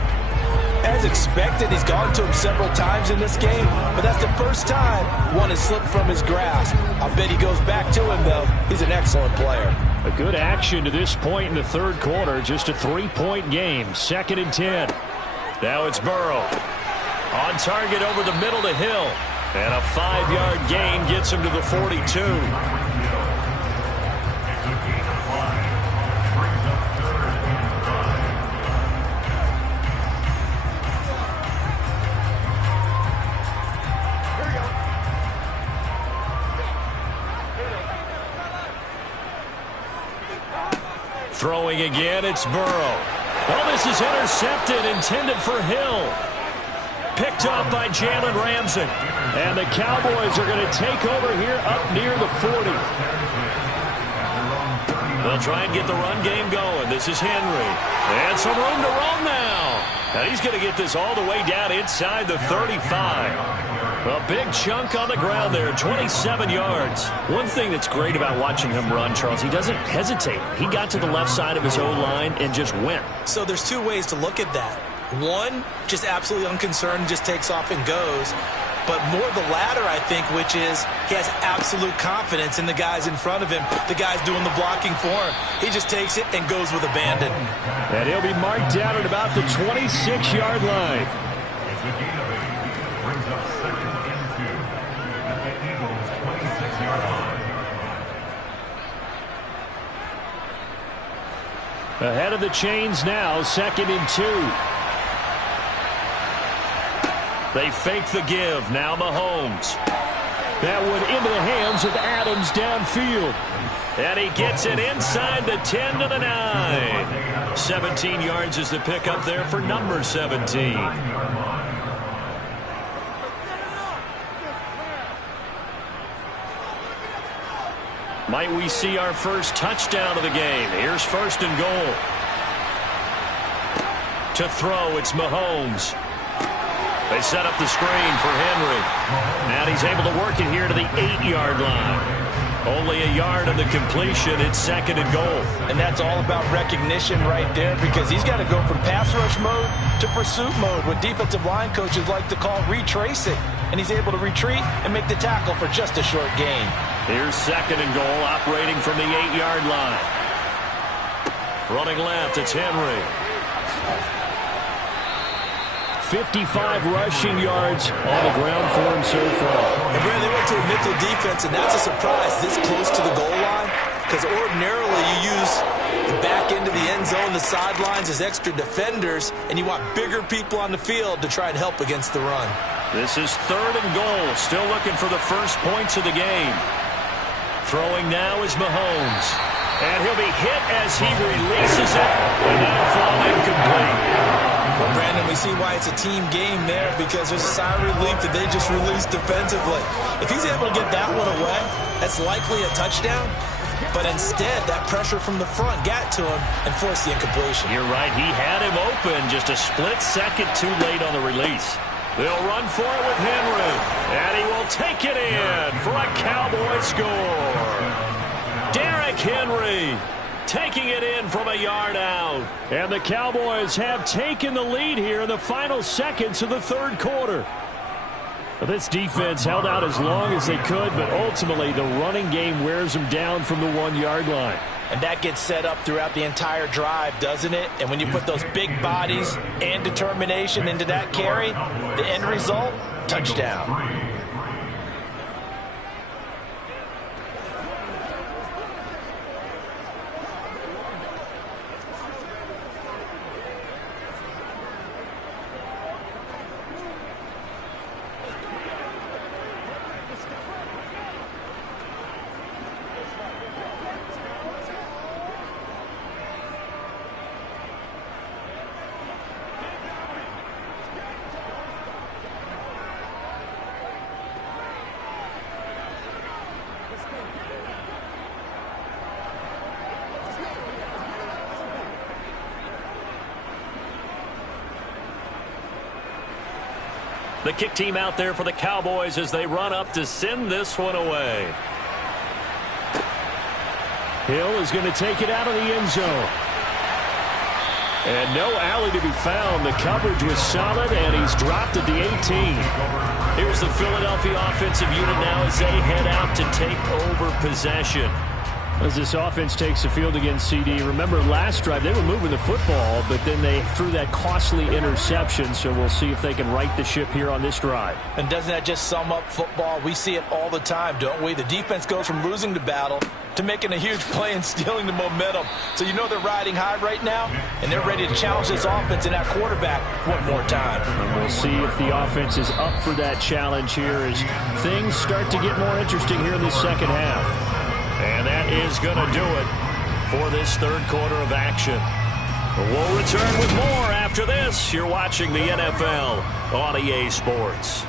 As expected, he's gone to him several times in this game, but that's the first time one has slipped from his grasp. I bet he goes back to him, though. He's an excellent player. A good action to this point in the third quarter. Just a 3-point game. 2nd and 10. Now it's Burrow. On target over the middle to Hill. And a 5-yard gain gets him to the 42. Throwing again, it's Burrow. Oh, this is intercepted, intended for Hill. Picked up by Jalen Ramsey. And the Cowboys are going to take over here up near the 40. They'll try and get the run game going. This is Henry. And some room to roam now. And he's going to get this all the way down inside the 35. A big chunk on the ground there, 27 yards. One thing that's great about watching him run, Charles, he doesn't hesitate. He got to the left side of his O-line and just went. So there's two ways to look at that. One, just absolutely unconcerned, just takes off and goes. But more the latter, I think, which is he has absolute confidence in the guys in front of him, the guys doing the blocking for him. He just takes it and goes with abandon. And he'll be marked down at about the 26-yard line. Brings up 2nd and 2 at the Eagles' 26-yard line. Ahead of the chains now, 2nd and 2. They fake the give. Now Mahomes. That one into the hands of Adams downfield. And he gets it inside the 10 to the 9. 17 yards is the pickup there for number 17. Might we see our first touchdown of the game? Here's 1st and goal. To throw, it's Mahomes. They set up the screen for Henry. And he's able to work it here to the 8-yard line. Only a yard on the completion. It's 2nd and goal. And that's all about recognition right there, because he's got to go from pass rush mode to pursuit mode, what defensive line coaches like to call retracing. And he's able to retreat and make the tackle for just a short gain. Here's 2nd and goal, operating from the 8-yard line. Running left, it's Henry. 55 rushing yards on the ground for him so far. And Brandon, they went to a nickel defense, and that's a surprise this close to the goal line, because ordinarily you use the back end of the end zone, the sidelines as extra defenders, and you want bigger people on the field to try and help against the run. This is 3rd and goal, still looking for the first points of the game. Throwing now is Mahomes. And he'll be hit as he releases it, and that'll fall incomplete. Well, Brandon, we see why it's a team game there, because there's a sigh of relief that they just released defensively. If he's able to get that one away, that's likely a touchdown. But instead, that pressure from the front got to him and forced the incompletion. You're right. He had him open, just a split second too late on the release. They'll run for it with Henry, and he will take it in for a Cowboy score. Derrick Henry taking it in from a yard out. And the Cowboys have taken the lead here in the final seconds of the third quarter. This defense held out as long as they could, but ultimately the running game wears them down from the 1-yard line. And that gets set up throughout the entire drive, doesn't it? And when you put those big bodies and determination into that carry, the end result, touchdown. The kick team out there for the Cowboys as they run up to send this one away. Hill is going to take it out of the end zone. And no alley to be found. The coverage was solid, and he's dropped at the 18. Here's the Philadelphia offensive unit now as they head out to take over possession. As this offense takes the field against CD, remember last drive they were moving the football, but then they threw that costly interception, so we'll see if they can right the ship here on this drive. And doesn't that just sum up football? We see it all the time, don't we? The defense goes from losing the battle to making a huge play and stealing the momentum. So you know they're riding high right now, and they're ready to challenge this offense and that quarterback one more time. And we'll see if the offense is up for that challenge here as things start to get more interesting here in the second half. And that is going to do it for this third quarter of action. We'll return with more after this. You're watching the NFL on EA Sports.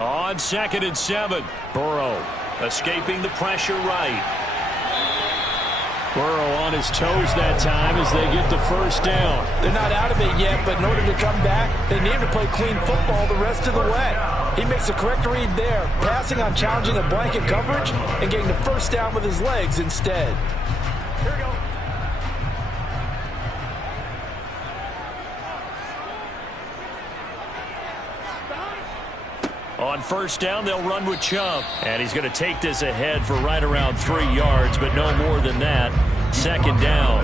On 2nd and 7, Burrow escaping the pressure right. Burrow on his toes that time as they get the first down. They're not out of it yet, but in order to come back, they need to play clean football the rest of the way. He makes the correct read there, passing on challenging a blanket coverage and getting the first down with his legs instead. Here we go. On first down, they'll run with Chubb. And he's going to take this ahead for right around 3 yards, but no more than that. Second down.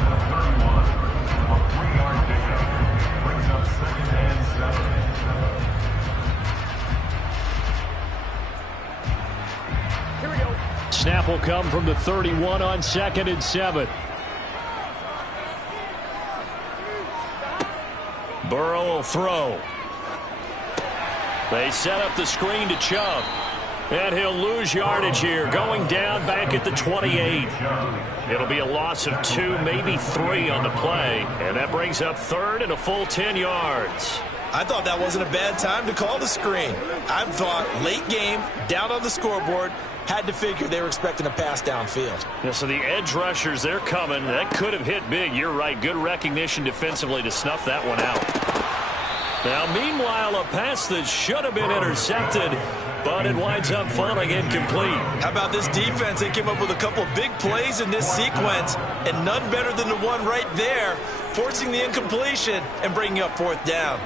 Here we go. Snap will come from the 31 on 2nd and 7. Burrow will throw. They set up the screen to Chubb. And he'll lose yardage here, going down back at the 28. It'll be a loss of 2, maybe 3 on the play. And that brings up third and a full 10 yards. I thought that wasn't a bad time to call the screen. I thought late game, down on the scoreboard, had to figure they were expecting a pass downfield. Yeah, so the edge rushers, they're coming. That could have hit big. You're right. Good recognition defensively to snuff that one out. Now, meanwhile, a pass that should have been intercepted, but it winds up falling incomplete. How about this defense? They came up with a couple big plays in this sequence, and none better than the one right there, forcing the incompletion and bringing up fourth down.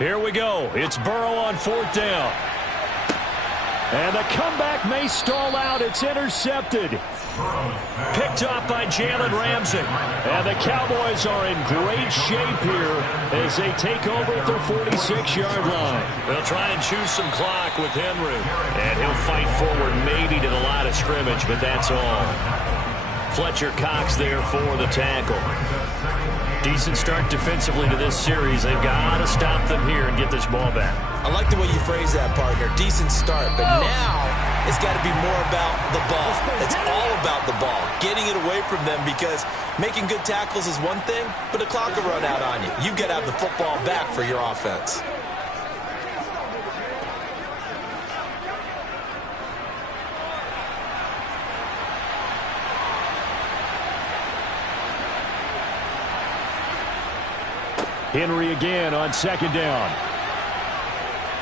Here we go. It's Burrow on fourth down. And the comeback may stall out. It's intercepted. Picked up by Jalen Ramsey. And the Cowboys are in great shape here as they take over at their 46-yard line. They'll try and choose some clock with Henry. And he'll fight forward maybe to the line of scrimmage, but that's all. Fletcher Cox there for the tackle. Decent start defensively to this series. They've got to stop them here and get this ball back. I like the way you phrase that, partner. Decent start, but now it's got to be more about the ball. It's all about the ball, getting it away from them, because making good tackles is one thing, but the clock will run out on you. You've got to have the football back for your offense. Henry again on second down.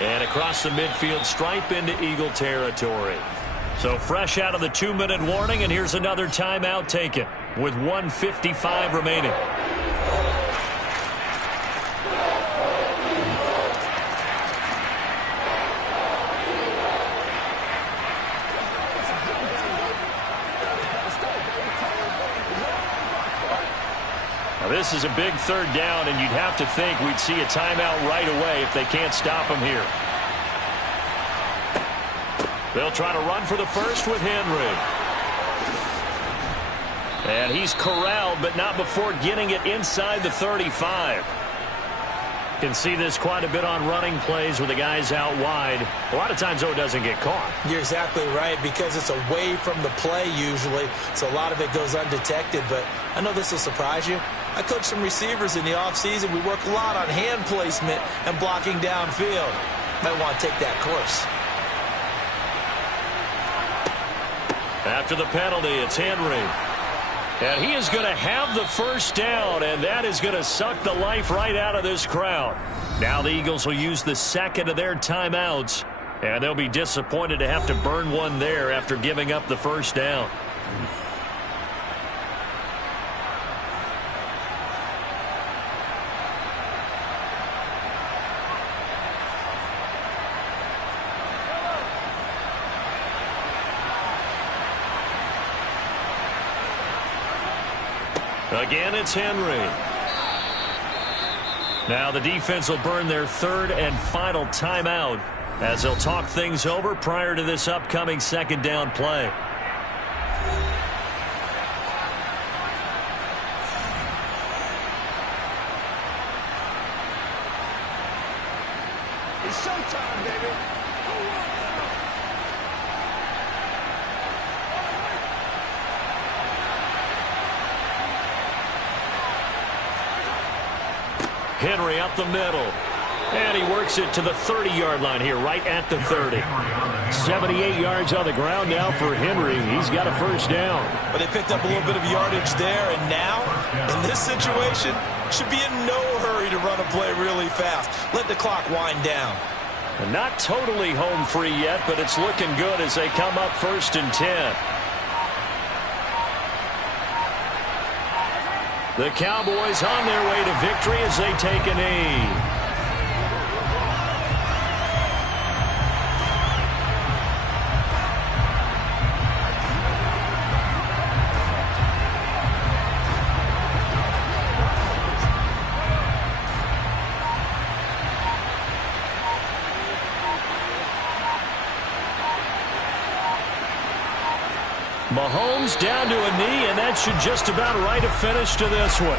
And across the midfield stripe into Eagle territory. So fresh out of the 2-minute warning, and here's another timeout taken with 1:55 remaining. Now this is a big third down, and you'd have to think we'd see a timeout right away if they can't stop him here. They'll try to run for the first with Henry. And he's corralled, but not before getting it inside the 35. Can see this quite a bit on running plays with the guys out wide. A lot of times, though, it doesn't get caught. You're exactly right, because it's away from the play usually, so a lot of it goes undetected. But I know this will surprise you. I coach some receivers in the offseason. We work a lot on hand placement and blocking downfield. Might want to take that course. After the penalty, it's Henry. And he is going to have the first down, and that is going to suck the life right out of this crowd. Now the Eagles will use the second of their timeouts, and they'll be disappointed to have to burn one there after giving up the first down. Again, it's Henry. Now the defense will burn their third and final timeout as they'll talk things over prior to this upcoming second down play. It's showtime, baby. Henry up the middle. And he works it to the 30-yard line here, right at the 30. 78 yards on the ground now for Henry. He's got a first down. But they picked up a little bit of yardage there, and now, in this situation, should be in no hurry to run a play really fast. Let the clock wind down. And not totally home free yet, but it's looking good as they come up 1st and 10. The Cowboys on their way to victory as they take a knee. Mahomes down to a knee, and that should just about write a finish to this one.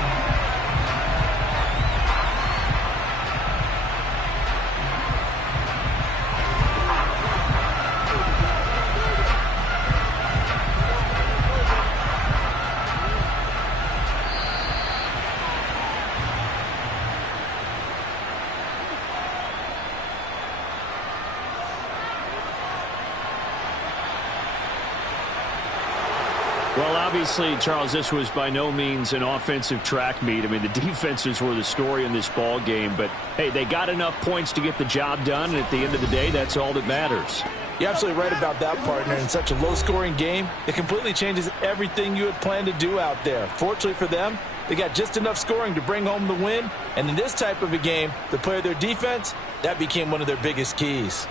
Well, obviously, Charles, this was by no means an offensive track meet. I mean, the defenses were the story in this ball game. But, hey, they got enough points to get the job done. And at the end of the day, that's all that matters. You're absolutely right about that, partner. In such a low-scoring game, it completely changes everything you had planned to do out there. Fortunately for them, they got just enough scoring to bring home the win. And in this type of a game, to play their defense, that became one of their biggest keys.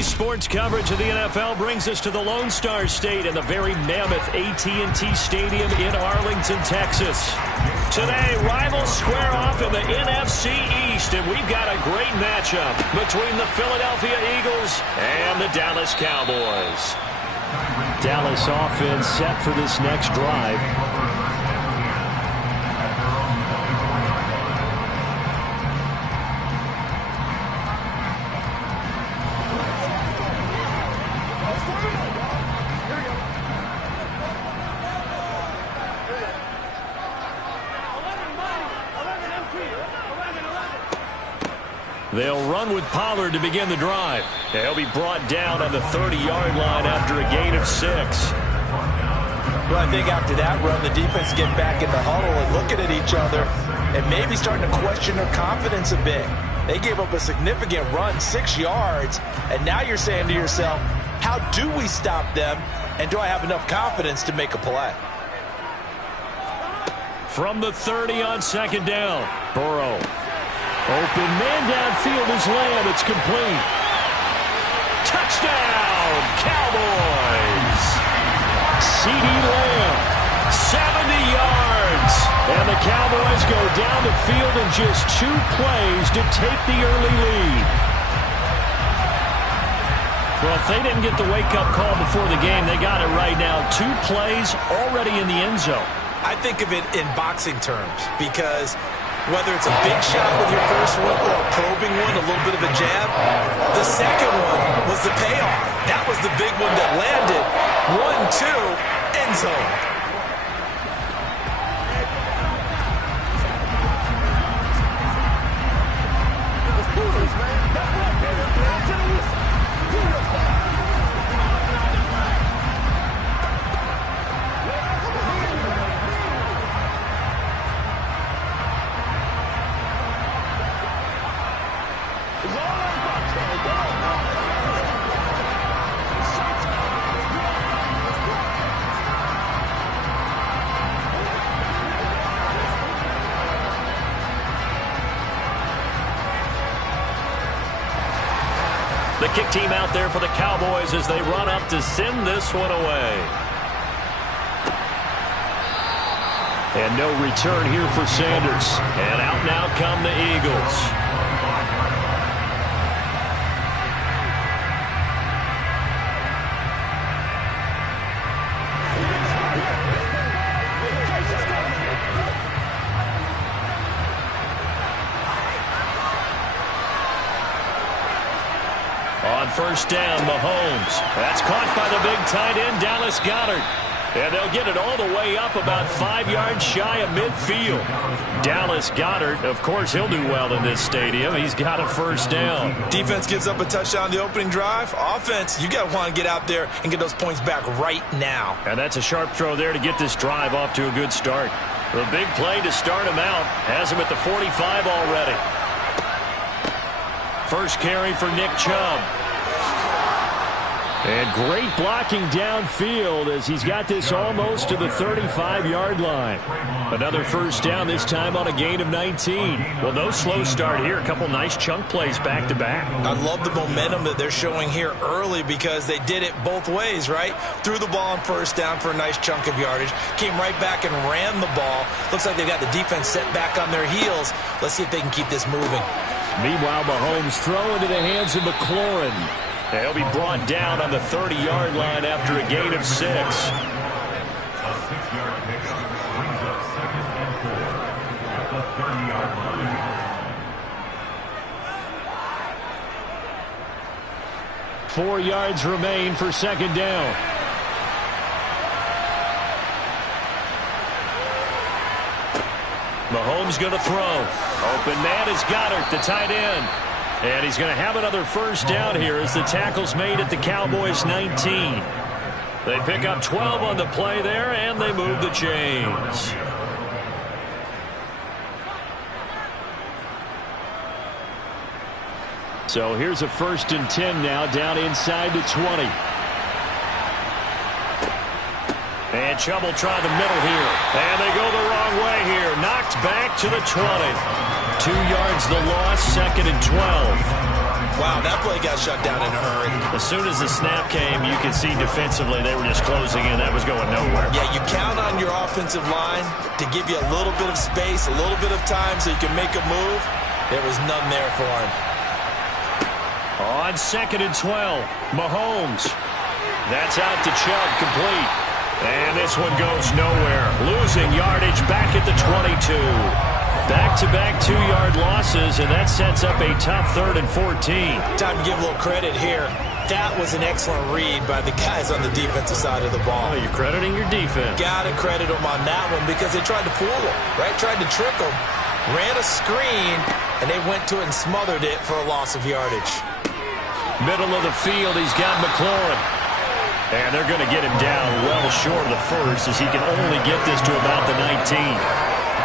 Today's sports coverage of the NFL brings us to the Lone Star State and the very mammoth AT&T Stadium in Arlington, Texas. Today, rivals square off in the NFC East, and we've got a great matchup between the Philadelphia Eagles and the Dallas Cowboys. Dallas offense set for this next drive. They'll run with Pollard to begin the drive. He'll be brought down on the 30-yard line after a gain of 6. Well, I think after that run, the defense get back in the huddle and looking at each other and maybe starting to question their confidence a bit. They gave up a significant run, 6 yards, and now you're saying to yourself, how do we stop them, and do I have enough confidence to make a play? From the 30 on second down, Burrow. Open man downfield is Lamb. It's complete. Touchdown, Cowboys. CeeDee Lamb, 70 yards. And the Cowboys go down the field in just 2 plays to take the early lead. Well, if they didn't get the wake-up call before the game, they got it right now. 2 plays already in the end zone. I think of it in boxing terms because whether it's a big shot with your first one or a probing one, a little bit of a jab, the second one was the payoff. That was the big one that landed. 1-2, end zone. The kick team out there for the Cowboys as they run up to send this one away. And no return here for Sanders. And out now come the Eagles. On first down, Mahomes. That's caught by the big tight end, Dallas Goedert. And they'll get it all the way up about 5 yards shy of midfield. Dallas Goedert, of course, he'll do well in this stadium. He's got a first down. Defense gives up a touchdown the opening drive. Offense, you got to want to get out there and get those points back right now. And that's a sharp throw there to get this drive off to a good start. The big play to start him out. Has him at the 45 already. First carry for Nick Chubb. And great blocking downfield as he's got this almost to the 35-yard line. Another first down, this time on a gain of 19. Well, no slow start here. A couple nice chunk plays back-to-back. I love the momentum that they're showing here early because they did it both ways, right? Threw the ball on first down for a nice chunk of yardage. Came right back and ran the ball. Looks like they've got the defense set back on their heels. Let's see if they can keep this moving. Meanwhile, Mahomes throw into the hands of McLaurin. He'll be brought down on the 30-yard line after a gain of 6. A 6-yard pickup brings up 2nd and 4 at the 30-yard line. 4 yards remain for second down. Mahomes going to throw. Open man is Goedert, the tight end. And he's going to have another first down here as the tackle's made at the Cowboys' 19. They pick up 12 on the play there, and they move the chains. So here's a 1st and 10 now, down inside the 20. And Chubb will try the middle here. And they go the wrong way here. Knocked back to the 20. 2 yards the loss, 2nd and 12. Wow, that play got shut down in a hurry. As soon as the snap came, you could see defensively they were just closing in. That was going nowhere. Yeah, you count on your offensive line to give you a little bit of space, a little bit of time so you can make a move. There was none there for him. On 2nd and 12, Mahomes. That's out to Chubb, complete. And this one goes nowhere. Losing yardage back at the 22. Back-to-back 2-yard losses, and that sets up a tough 3rd and 14. Time to give a little credit here. That was an excellent read by the guys on the defensive side of the ball. Oh, you're crediting your defense. Got to credit them on that one because they tried to fool them, right? Tried to trick them. Ran a screen, and they went to it and smothered it for a loss of yardage. Middle of the field, he's got McLaurin. And they're going to get him down well short of the first as he can only get this to about the 19.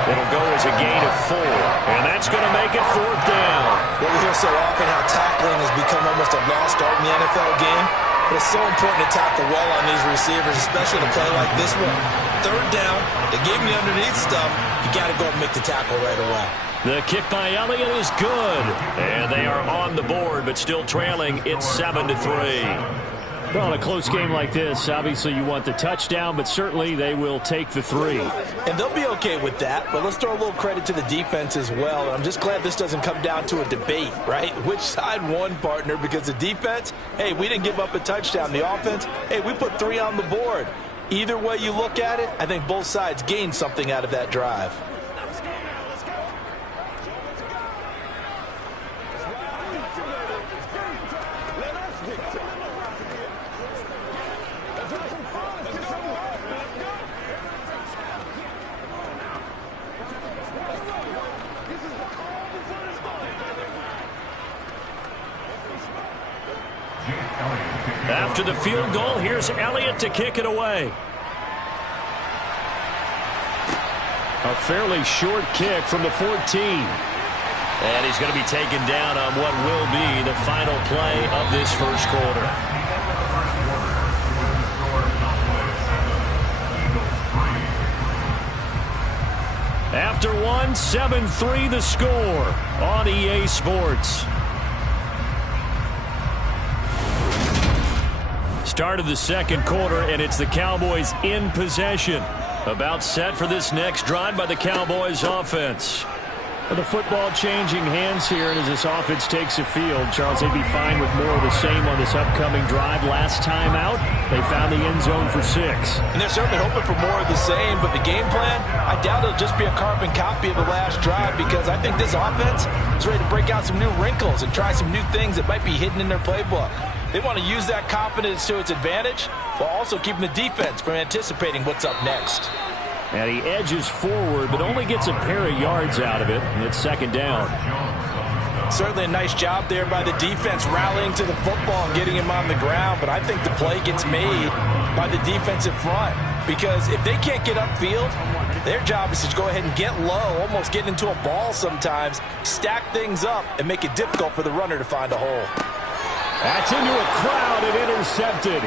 It'll go as a gain of 4, and that's going to make it 4th down. Well, we hear so often how tackling has become almost a lost art in the NFL game, but it's so important to tackle well on these receivers, especially to play like this one. 3rd down, they gave him the underneath stuff. You got to go and make the tackle right away. The kick by Elliott is good, and they are on the board, but still trailing. It's 7-3. Well, in a close game like this, obviously you want the touchdown, but certainly they will take the 3. And they'll be okay with that, but let's throw a little credit to the defense as well. I'm just glad this doesn't come down to a debate, right? Which side won, partner? Because the defense, hey, we didn't give up a touchdown. The offense, hey, we put 3 on the board. Either way you look at it, I think both sides gained something out of that drive. After the field goal, here's Elliott to kick it away. A fairly short kick from the 14. And he's going to be taken down on what will be the final play of this first quarter. After 1, 7-3 the score on EA Sports. Start of the second quarter, and it's the Cowboys in possession. About set for this next drive by the Cowboys offense. Well, the football changing hands here, and as this offense takes the field, Charles, they'd be fine with more of the same on this upcoming drive. Last time out, they found the end zone for 6. And they're certainly hoping for more of the same, but the game plan, I doubt it'll just be a carbon copy of the last drive because I think this offense is ready to break out some new wrinkles and try some new things that might be hidden in their playbook. They want to use that confidence to its advantage while also keeping the defense from anticipating what's up next. And he edges forward, but only gets a pair of yards out of it, and it's 2nd down. Certainly a nice job there by the defense rallying to the football and getting him on the ground, but I think the play gets made by the defensive front because if they can't get upfield, their job is to go ahead and get low, almost get into a ball sometimes, stack things up, and make it difficult for the runner to find a hole. That's into a crowd and intercepted.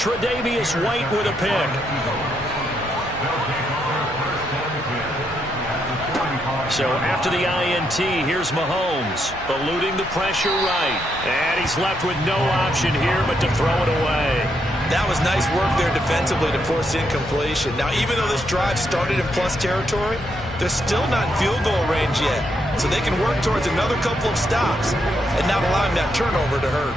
Tre'Davious White with a pick. So after the INT, here's Mahomes, eluding the pressure right. And he's left with no option here but to throw it away. That was nice work there defensively to force incompletion. Now, even though this drive started in plus territory, they're still not in field goal range yet. So they can work towards another couple of stops and not allowing that turnover to hurt.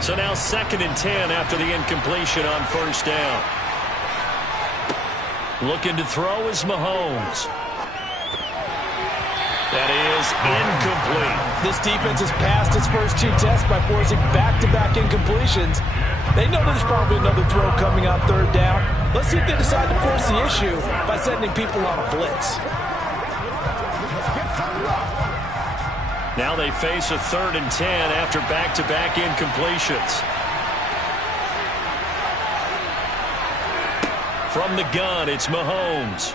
So now 2nd and 10 after the incompletion on 1st down. Looking to throw is Mahomes. That is incomplete. This defense has passed its first 2 tests by forcing back-to-back incompletions. They know there's probably another throw coming on 3rd down. Let's see if they decide to force the issue by sending people on a blitz. Now they face a 3rd and 10 after back-to-back incompletions. From the gun, it's Mahomes.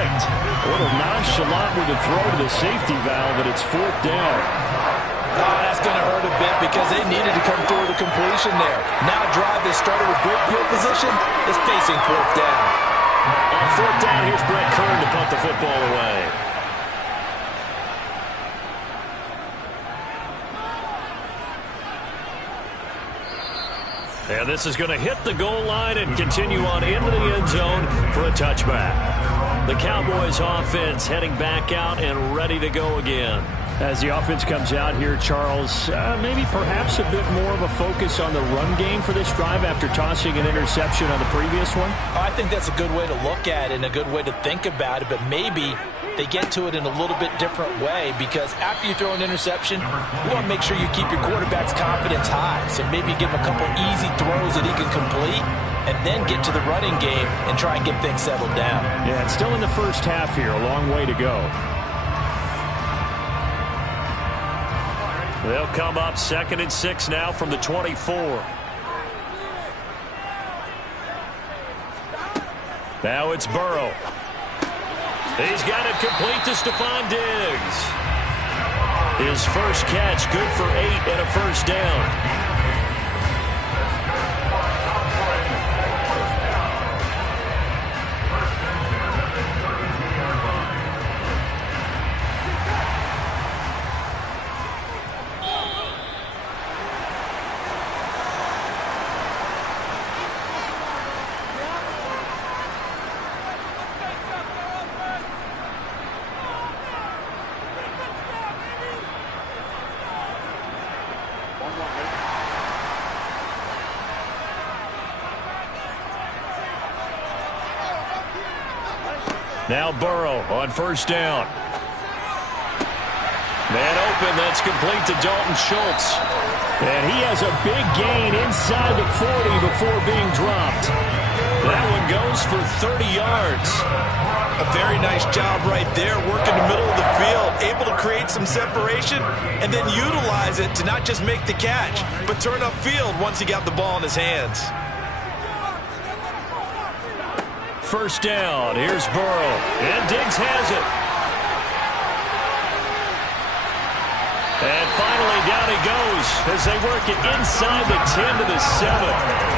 A little nonchalant with the throw to the safety valve, but it's 4th down. Oh, that's going to hurt a bit because they needed to come through the completion there. Now a drive that started with great field position is facing 4th down. On fourth down, here's Brett Kern to punt the football away. And this is going to hit the goal line and continue on into the end zone for a touchback. The Cowboys offense heading back out and ready to go again. As the offense comes out here, Charles, maybe perhaps a bit more of a focus on the run game for this drive after tossing an interception on the previous one? I think that's a good way to look at it and a good way to think about it, but maybe they get to it in a little bit different way, because after you throw an interception, you want to make sure you keep your quarterback's confidence high. So maybe give him a couple easy throws that he can complete and then get to the running game and try and get things settled down. Yeah, it's still in the first half here. A long way to go. They'll come up 2nd and 6 now from the 24. Now it's Burrow. He's got it complete to Stephon Diggs. His first catch, good for 8 and a first down. Now Burrow on first down. Man open, that's complete to Dalton Schultz. And he has a big gain inside the 40 before being dropped. That one goes for 30 yards. A very nice job right there, working the middle of the field, able to create some separation and then utilize it to not just make the catch, but turn upfield once he got the ball in his hands. First down, here's Burrow, and Diggs has it. And finally, down he goes as they work it inside the 10 to the 7.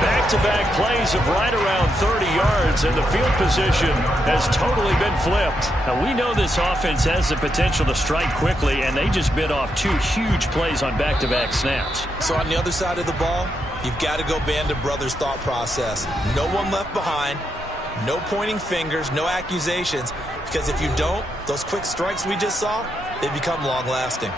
Back-to-back plays of right around 30 yards, and the field position has totally been flipped. Now, we know this offense has the potential to strike quickly, and they just bit off 2 huge plays on back-to-back snaps. So on the other side of the ball, you've got to go Band of Brothers thought process. No one left behind. No pointing fingers, no accusations, because if you don't, those quick strikes we just saw, they become long-lasting.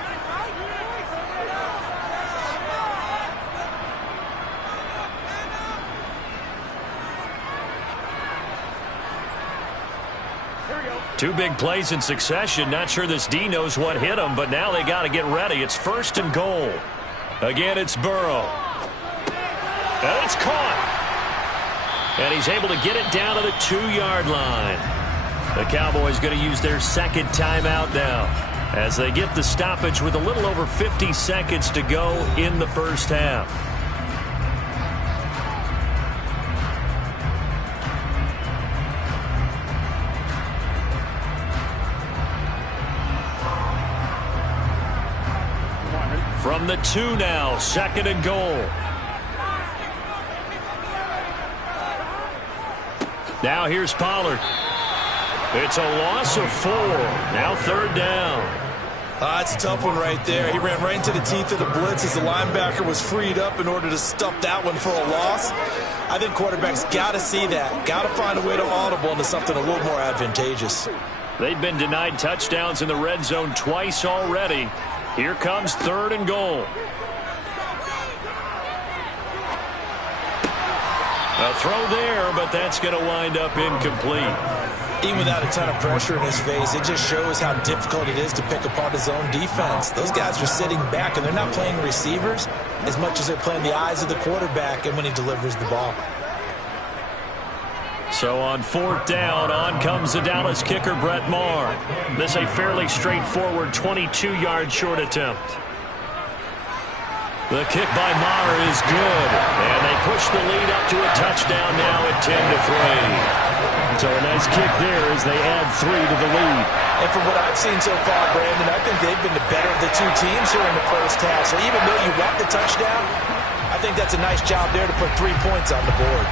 Two big plays in succession. Not sure this D knows what hit him, but now they got to get ready. It's 1st and goal. Again, it's Burrow. And it's caught. And he's able to get it down to the 2-yard line. The Cowboys going to use their second timeout now as they get the stoppage with a little over 50 seconds to go in the first half. From the 2 now, 2nd and goal. Now here's Pollard. It's a loss of 4. Now 3rd down. It's a tough one right there. He ran right into the teeth of the blitz as the linebacker was freed up in order to stuff that one for a loss. I think quarterbacks got to see that. Got to find a way to audible into something a little more advantageous. They've been denied touchdowns in the red zone twice already. Here comes 3rd and goal. A throw there, but that's going to wind up incomplete. Even without a ton of pressure in his face, it just shows how difficult it is to pick apart his own defense. Those guys are sitting back, and they're not playing receivers as much as they're playing the eyes of the quarterback and when he delivers the ball. So on 4th down, on comes the Dallas kicker, Brett Maher. This a fairly straightforward 22-yard short attempt. The kick by Maher is good, and they push the lead up to a touchdown now at 10-3. So a nice kick there as they add 3 to the lead. And from what I've seen so far, Brandon, I think they've been the better of the two teams here in the first half. So even though you want the touchdown, I think that's a nice job there to put 3 points on the board.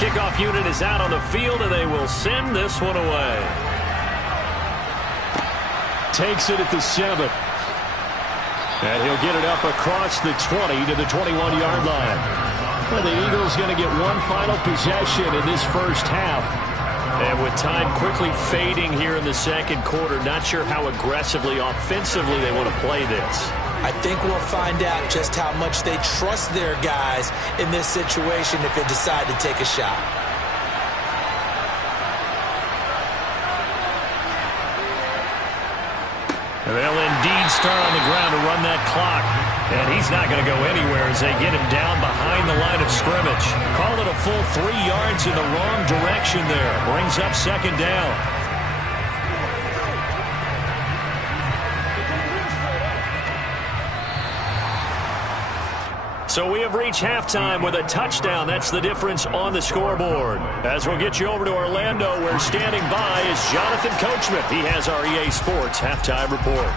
kickoff unit is out on the field, and they will send this one away. Takes it at the 7. And he'll get it up across the 20 to the 21-yard line. Well, the Eagles going to get one final possession in this first half. And with time quickly fading here in the second quarter, not sure how aggressively, offensively they want to play this. I think we'll find out just how much they trust their guys in this situation if they decide to take a shot. They'll indeed start on the ground to run that clock. And he's not going to go anywhere as they get him down behind the line of scrimmage. Call it a full 3 yards in the wrong direction there. Brings up second down. So we have reached halftime with a touchdown. That's the difference on the scoreboard. As we'll get you over to Orlando, where standing by is Jonathan Coachman. He has our EA Sports halftime report.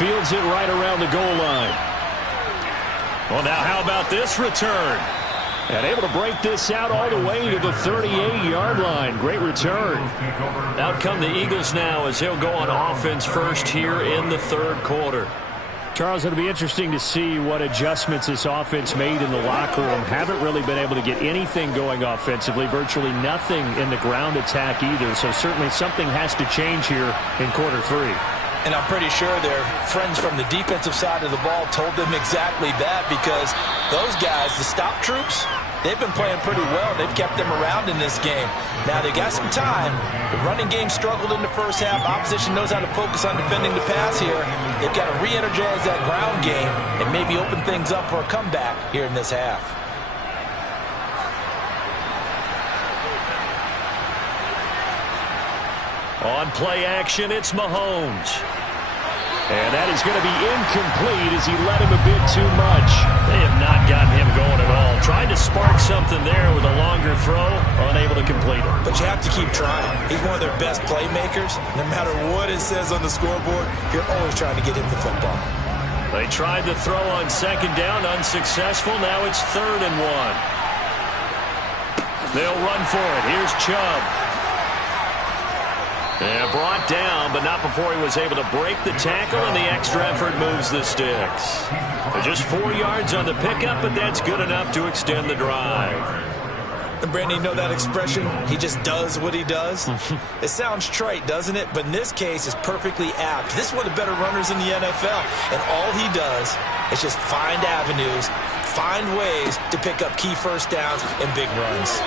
Fields it right around the goal line. Well, now how about this return? And able to break this out all the way to the 38-yard line. Great return. Out come the Eagles now as they'll go on offense first here in the third quarter. Charles, it'll be interesting to see what adjustments this offense made in the locker room. Haven't really been able to get anything going offensively, virtually nothing in the ground attack either. So certainly something has to change here in quarter 3. And I'm pretty sure their friends from the defensive side of the ball told them exactly that, because those guys, the stop troops, they've been playing pretty well. They've kept them around in this game. Now, they got some time. The running game struggled in the first half. Opposition knows how to focus on defending the pass here. They've got to re-energize that ground game and maybe open things up for a comeback here in this half. On play action, it's Mahomes. And that is going to be incomplete as he led him a bit too much. They have not gotten him going at all. Tried to spark something there with a longer throw, unable to complete it. But you have to keep trying. He's one of their best playmakers. No matter what it says on the scoreboard, you're always trying to get him the football. They tried to throw on second down, unsuccessful. Now it's 3rd and 1. They'll run for it. Here's Chubb. And brought down, but not before he was able to break the tackle, and the extra effort moves the sticks. Just 4 yards on the pickup, but that's good enough to extend the drive. And Brandon, you know that expression, he just does what he does? It sounds trite, doesn't it? But in this case, it's perfectly apt. This is one of the better runners in the NFL, and all he does is just find avenues, find ways to pick up key first downs and big runs.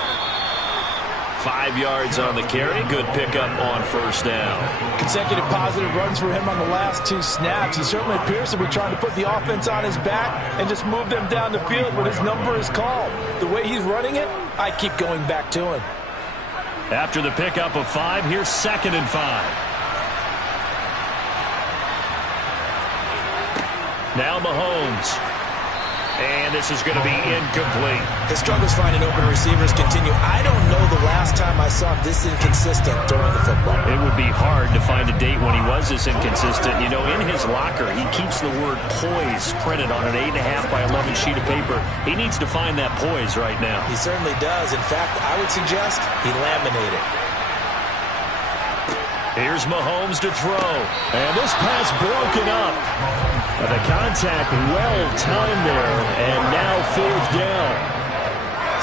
5 yards on the carry. Good pickup on first down. Consecutive positive runs for him on the last 2 snaps. He certainly appears to be trying to put the offense on his back and just move them down the field when his number is called. The way he's running it, I keep going back to him. After the pickup of 5, here's 2nd and 5. Now Mahomes. And this is going to be incomplete. His struggles finding open receivers continue. I don't know the last time I saw him this inconsistent throwing the football. It would be hard to find a date when he was this inconsistent. You know, in his locker, he keeps the word poise printed on an 8.5 by 11 sheet of paper. He needs to find that poise right now. He certainly does. In fact, I would suggest he laminate it. Here's Mahomes to throw. And this pass broken up. The contact well-timed there, and now 4th down.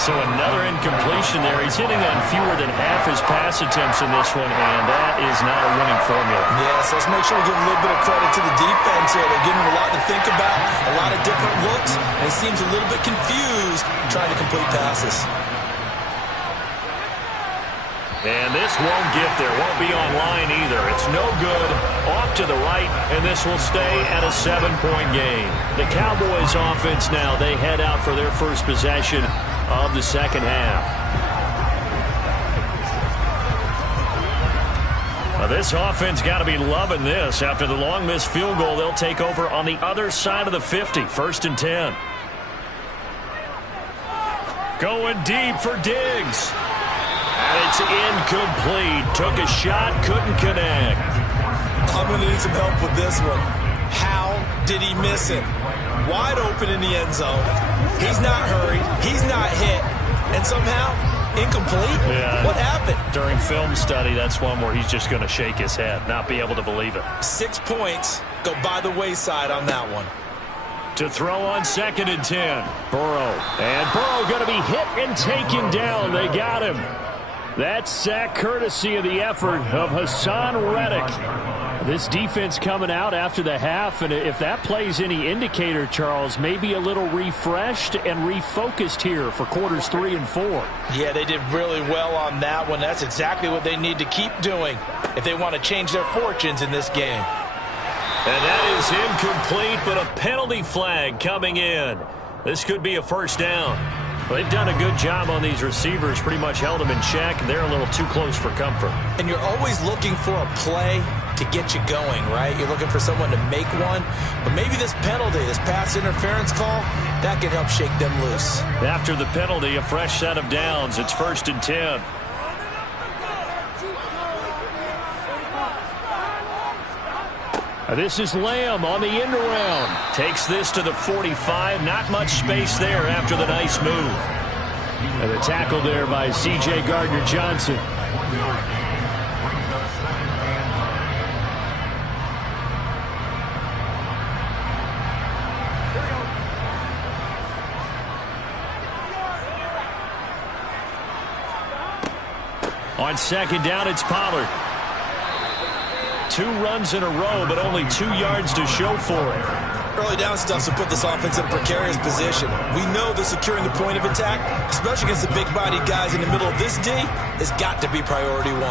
So another incompletion there. He's hitting on fewer than half his pass attempts in this one, and that is not a winning formula. Yes, let's make sure we give a little bit of credit to the defense here. They're giving him a lot to think about, a lot of different looks, and he seems a little bit confused trying to complete passes. And this won't get there. Won't be online either. It's no good. Off to the right, and this will stay at a 7-point game. The Cowboys offense now, they head out for their first possession of the second half. Now this offense got to be loving this. After the long missed field goal, they'll take over on the other side of the 50. 1st and 10. Going deep for Diggs. And it's incomplete. Took a shot, couldn't connect. I'm going to need some help with this one. How did he miss it? Wide open in the end zone. He's not hurried. He's not hit. And somehow, incomplete? Yeah. What happened? During film study, that's one where he's just going to shake his head, not be able to believe it. 6 points go by the wayside on that one. To throw on 2nd and 10. Burrow. And Burrow going to be hit and taken down. They got him. That's sack courtesy of the effort of Hassan Reddick. This defense coming out after the half, and if that plays any indicator, Charles, maybe a little refreshed and refocused here for quarters 3 and 4. Yeah, they did really well on that one. That's exactly what they need to keep doing if they want to change their fortunes in this game. And that is incomplete, but a penalty flag coming in. This could be a first down. They've done a good job on these receivers, pretty much held them in check, and they're a little too close for comfort. And you're always looking for a play to get you going, right? You're looking for someone to make one. But maybe this penalty, this pass interference call, that can help shake them loose. After the penalty, a fresh set of downs. It's 1st and 10. This is Lamb on the end around. Takes this to the 45. Not much space there after the nice move. And the tackle there by C.J. Gardner-Johnson. On 2nd down, it's Pollard. 2 runs in a row, but only 2 yards to show for it. Early down stuff to put this offense in a precarious position. We know that securing the point of attack, especially against the big-bodied guys in the middle of this D, has got to be priority 1.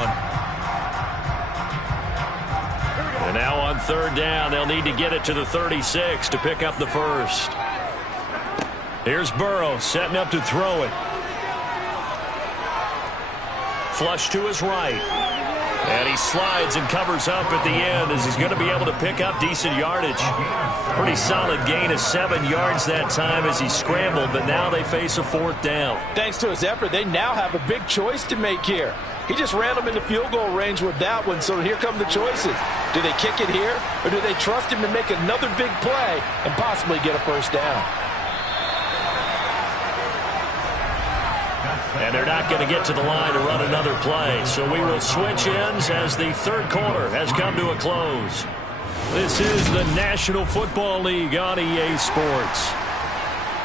And now on 3rd down, they'll need to get it to the 36 to pick up the first. Here's Burrow setting up to throw it. Flush to his right. And he slides and covers up at the end as he's going to be able to pick up decent yardage. Pretty solid gain of 7 yards that time as he scrambled, but now they face a 4th down. Thanks to his effort, they now have a big choice to make here. He just ran them into field goal range with that one, so here come the choices. Do they kick it here, or do they trust him to make another big play and possibly get a first down? And they're not going to get to the line to run another play. So we will switch ends as the 3rd quarter has come to a close. This is the National Football League on EA Sports.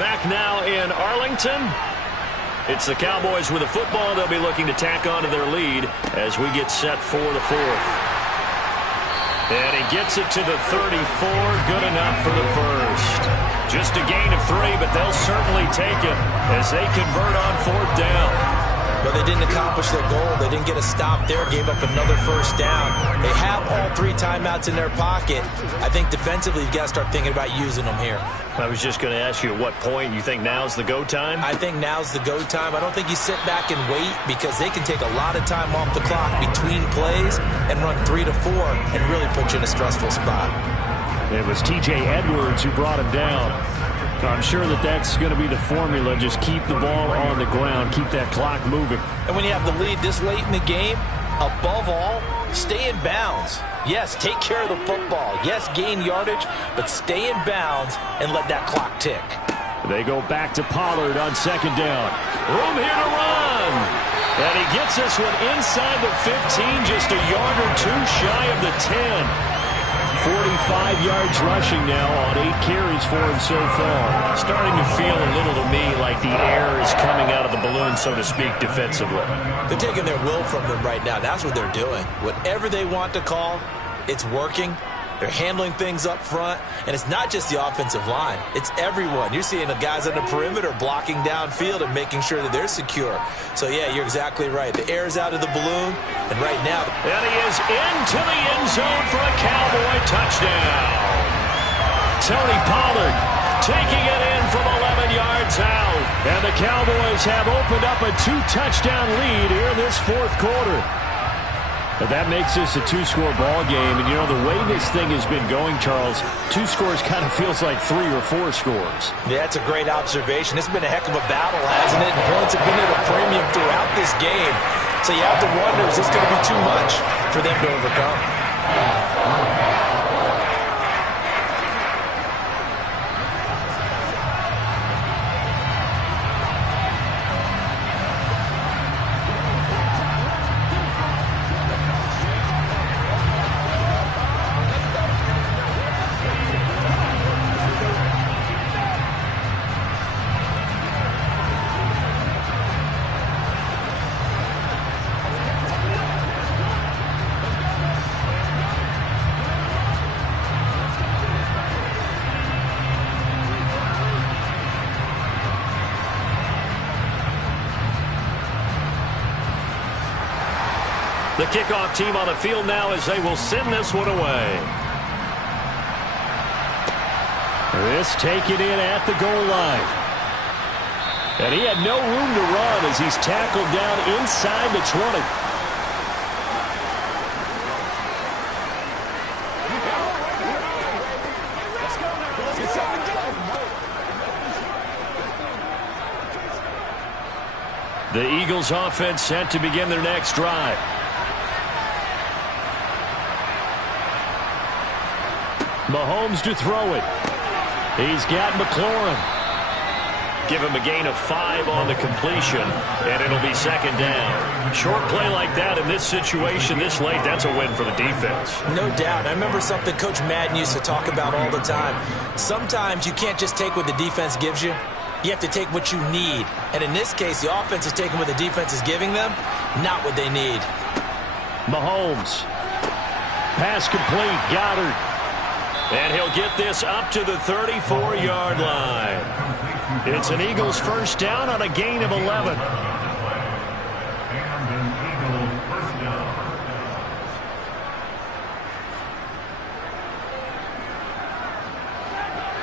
Back now in Arlington. It's the Cowboys with the football. They'll be looking to tack on to their lead as we get set for the 4th. And he gets it to the 34. Good enough for the first. Just a gain of 3, but they'll certainly take it as they convert on 4th down. But they didn't accomplish their goal. They didn't get a stop there, gave up another first down. They have all 3 timeouts in their pocket. I think defensively you've got to start thinking about using them here. I was just going to ask you at what point you think now's the go time? I think now's the go time. I don't think you sit back and wait because they can take a lot of time off the clock between plays and run 3 to 4 and really put you in a stressful spot. It was T.J. Edwards who brought him down. I'm sure that that's going to be the formula. Just keep the ball on the ground. Keep that clock moving. And when you have the lead this late in the game, above all, stay in bounds. Yes, take care of the football. Yes, gain yardage, but stay in bounds and let that clock tick. They go back to Pollard on 2nd down. Room here to run. And he gets this one inside the 15, just a yard or 2 shy of the 10. 45 yards rushing now on 8 carries for him so far. Starting to feel a little to me like the air is coming out of the balloon, so to speak, defensively. They're taking their will from them right now. That's what they're doing. Whatever they want to call, it's working. They're handling things up front, and it's not just the offensive line. It's everyone. You're seeing the guys on the perimeter blocking downfield and making sure that they're secure. So, yeah, you're exactly right. The air's out of the balloon, and right now... And he is into the end zone for a Cowboy touchdown. Tony Pollard taking it in from 11 yards out. And the Cowboys have opened up a 2-touchdown lead here in this 4th quarter. But that makes this a 2-score ball game. And, you know, the way this thing has been going, Charles, 2 scores kind of feels like 3 or 4 scores. Yeah, that's a great observation. It's been a heck of a battle, hasn't it? And points have been at a premium throughout this game. So you have to wonder, is this going to be too much for them to overcome? The kickoff team on the field now as they will send this one away. This taken in at the goal line. And he had no room to run as he's tackled down inside the 20. The Eagles offense set to begin their next drive. Mahomes to throw it. He's got McLaurin. Give him a gain of 5 on the completion, and it'll be second down. Short play like that in this situation this late, that's a win for the defense. No doubt. I remember something Coach Madden used to talk about all the time. Sometimes you can't just take what the defense gives you. You have to take what you need. And in this case, the offense is taking what the defense is giving them, not what they need. Mahomes. Pass complete. Goddard. And he'll get this up to the 34-yard line. It's an Eagles first down on a gain of 11. And an Eagles first down.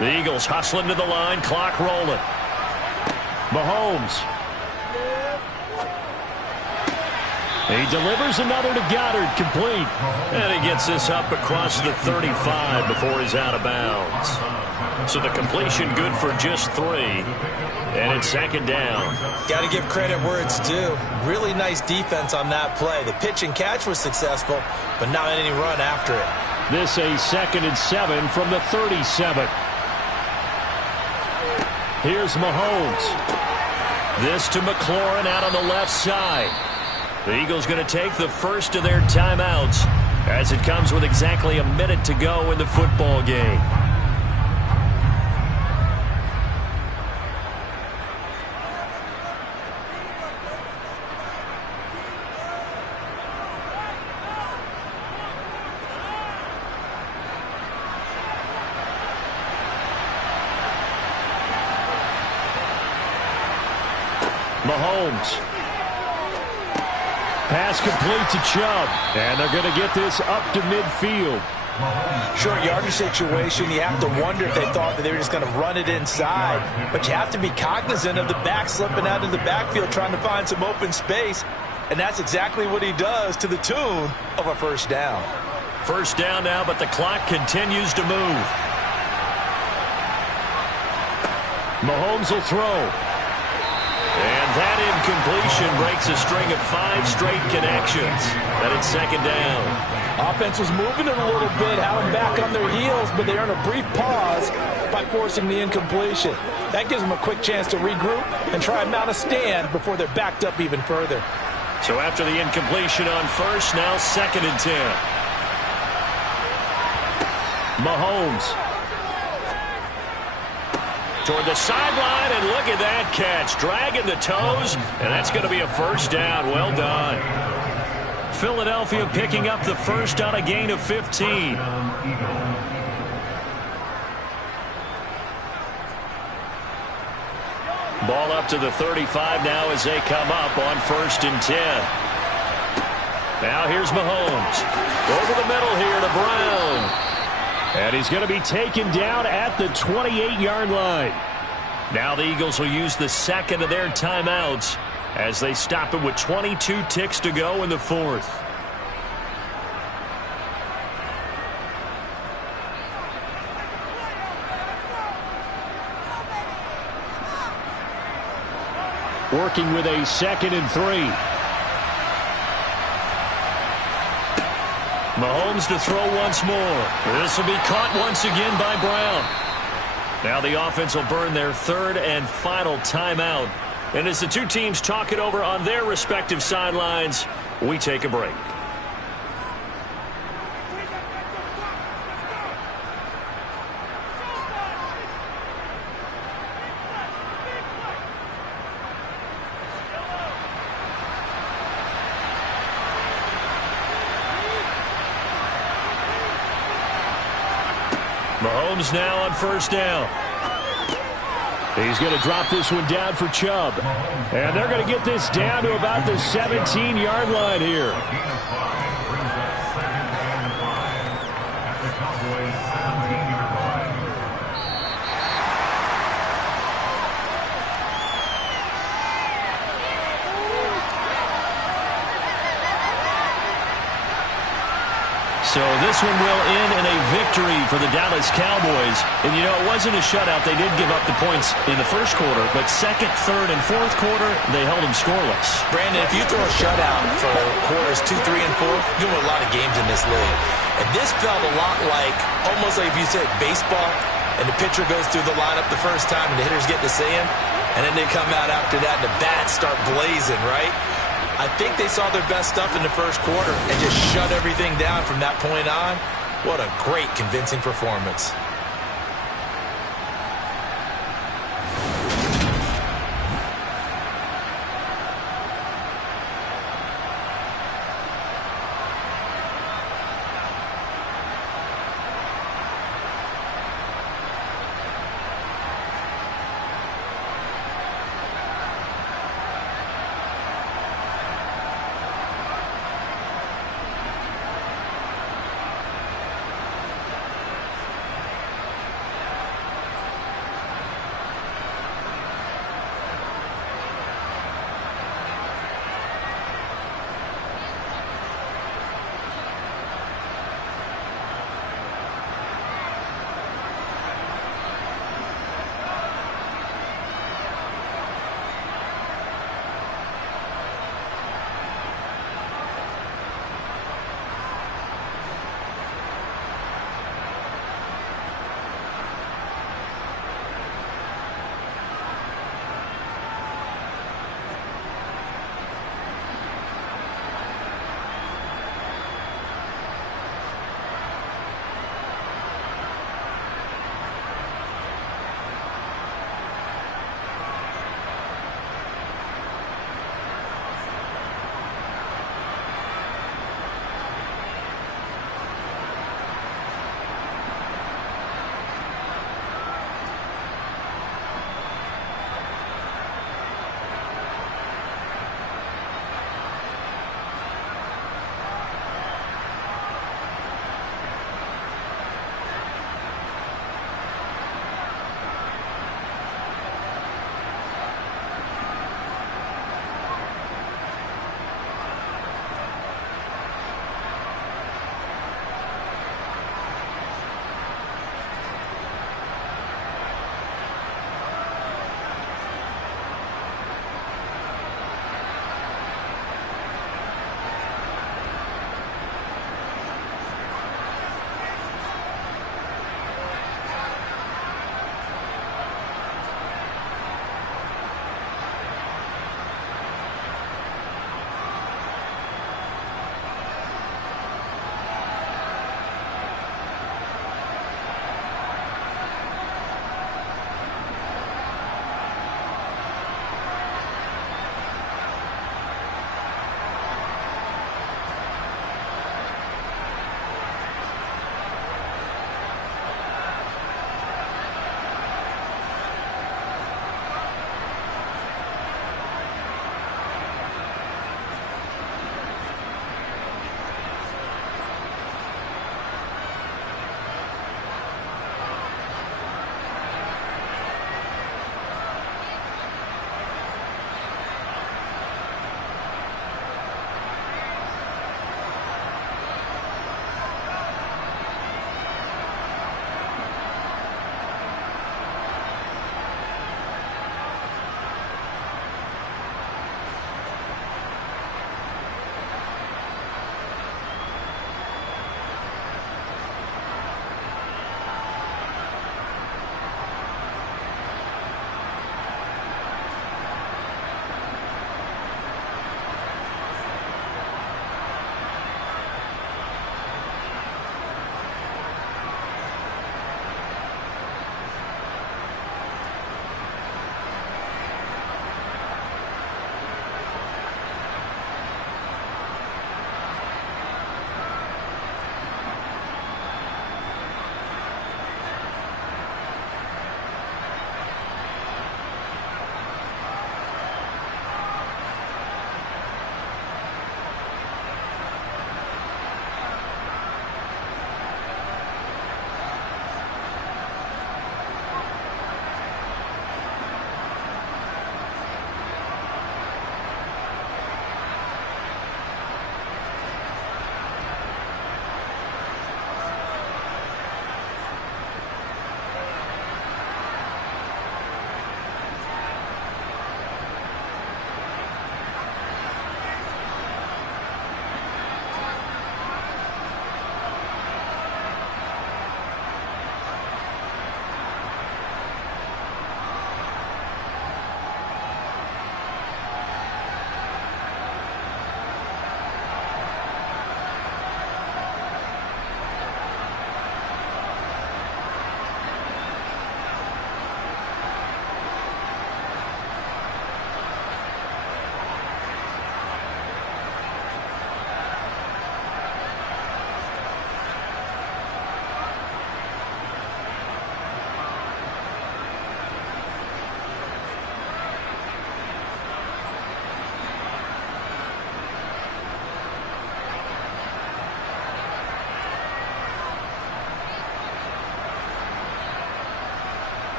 The Eagles hustling to the line, clock rolling. Mahomes. He delivers another to Goddard, complete. And he gets this up across the 35 before he's out of bounds. So the completion good for just 3. And it's second down. Got to give credit where it's due. Really nice defense on that play. The pitch and catch was successful, but not any run after it. This a 2nd and 7 from the 37. Here's Mahomes. This to McLaurin out on the left side. The Eagles going to take the first of their timeouts as it comes with exactly a minute to go in the football game. Mahomes. Pass complete to Chubb. And they're going to get this up to midfield. Short yardage situation, you have to wonder if they thought that they were just going to run it inside. But you have to be cognizant of the back slipping out of the backfield trying to find some open space. And that's exactly what he does to the tune of a first down. First down now, but the clock continues to move. Mahomes will throw. And that incompletion breaks a string of 5 straight connections. And it's second down. Offense was moving it a little bit, had them back on their heels, but they earn a brief pause by forcing the incompletion. That gives them a quick chance to regroup and try and mount a stand before they're backed up even further. So after the incompletion on first, now 2nd and 10. Mahomes. Toward the sideline, and look at that catch. Dragging the toes, and that's going to be a first down. Well done. Philadelphia picking up the first on a gain of 15. Ball up to the 35 now as they come up on 1st and 10. Now here's Mahomes. Over the middle here to Brown. And he's going to be taken down at the 28-yard line. Now the Eagles will use the second of their timeouts as they stop it with 22 ticks to go in the 4th. Working with a 2nd and 3. Mahomes to throw once more. This will be caught once again by Brown. Now the offense will burn their 3rd and final timeout. And as the two teams talk it over on their respective sidelines, we take a break. Mahomes now on first down. He's going to drop this one down for Chubb. And they're going to get this down to about the 17-yard line here. So this one will end in a victory for the Dallas Cowboys. And, you know, it wasn't a shutout. They did give up the points in the first quarter, but second, third, and fourth quarter, they held them scoreless. Brandon, if you throw a shutout for quarters 2, 3, and 4, you win a lot of games in this league. And this felt a lot like, almost like if you said baseball, and the pitcher goes through the lineup the first time, and the hitters get to see him, and then they come out after that, and the bats start blazing, right? I think they saw their best stuff in the first quarter and just shut everything down from that point on. What a great, convincing performance.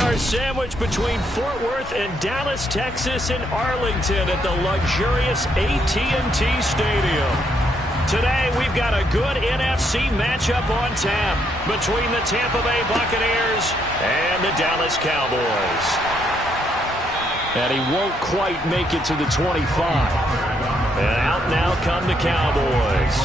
our sandwich between Fort Worth and Dallas, Texas, and Arlington at the luxurious AT&T Stadium. Today, we've got a good NFC matchup on tap between the Tampa Bay Buccaneers and the Dallas Cowboys. And he won't quite make it to the 25. And out now come the Cowboys.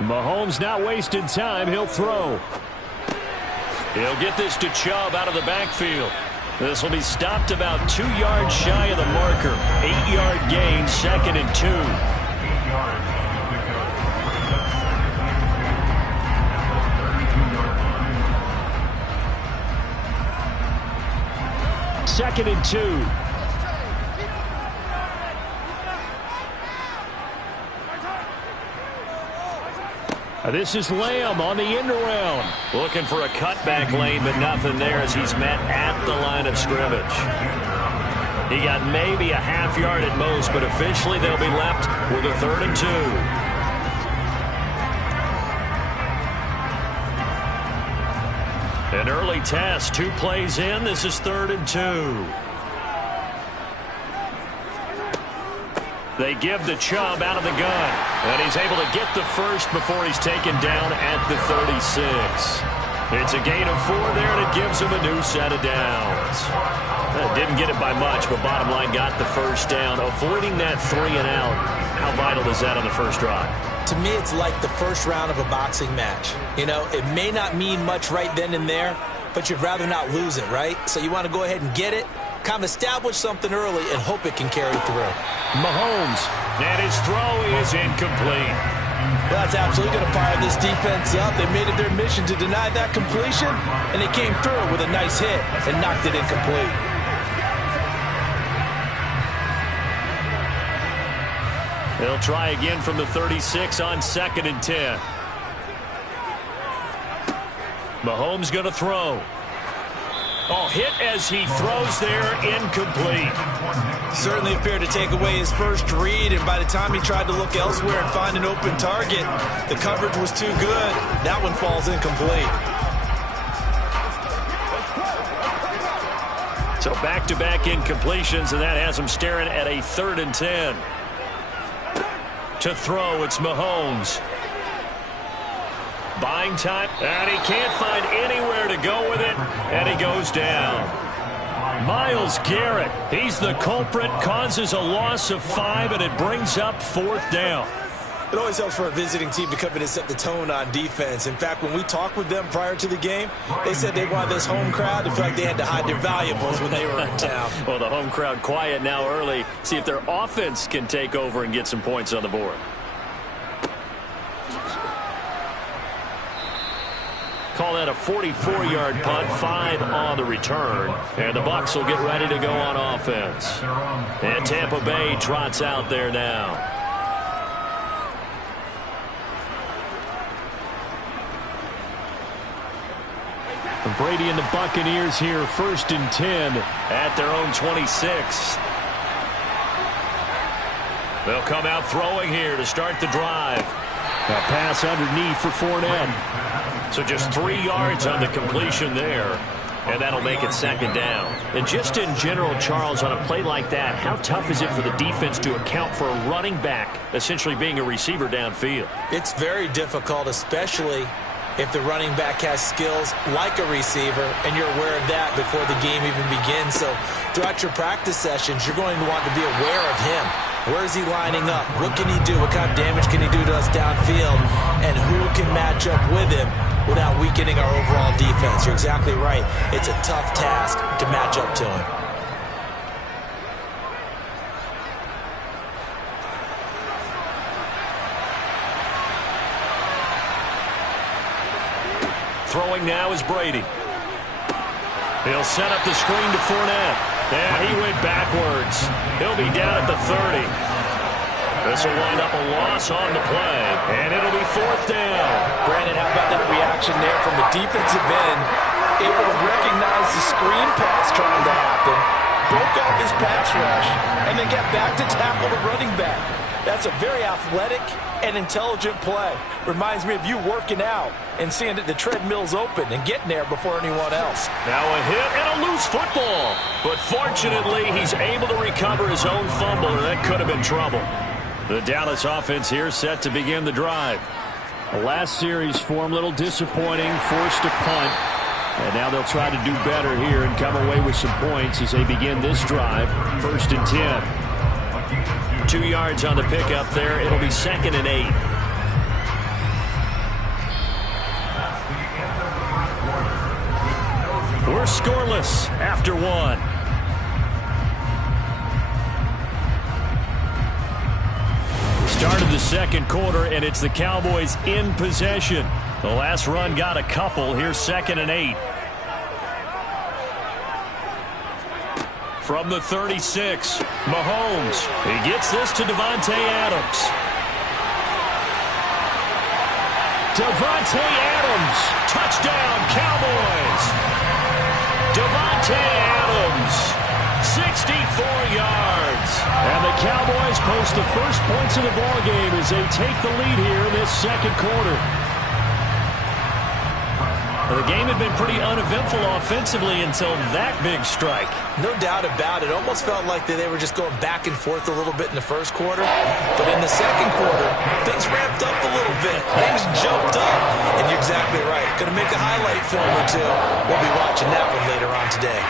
Mahomes not wasting time. He'll throw. He'll get this to Chubb out of the backfield. This will be stopped about 2 yards shy of the marker. 8-yard gain, 2nd and 2. 2nd and 2. This is Lamb on the end around. Looking for a cutback lane, but nothing there as he's met at the line of scrimmage. He got maybe a half yard at most, but officially they'll be left with a 3rd and 2. An early test, 2 plays in. This is 3rd and 2. They give the Chubb out of the gun. And he's able to get the first before he's taken down at the 36. It's a gain of 4 there, and it gives him a new set of downs. Didn't get it by much, but bottom line got the first down. Avoiding that 3 and out, how vital is that on the first drive? To me, it's like the first round of a boxing match. You know, it may not mean much right then and there, but you'd rather not lose it, right? So you want to go ahead and get it, kind of establish something early, and hope it can carry through. Mahomes, and his throw is incomplete. That's absolutely going to fire this defense up. They made it their mission to deny that completion, and they came through with a nice hit and knocked it incomplete. They'll try again from the 36 on 2nd and 10. Mahomes going to throw. Oh, hit as he throws there, incomplete. Certainly appeared to take away his first read, and by the time he tried to look elsewhere and find an open target, the coverage was too good. That one falls incomplete. So back-to-back incompletions, and that has him staring at a 3rd and 10. To throw, it's Mahomes. Buying time, and he can't find anywhere to go with it, and he goes down. Myles Garrett, he's the culprit, causes a loss of 5, and it brings up 4th down. It always helps for a visiting team to come in and set the tone on defense. In fact, when we talked with them prior to the game, they said they wanted this home crowd to feel like they had to hide their valuables when they were in town. Well, the home crowd quiet now early. See if their offense can take over and get some points on the board. Call that a 44-yard punt, 5 on the return. And the Bucs will get ready to go on offense. And Tampa Bay trots out there now. Brady and the Buccaneers here, 1st and 10 at their own 26. They'll come out throwing here to start the drive. A pass underneath for Fournette. So just 3 yards on the completion there, and that'll make it 2nd down. And just in general, Charles, on a play like that, how tough is it for the defense to account for a running back essentially being a receiver downfield? It's very difficult, especially if the running back has skills like a receiver, and you're aware of that before the game even begins. So throughout your practice sessions, you're going to want to be aware of him. Where is he lining up? What can he do? What kind of damage can he do to us downfield? And who can match up with him without weakening our overall defense? You're exactly right. It's a tough task to match up to him. Throwing now is Brady. He'll set up the screen to Fournette. And he went backwards. He'll be down at the 30. This will wind up a loss on the play, and it'll be 4th down. Brandon, how about that reaction there from the defensive end? Able to recognize the screen pass trying to happen, broke off his pass rush, and then got back to tackle the running back. That's a very athletic and intelligent play. Reminds me of you working out and seeing that the treadmill's open and getting there before anyone else. Now a hit and a loose football. But fortunately, he's able to recover his own fumble, and that could have been trouble. The Dallas offense here set to begin the drive. The last series for him, a little disappointing, forced to punt. And now they'll try to do better here and come away with some points as they begin this drive. 1st and 10. 2 yards on the pickup there. It'll be 2nd and 8. We're scoreless after 1. Start of the second quarter, and it's the Cowboys in possession. The last run got a couple. Here's 2nd and 8. From the 36, Mahomes. He gets this to Davante Adams. Davante Adams. Touchdown, Cowboys. Davante Adams. 64 yards. And the Cowboys post the first points of the ballgame as they take the lead here in this second quarter. Well, the game had been pretty uneventful offensively until that big strike. No doubt about it. Almost felt like they were just going back and forth a little bit in the first quarter. But in the second quarter, things ramped up a little bit. Things jumped up. And you're exactly right. Going to make a highlight film or two. We'll be watching that one later on today.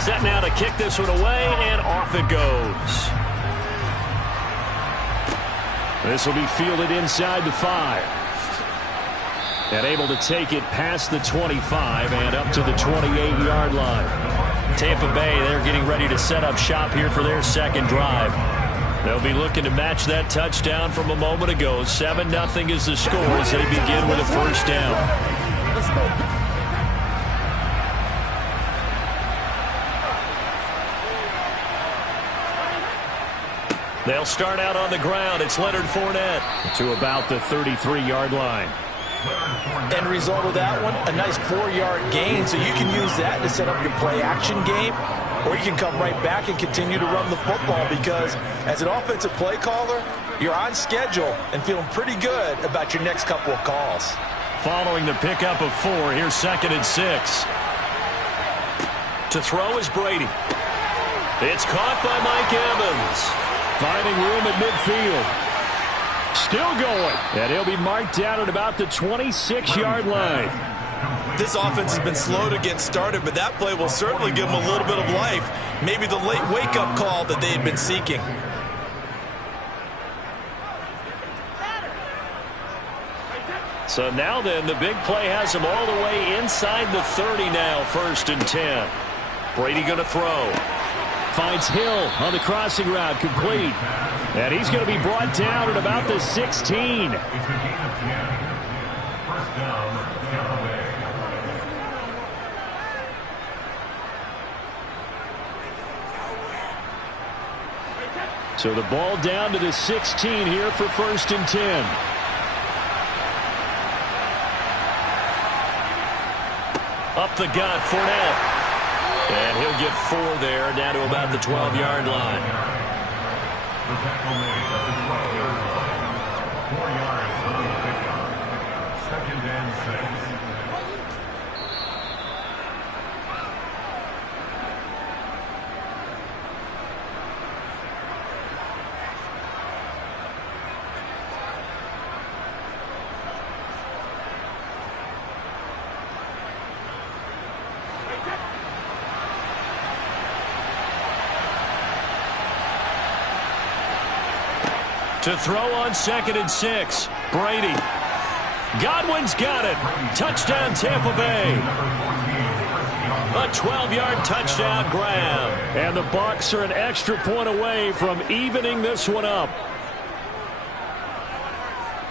Set now to kick this one away, and off it goes. This will be fielded inside the 5. And able to take it past the 25 and up to the 28-yard line. Tampa Bay, they're getting ready to set up shop here for their second drive. They'll be looking to match that touchdown from a moment ago. 7-0 is the score as they begin with a first down. Let's go. They'll start out on the ground. It's Leonard Fournette. To about the 33-yard line. End result of that one, a nice 4-yard gain, so you can use that to set up your play-action game, or you can come right back and continue to run the football because as an offensive play caller, you're on schedule and feeling pretty good about your next couple of calls. Following the pickup of 4, here's 2nd and 6. To throw is Brady. It's caught by Mike Evans. Finding room at midfield. Still going. And he'll be marked down at about the 26-yard line. This offense has been slow to get started, but that play will certainly give them a little bit of life. Maybe the late wake-up call that they had been seeking. So now then, the big play has him all the way inside the 30 now, 1st and 10. Brady going to throw. Finds Hill on the crossing route, complete. And he's going to be brought down at about the 16. It's a gain of 10. First down, Tampa Bay. So the ball down to the 16 here for 1st and 10. Up the gut, Fournette. And he'll get 4 there, down to about the 12-yard line. The tackle made at the 12-yard line. 4 yards on the pickup. 2nd and 6. To throw on 2nd and 6. Brady. Godwin's got it. Touchdown, Tampa Bay. A 12-yard touchdown grab. And the Bucs are an extra point away from evening this one up.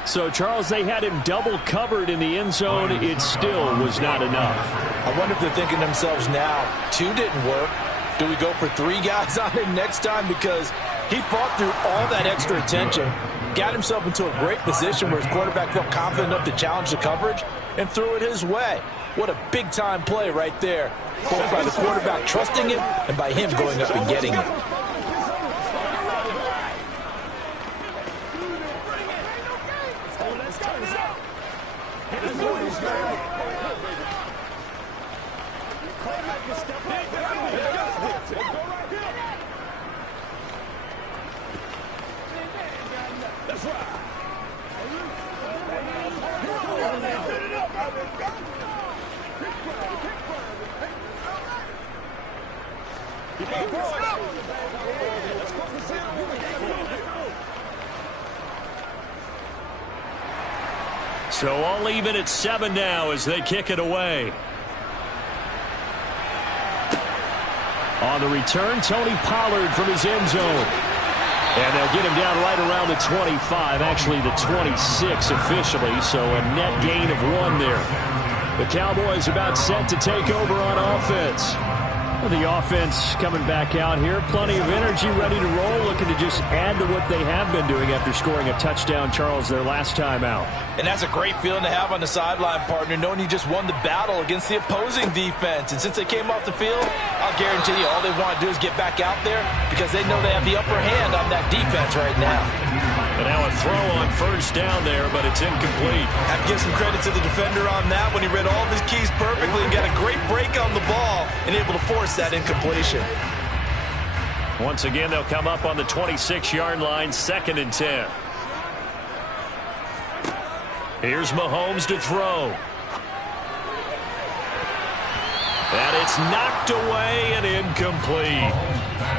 So, Charles, they had him double covered in the end zone. It still was not enough. I wonder if they're thinking to themselves now, 2 didn't work. Do we go for 3 guys on him next time? Because he fought through all that extra attention, got himself into a great position where his quarterback felt confident enough to challenge the coverage and threw it his way. What a big-time play right there, both by the quarterback trusting him and by him going up and getting it. So all even at 7 now as they kick it away. On the return, Tony Pollard from his end zone. And they'll get him down right around the 25, actually the 26 officially, so a net gain of 1 there. The Cowboys about set to take over on offense. The offense coming back out here. Plenty of energy, ready to roll, looking to just add to what they have been doing after scoring a touchdown, Charles, their last time out. And that's a great feeling to have on the sideline, partner, knowing you just won the battle against the opposing defense. And since they came off the field, I'll guarantee you all they want to do is get back out there because they know they have the upper hand on that defense right now. And now a throw on 1st down there, but it's incomplete. Have to give some credit to the defender on that when he read all of his keys perfectly and got a great break on the ball and able to force that incompletion. Once again, they'll come up on the 26-yard line, 2nd and 10. Here's Mahomes to throw. And it's knocked away and incomplete.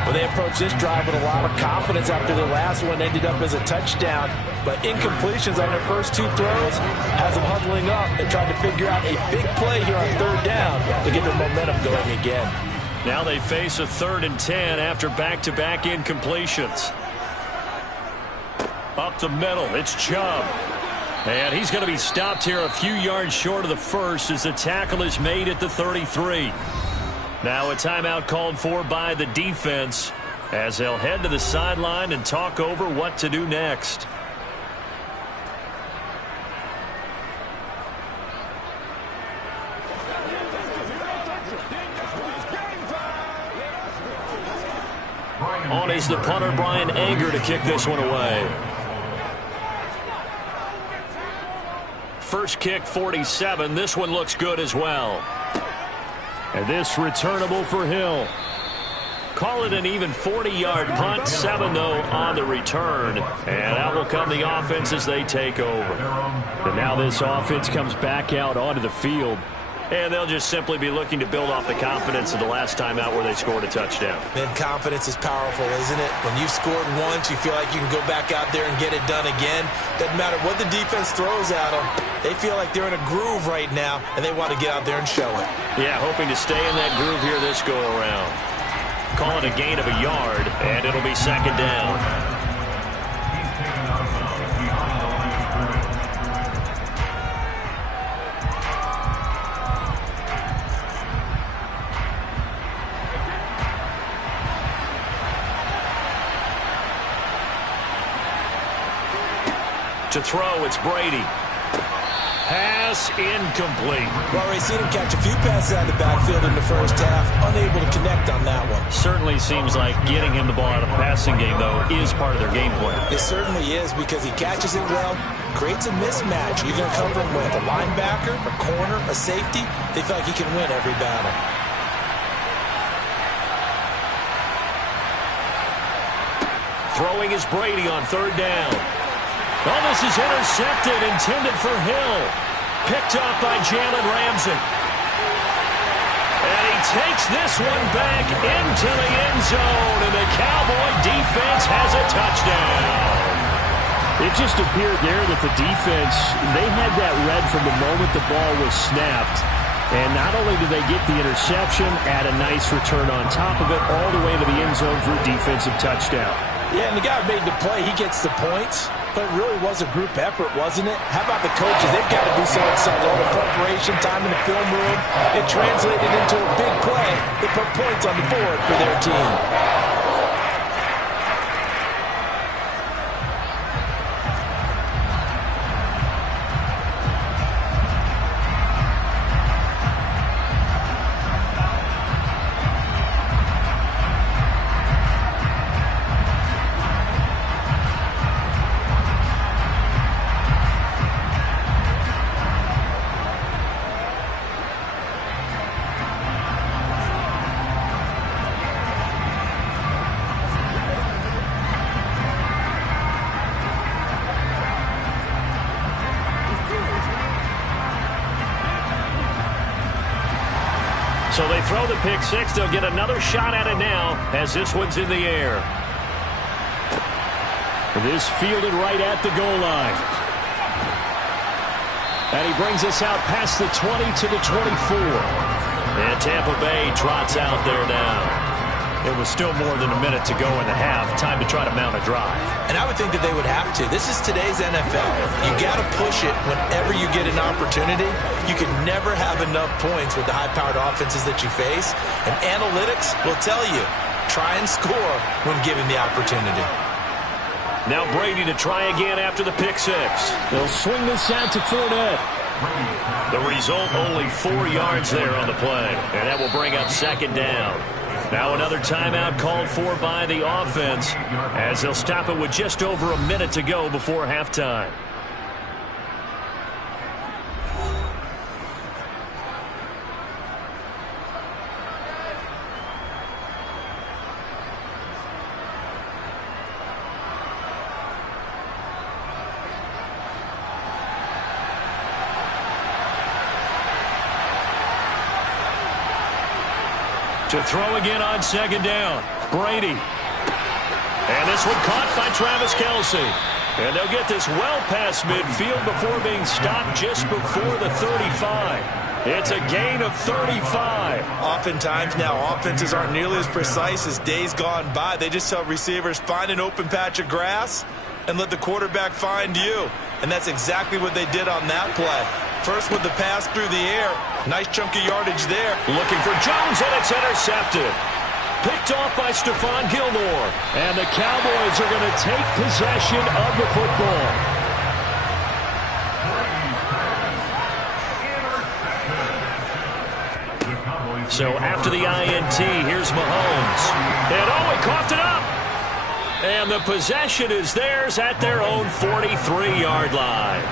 Well, they approached this drive with a lot of confidence after the last one ended up as a touchdown. But incompletions on their first 2 throws has them huddling up and trying to figure out a big play here on 3rd down to get their momentum going again. Now they face a 3rd and 10 after back-to-back incompletions. Up the middle, it's Chubb. And he's going to be stopped here a few yards short of the first as the tackle is made at the 33. Now a timeout called for by the defense as they'll head to the sideline and talk over what to do next. On is the punter, Brian Anger, to kick this one away. First kick, 47. This one looks good as well. And this returnable for Hill. Call it an even 40-yard punt. 7, though, on the return. And out will come the offense as they take over. And now this offense comes back out onto the field. And they'll just simply be looking to build off the confidence of the last time out where they scored a touchdown. Man, confidence is powerful, isn't it? When you've scored once, you feel like you can go back out there and get it done again. Doesn't matter what the defense throws at them. They feel like they're in a groove right now, and they want to get out there and show it. Yeah, hoping to stay in that groove here this go-around. Call it a gain of a yard, and it'll be 2nd down. To throw, it's Brady. Pass incomplete. We've already seen him catch a few passes out of the backfield in the first half. Unable to connect on that one. Certainly seems like getting him the ball out of the passing game, though, is part of their game plan. It certainly is because he catches it well, creates a mismatch. You're going to cover him with a linebacker, a corner, a safety. They feel like he can win every battle. Throwing is Brady on 3rd down. Oh, this is intercepted, intended for Hill. Picked up by Jalen Ramsey. And he takes this one back into the end zone, and the Cowboy defense has a touchdown. It just appeared there that the defense, they had that read from the moment the ball was snapped. And not only did they get the interception, add a nice return on top of it, all the way to the end zone for a defensive touchdown. Yeah, and the guy who made the play, he gets the points. But it really was a group effort, wasn't it? How about the coaches? They've got to be so excited. All the preparation, time in the film room, it translated into a big play that put points on the board for their team. So they throw the pick six. They'll get another shot at it now as this one's in the air. This fielded right at the goal line. And he brings us out past the 20 to the 24. And Tampa Bay trots out there now. It was still more than a minute to go in the half. Time to try to mount a drive. And I would think that they would have to. This is today's NFL. You got to push it whenever you get an opportunity. You can never have enough points with the high-powered offenses that you face. And analytics will tell you, try and score when given the opportunity. Now Brady to try again after the pick six. They'll swing this out to Fournette. The result, only 4 yards there on the play. And that will bring up second down. Now another timeout called for by the offense as they'll stop it with just over a minute to go before halftime. To throw again on second down. Brady. And this one caught by Travis Kelce. And they'll get this well past midfield before being stopped just before the 35. It's a gain of 35. Oftentimes now, offenses aren't nearly as precise as days gone by. They just tell receivers, find an open patch of grass and let the quarterback find you. And that's exactly what they did on that play. First with the pass through the air. Nice chunk of yardage there. Looking for Jones, and it's intercepted. Picked off by Stephon Gilmore. And the Cowboys are going to take possession of the football. So after the INT, here's Mahomes. And he coughed it up. And the possession is theirs at their own 43-yard line.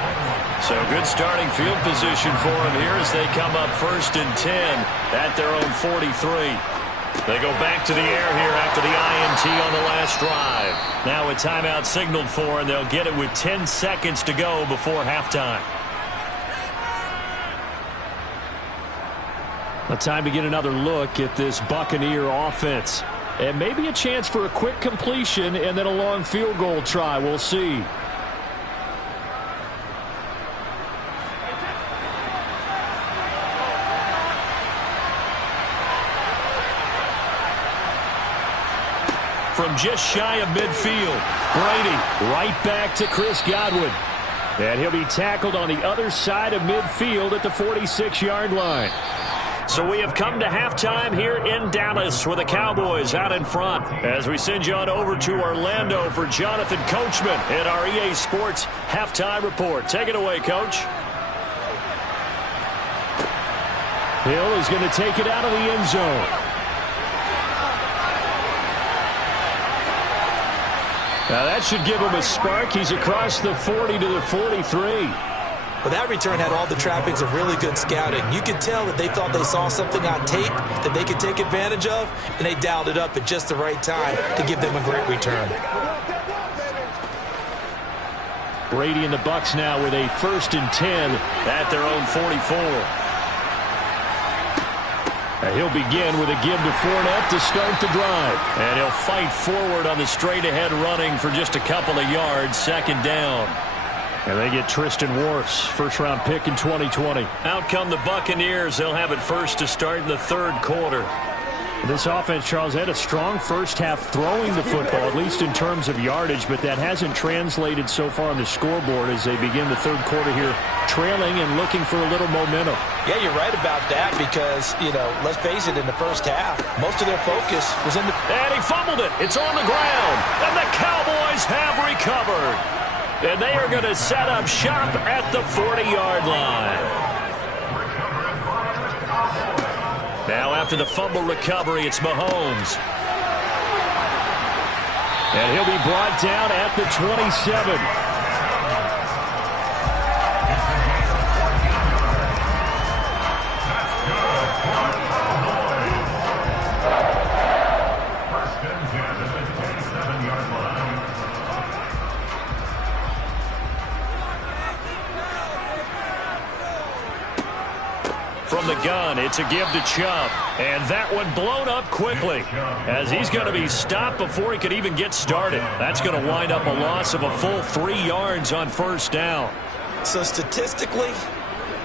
So good starting field position for them here as they come up 1st and 10 at their own 43. They go back to the air here after the INT on the last drive. Now a timeout signaled for, and they'll get it with 10 seconds to go before halftime. A time to get another look at this Buccaneer offense. And maybe a chance for a quick completion and then a long field goal try. We'll see. From just shy of midfield, Brady right back to Chris Godwin. And he'll be tackled on the other side of midfield at the 46-yard line. So we have come to halftime here in Dallas with the Cowboys out in front as we send you on over to Orlando for Jonathan Coachman in our EA Sports Halftime Report. Take it away, Coach. Hill is going to take it out of the end zone. Now that should give him a spark. He's across the 40 to the 43. Well, that return had all the trappings of really good scouting. You could tell that they thought they saw something on tape that they could take advantage of, and they dialed it up at just the right time to give them a great return. Brady and the Bucs now with a 1st and 10 at their own 44. And he'll begin with a give to Fournette to start the drive. And he'll fight forward on the straight-ahead running for just a couple of yards, second down. And they get Tristan Wirfs, first-round pick in 2020. Out come the Buccaneers. They'll have it first to start in the third quarter. This offense, Charles, had a strong first half throwing the football, at least in terms of yardage, but that hasn't translated so far on the scoreboard as they begin the third quarter here, trailing and looking for a little momentum. Yeah, you're right about that because, let's face it, in the first half, most of their focus was in the... And he fumbled it. It's on the ground. And the Cowboys have recovered. And they are going to set up shop at the 40-yard line. Now after the fumble recovery, it's Mahomes. And he'll be brought down at the 27. First and 10 at the 27-yard line. From the gun, it's a give to Chubb. And that one blown up quickly as he's going to be stopped before he could even get started. That's going to wind up a loss of a full 3 yards on first down. So statistically,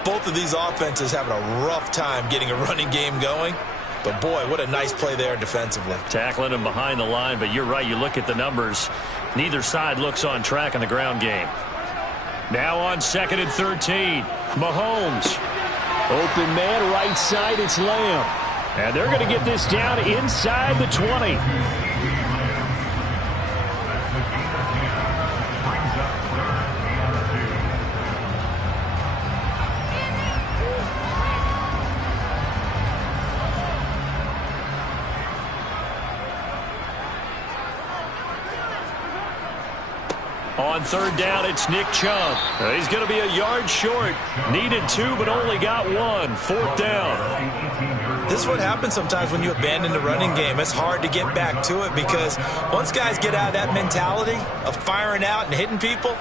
both of these offenses having a rough time getting a running game going. But, boy, what a nice play there defensively. Tackling him behind the line, but you're right. You look at the numbers. Neither side looks on track in the ground game. Now on 2nd and 13, Mahomes. Open man, right side, it's Lamb. And they're going to get this down inside the 20. On third down, it's Nick Chubb. He's going to be a yard short. Needed 2, but only got 1. Fourth down. This is what happens sometimes when you abandon the running game. It's hard to get back to it because once guys get out of that mentality of firing out and hitting people,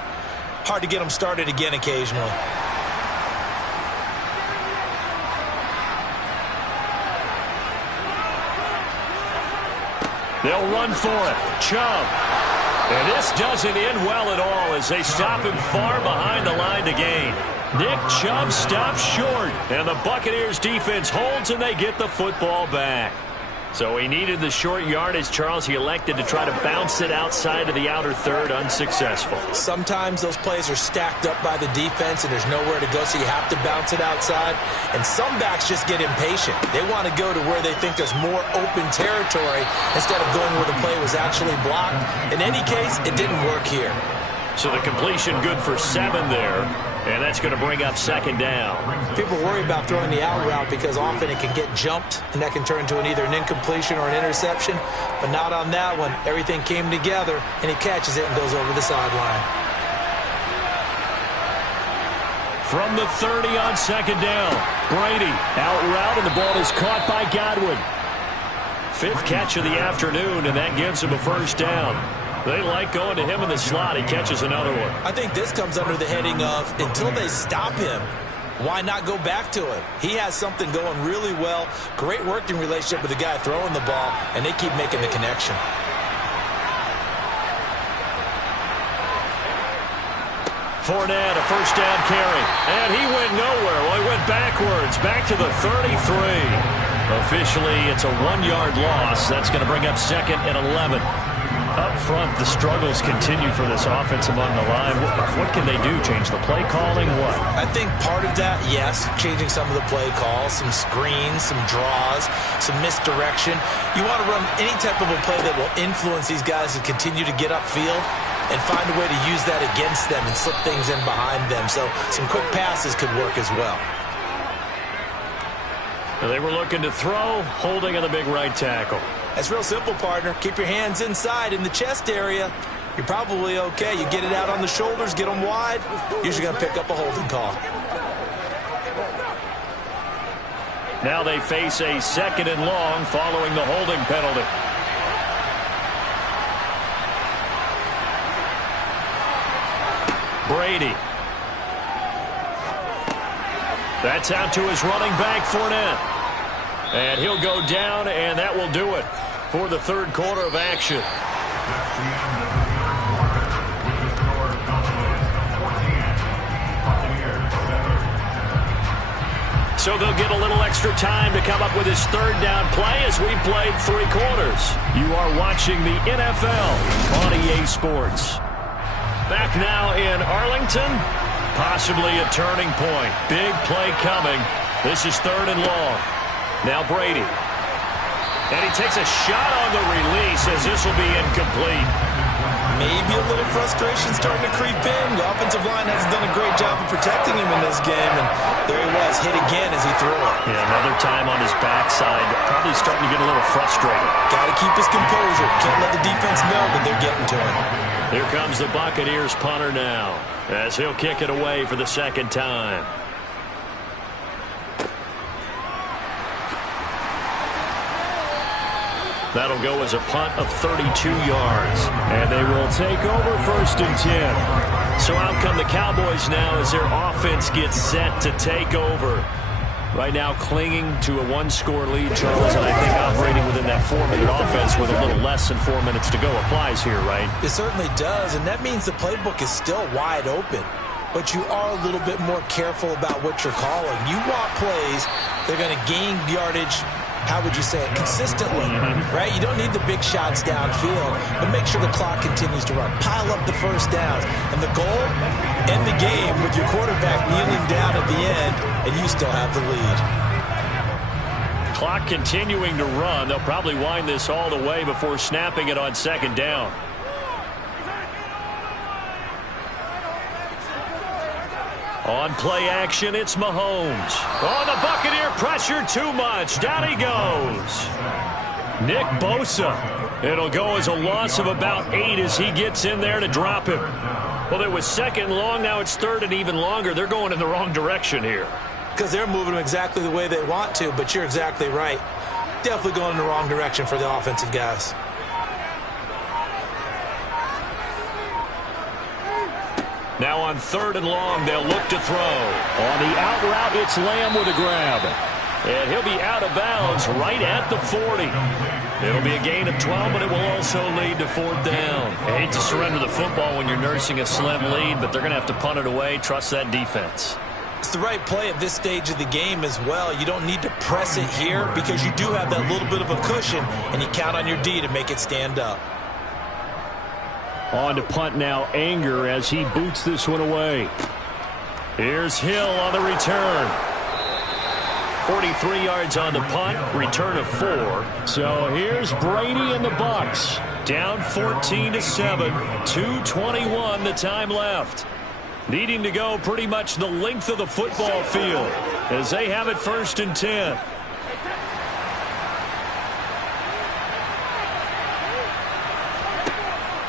hard to get them started again occasionally. They'll run for it. Chubb. And this doesn't end well at all as they stop him far behind the line to gain. Nick Chubb stops short, and the Buccaneers defense holds, and they get the football back. So he needed the short yardage, Charles. He elected to try to bounce it outside of the outer third, unsuccessful. Sometimes those plays are stacked up by the defense, and there's nowhere to go, so you have to bounce it outside. And some backs just get impatient. They want to go to where they think there's more open territory instead of going where the play was actually blocked. In any case, it didn't work here. So the completion good for 7 there, and that's going to bring up second down. People worry about throwing the out route because often it can get jumped, and that can turn into either an incompletion or an interception, but not on that one. Everything came together, and he catches it and goes over the sideline. From the 30 on second down, Brady out route, and the ball is caught by Godwin. 5th catch of the afternoon, and that gives him a first down. They like going to him in the slot. He catches another one. I think this comes under the heading of until they stop him, why not go back to it? He has something going really well. Great working relationship with the guy throwing the ball, and they keep making the connection. Fournette, a first down carry. And he went nowhere. Well, he went backwards, back to the 33. Officially, it's a 1-yard loss. That's going to bring up 2nd and 11. Up front, the struggles continue for this offense among the line. What can they do? Change the play calling? What? I think part of that, yes, changing some of the play calls, some screens, some draws, some misdirection. You want to run any type of a play that will influence these guys to continue to get upfield and find a way to use that against them and slip things in behind them. So some quick passes could work as well. They were looking to throw, holding on the big right tackle. That's real simple, partner. Keep your hands inside in the chest area. You're probably okay. You get it out on the shoulders, get them wide. Usually going to pick up a holding call. Now they face a 2nd and long following the holding penalty. Brady. That's out to his running back, Fournette. And he'll go down, and that will do it for the third quarter of action. That's the end of the third quarter, with the score Cowboys 14, Buccaneers 7. So they'll get a little extra time to come up with his third down play as we played 3 quarters. You are watching the NFL on EA Sports. Back now in Arlington, possibly a turning point. Big play coming. This is 3rd and long. Now Brady. And he takes a shot on the release as this will be incomplete. Maybe a little frustration starting to creep in. The offensive line hasn't done a great job of protecting him in this game, and there he was, hit again as he threw it. Yeah, another time on his backside, probably starting to get a little frustrated. Got to keep his composure. Can't let the defense know that they're getting to him. Here comes the Buccaneers punter now, as he'll kick it away for the second time. That'll go as a punt of 32 yards. And they will take over 1st and 10. So out come the Cowboys now as their offense gets set to take over. Right now clinging to a 1-score lead, Charles, and I think operating within that 4-minute offense with a little less than 4 minutes to go applies here, right? It certainly does, and that means the playbook is still wide open. But you are a little bit more careful about what you're calling. You want plays, they're going to gain yardage, how would you say it, consistently, right? You don't need the big shots downfield, but make sure the clock continues to run. Pile up the first downs. And the goal, end the game with your quarterback kneeling down at the end, and you still have the lead. Clock continuing to run. They'll probably wind this all the way before snapping it on 2nd down. On play action, it's Mahomes. Oh, the Buccaneer pressure too much. Down he goes. Nick Bosa. It'll go as a loss of about 8 as he gets in there to drop him. Well, it was 2nd and long. Now it's 3rd and even longer. They're going in the wrong direction here. Because they're moving them exactly the way they want to, but you're exactly right. Definitely going in the wrong direction for the offensive guys. Now on 3rd and long, they'll look to throw. On the out route, it's Lamb with a grab. And he'll be out of bounds right at the 40. It'll be a gain of 12, but it will also lead to 4th down. I hate to surrender the football when you're nursing a slim lead, but they're going to have to punt it away. Trust that defense. It's the right play at this stage of the game as well. You don't need to press it here because you do have that little bit of a cushion, and you count on your D to make it stand up. On to punt now, Anger, as he boots this one away. Here's Hill on the return. 43 yards on the punt, return of 4. So here's Brady and the Bucs. Down 14-7, 2:21 the time left. Needing to go pretty much the length of the football field as they have it 1st and 10.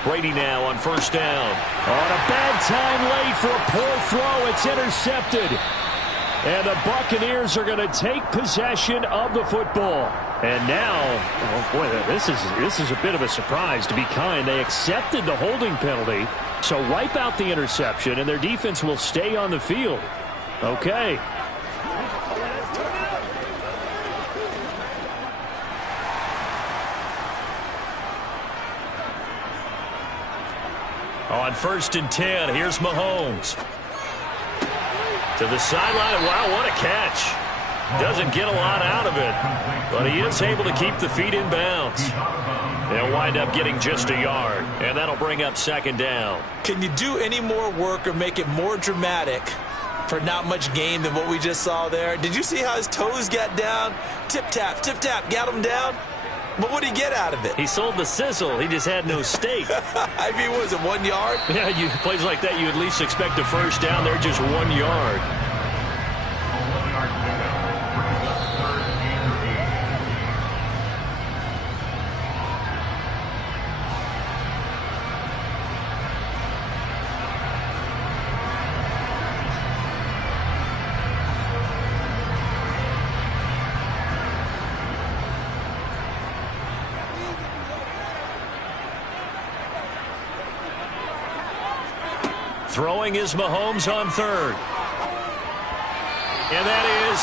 Brady now on 1st down. On a bad time late for a poor throw. It's intercepted. And the Buccaneers are going to take possession of the football. And now, oh boy, this is a bit of a surprise, to be kind. They accepted the holding penalty, so wipe out the interception, and their defense will stay on the field. Okay. On 1st and 10, here's Mahomes. To the sideline. Wow, what a catch. Doesn't get a lot out of it, but he is able to keep the feet in bounds. They'll wind up getting just a yard, and that'll bring up 2nd down. Can you do any more work or make it more dramatic for not much gain than what we just saw there? Did you see how his toes got down? Tip-tap, got him down. But what did he get out of it? He sold the sizzle. He just had no steak. I mean, was it 1 yard? Yeah, plays like that, you at least expect a 1st down. They're just 1 yard. Throwing is Mahomes on 3rd. And that is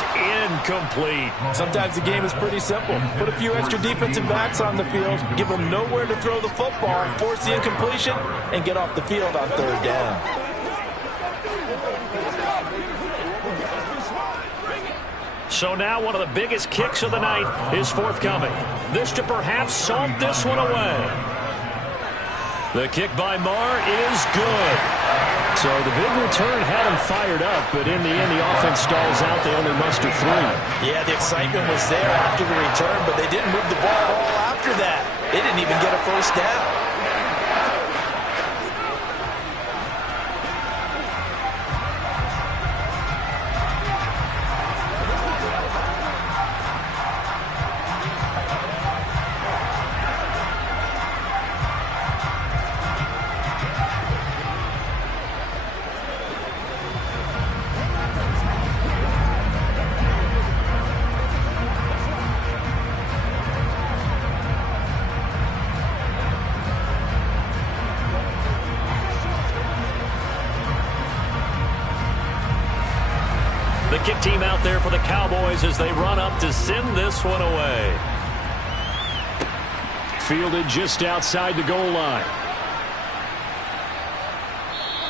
incomplete. Sometimes the game is pretty simple. Put a few extra defensive backs on the field, give them nowhere to throw the football, force the incompletion, and get off the field on third down. So now one of the biggest kicks of the night is forthcoming. This to perhaps salt this one away. The kick by Marr is good. So the big return had him fired up, but in the end, the offense stalls out. They only muster 3. Yeah, the excitement was there after the return, but they didn't move the ball at all after that. They didn't even get a first down. The kick team out there for the Cowboys as they run up to send this one away. Fielded just outside the goal line.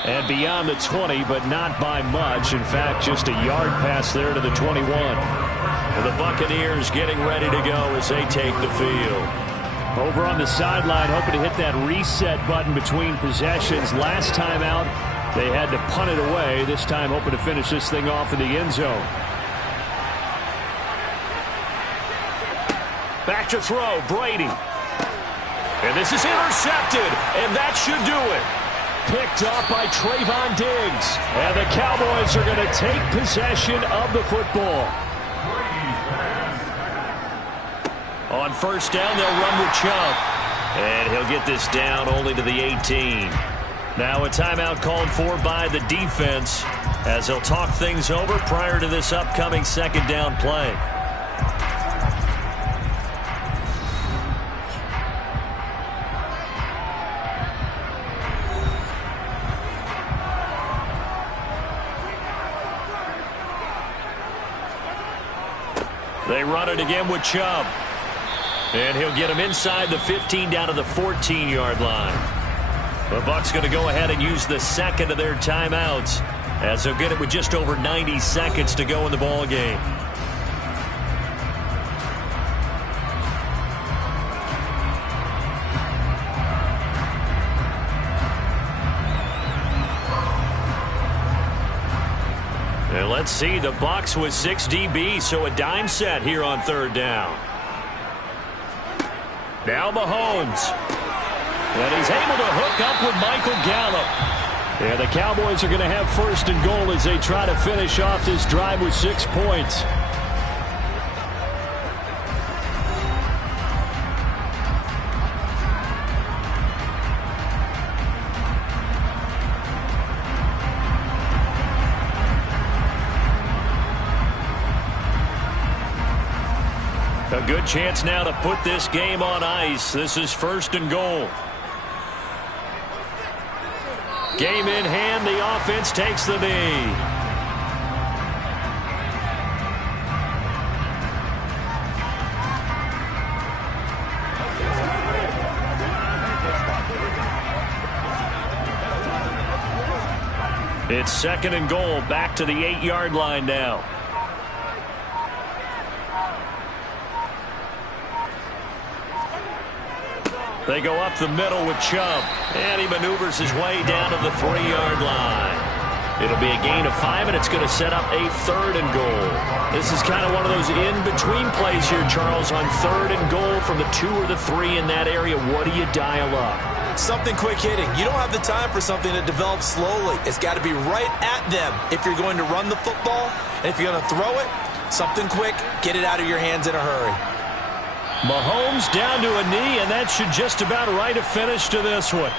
And beyond the 20, but not by much. In fact, just a yard pass there to the 21. The Buccaneers getting ready to go as they take the field. Over on the sideline, hoping to hit that reset button between possessions. Last time out, they had to punt it away. This time hoping to finish this thing off in the end zone. Back to throw, Brady. And this is intercepted, and that should do it. Picked up by Trayvon Diggs. And the Cowboys are going to take possession of the football. On first down, they'll run with Chubb. And he'll get this down only to the 18. Now a timeout called for by the defense as they'll talk things over prior to this upcoming second down play. They run it again with Chubb. And he'll get him inside the 15 down to the 14-yard line. The Bucs going to go ahead and use the second of their timeouts as they'll get it with just over 90 seconds to go in the ball game. And let's see, the Bucs with 6 DB, so a dime set here on third down. Now Mahomes. And he's able to hook up with Michael Gallup. And the Cowboys are going to have first and goal as they try to finish off this drive with 6 points. A good chance now to put this game on ice. This is first and goal. Game in hand, the offense takes the knee. It's second and goal, back to the 8-yard line now. They go up the middle with Chubb, and he maneuvers his way down to the 3-yard line. It'll be a gain of 5, and it's going to set up a third and goal. This is kind of one of those in-between plays here, Charles, on third and goal from the 2 or the 3 in that area. What do you dial up? Something quick hitting. You don't have the time for something that develops slowly. It's got to be right at them if you're going to run the football. And if you're going to throw it, something quick, get it out of your hands in a hurry. Mahomes down to a knee, and that should just about write a finish to this one.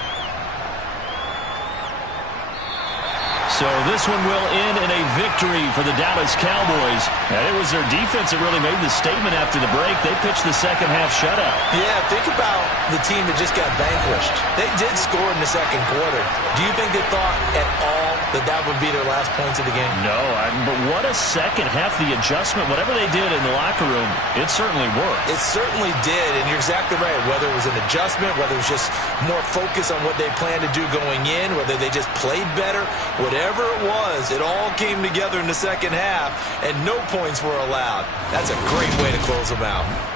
So this one will end in a victory for the Dallas Cowboys. And it was their defense that really made the statement after the break. They pitched the second half shutout. Yeah, think about the team that just got vanquished. They did score in the second quarter. Do you think they thought at all that would be their last points of the game. No, but what a second half. The adjustment, whatever they did in the locker room, it certainly worked. It certainly did, and you're exactly right. Whether it was an adjustment, whether it was just more focus on what they planned to do going in, whether they just played better, whatever it was, it all came together in the second half, and no points were allowed. That's a great way to close them out.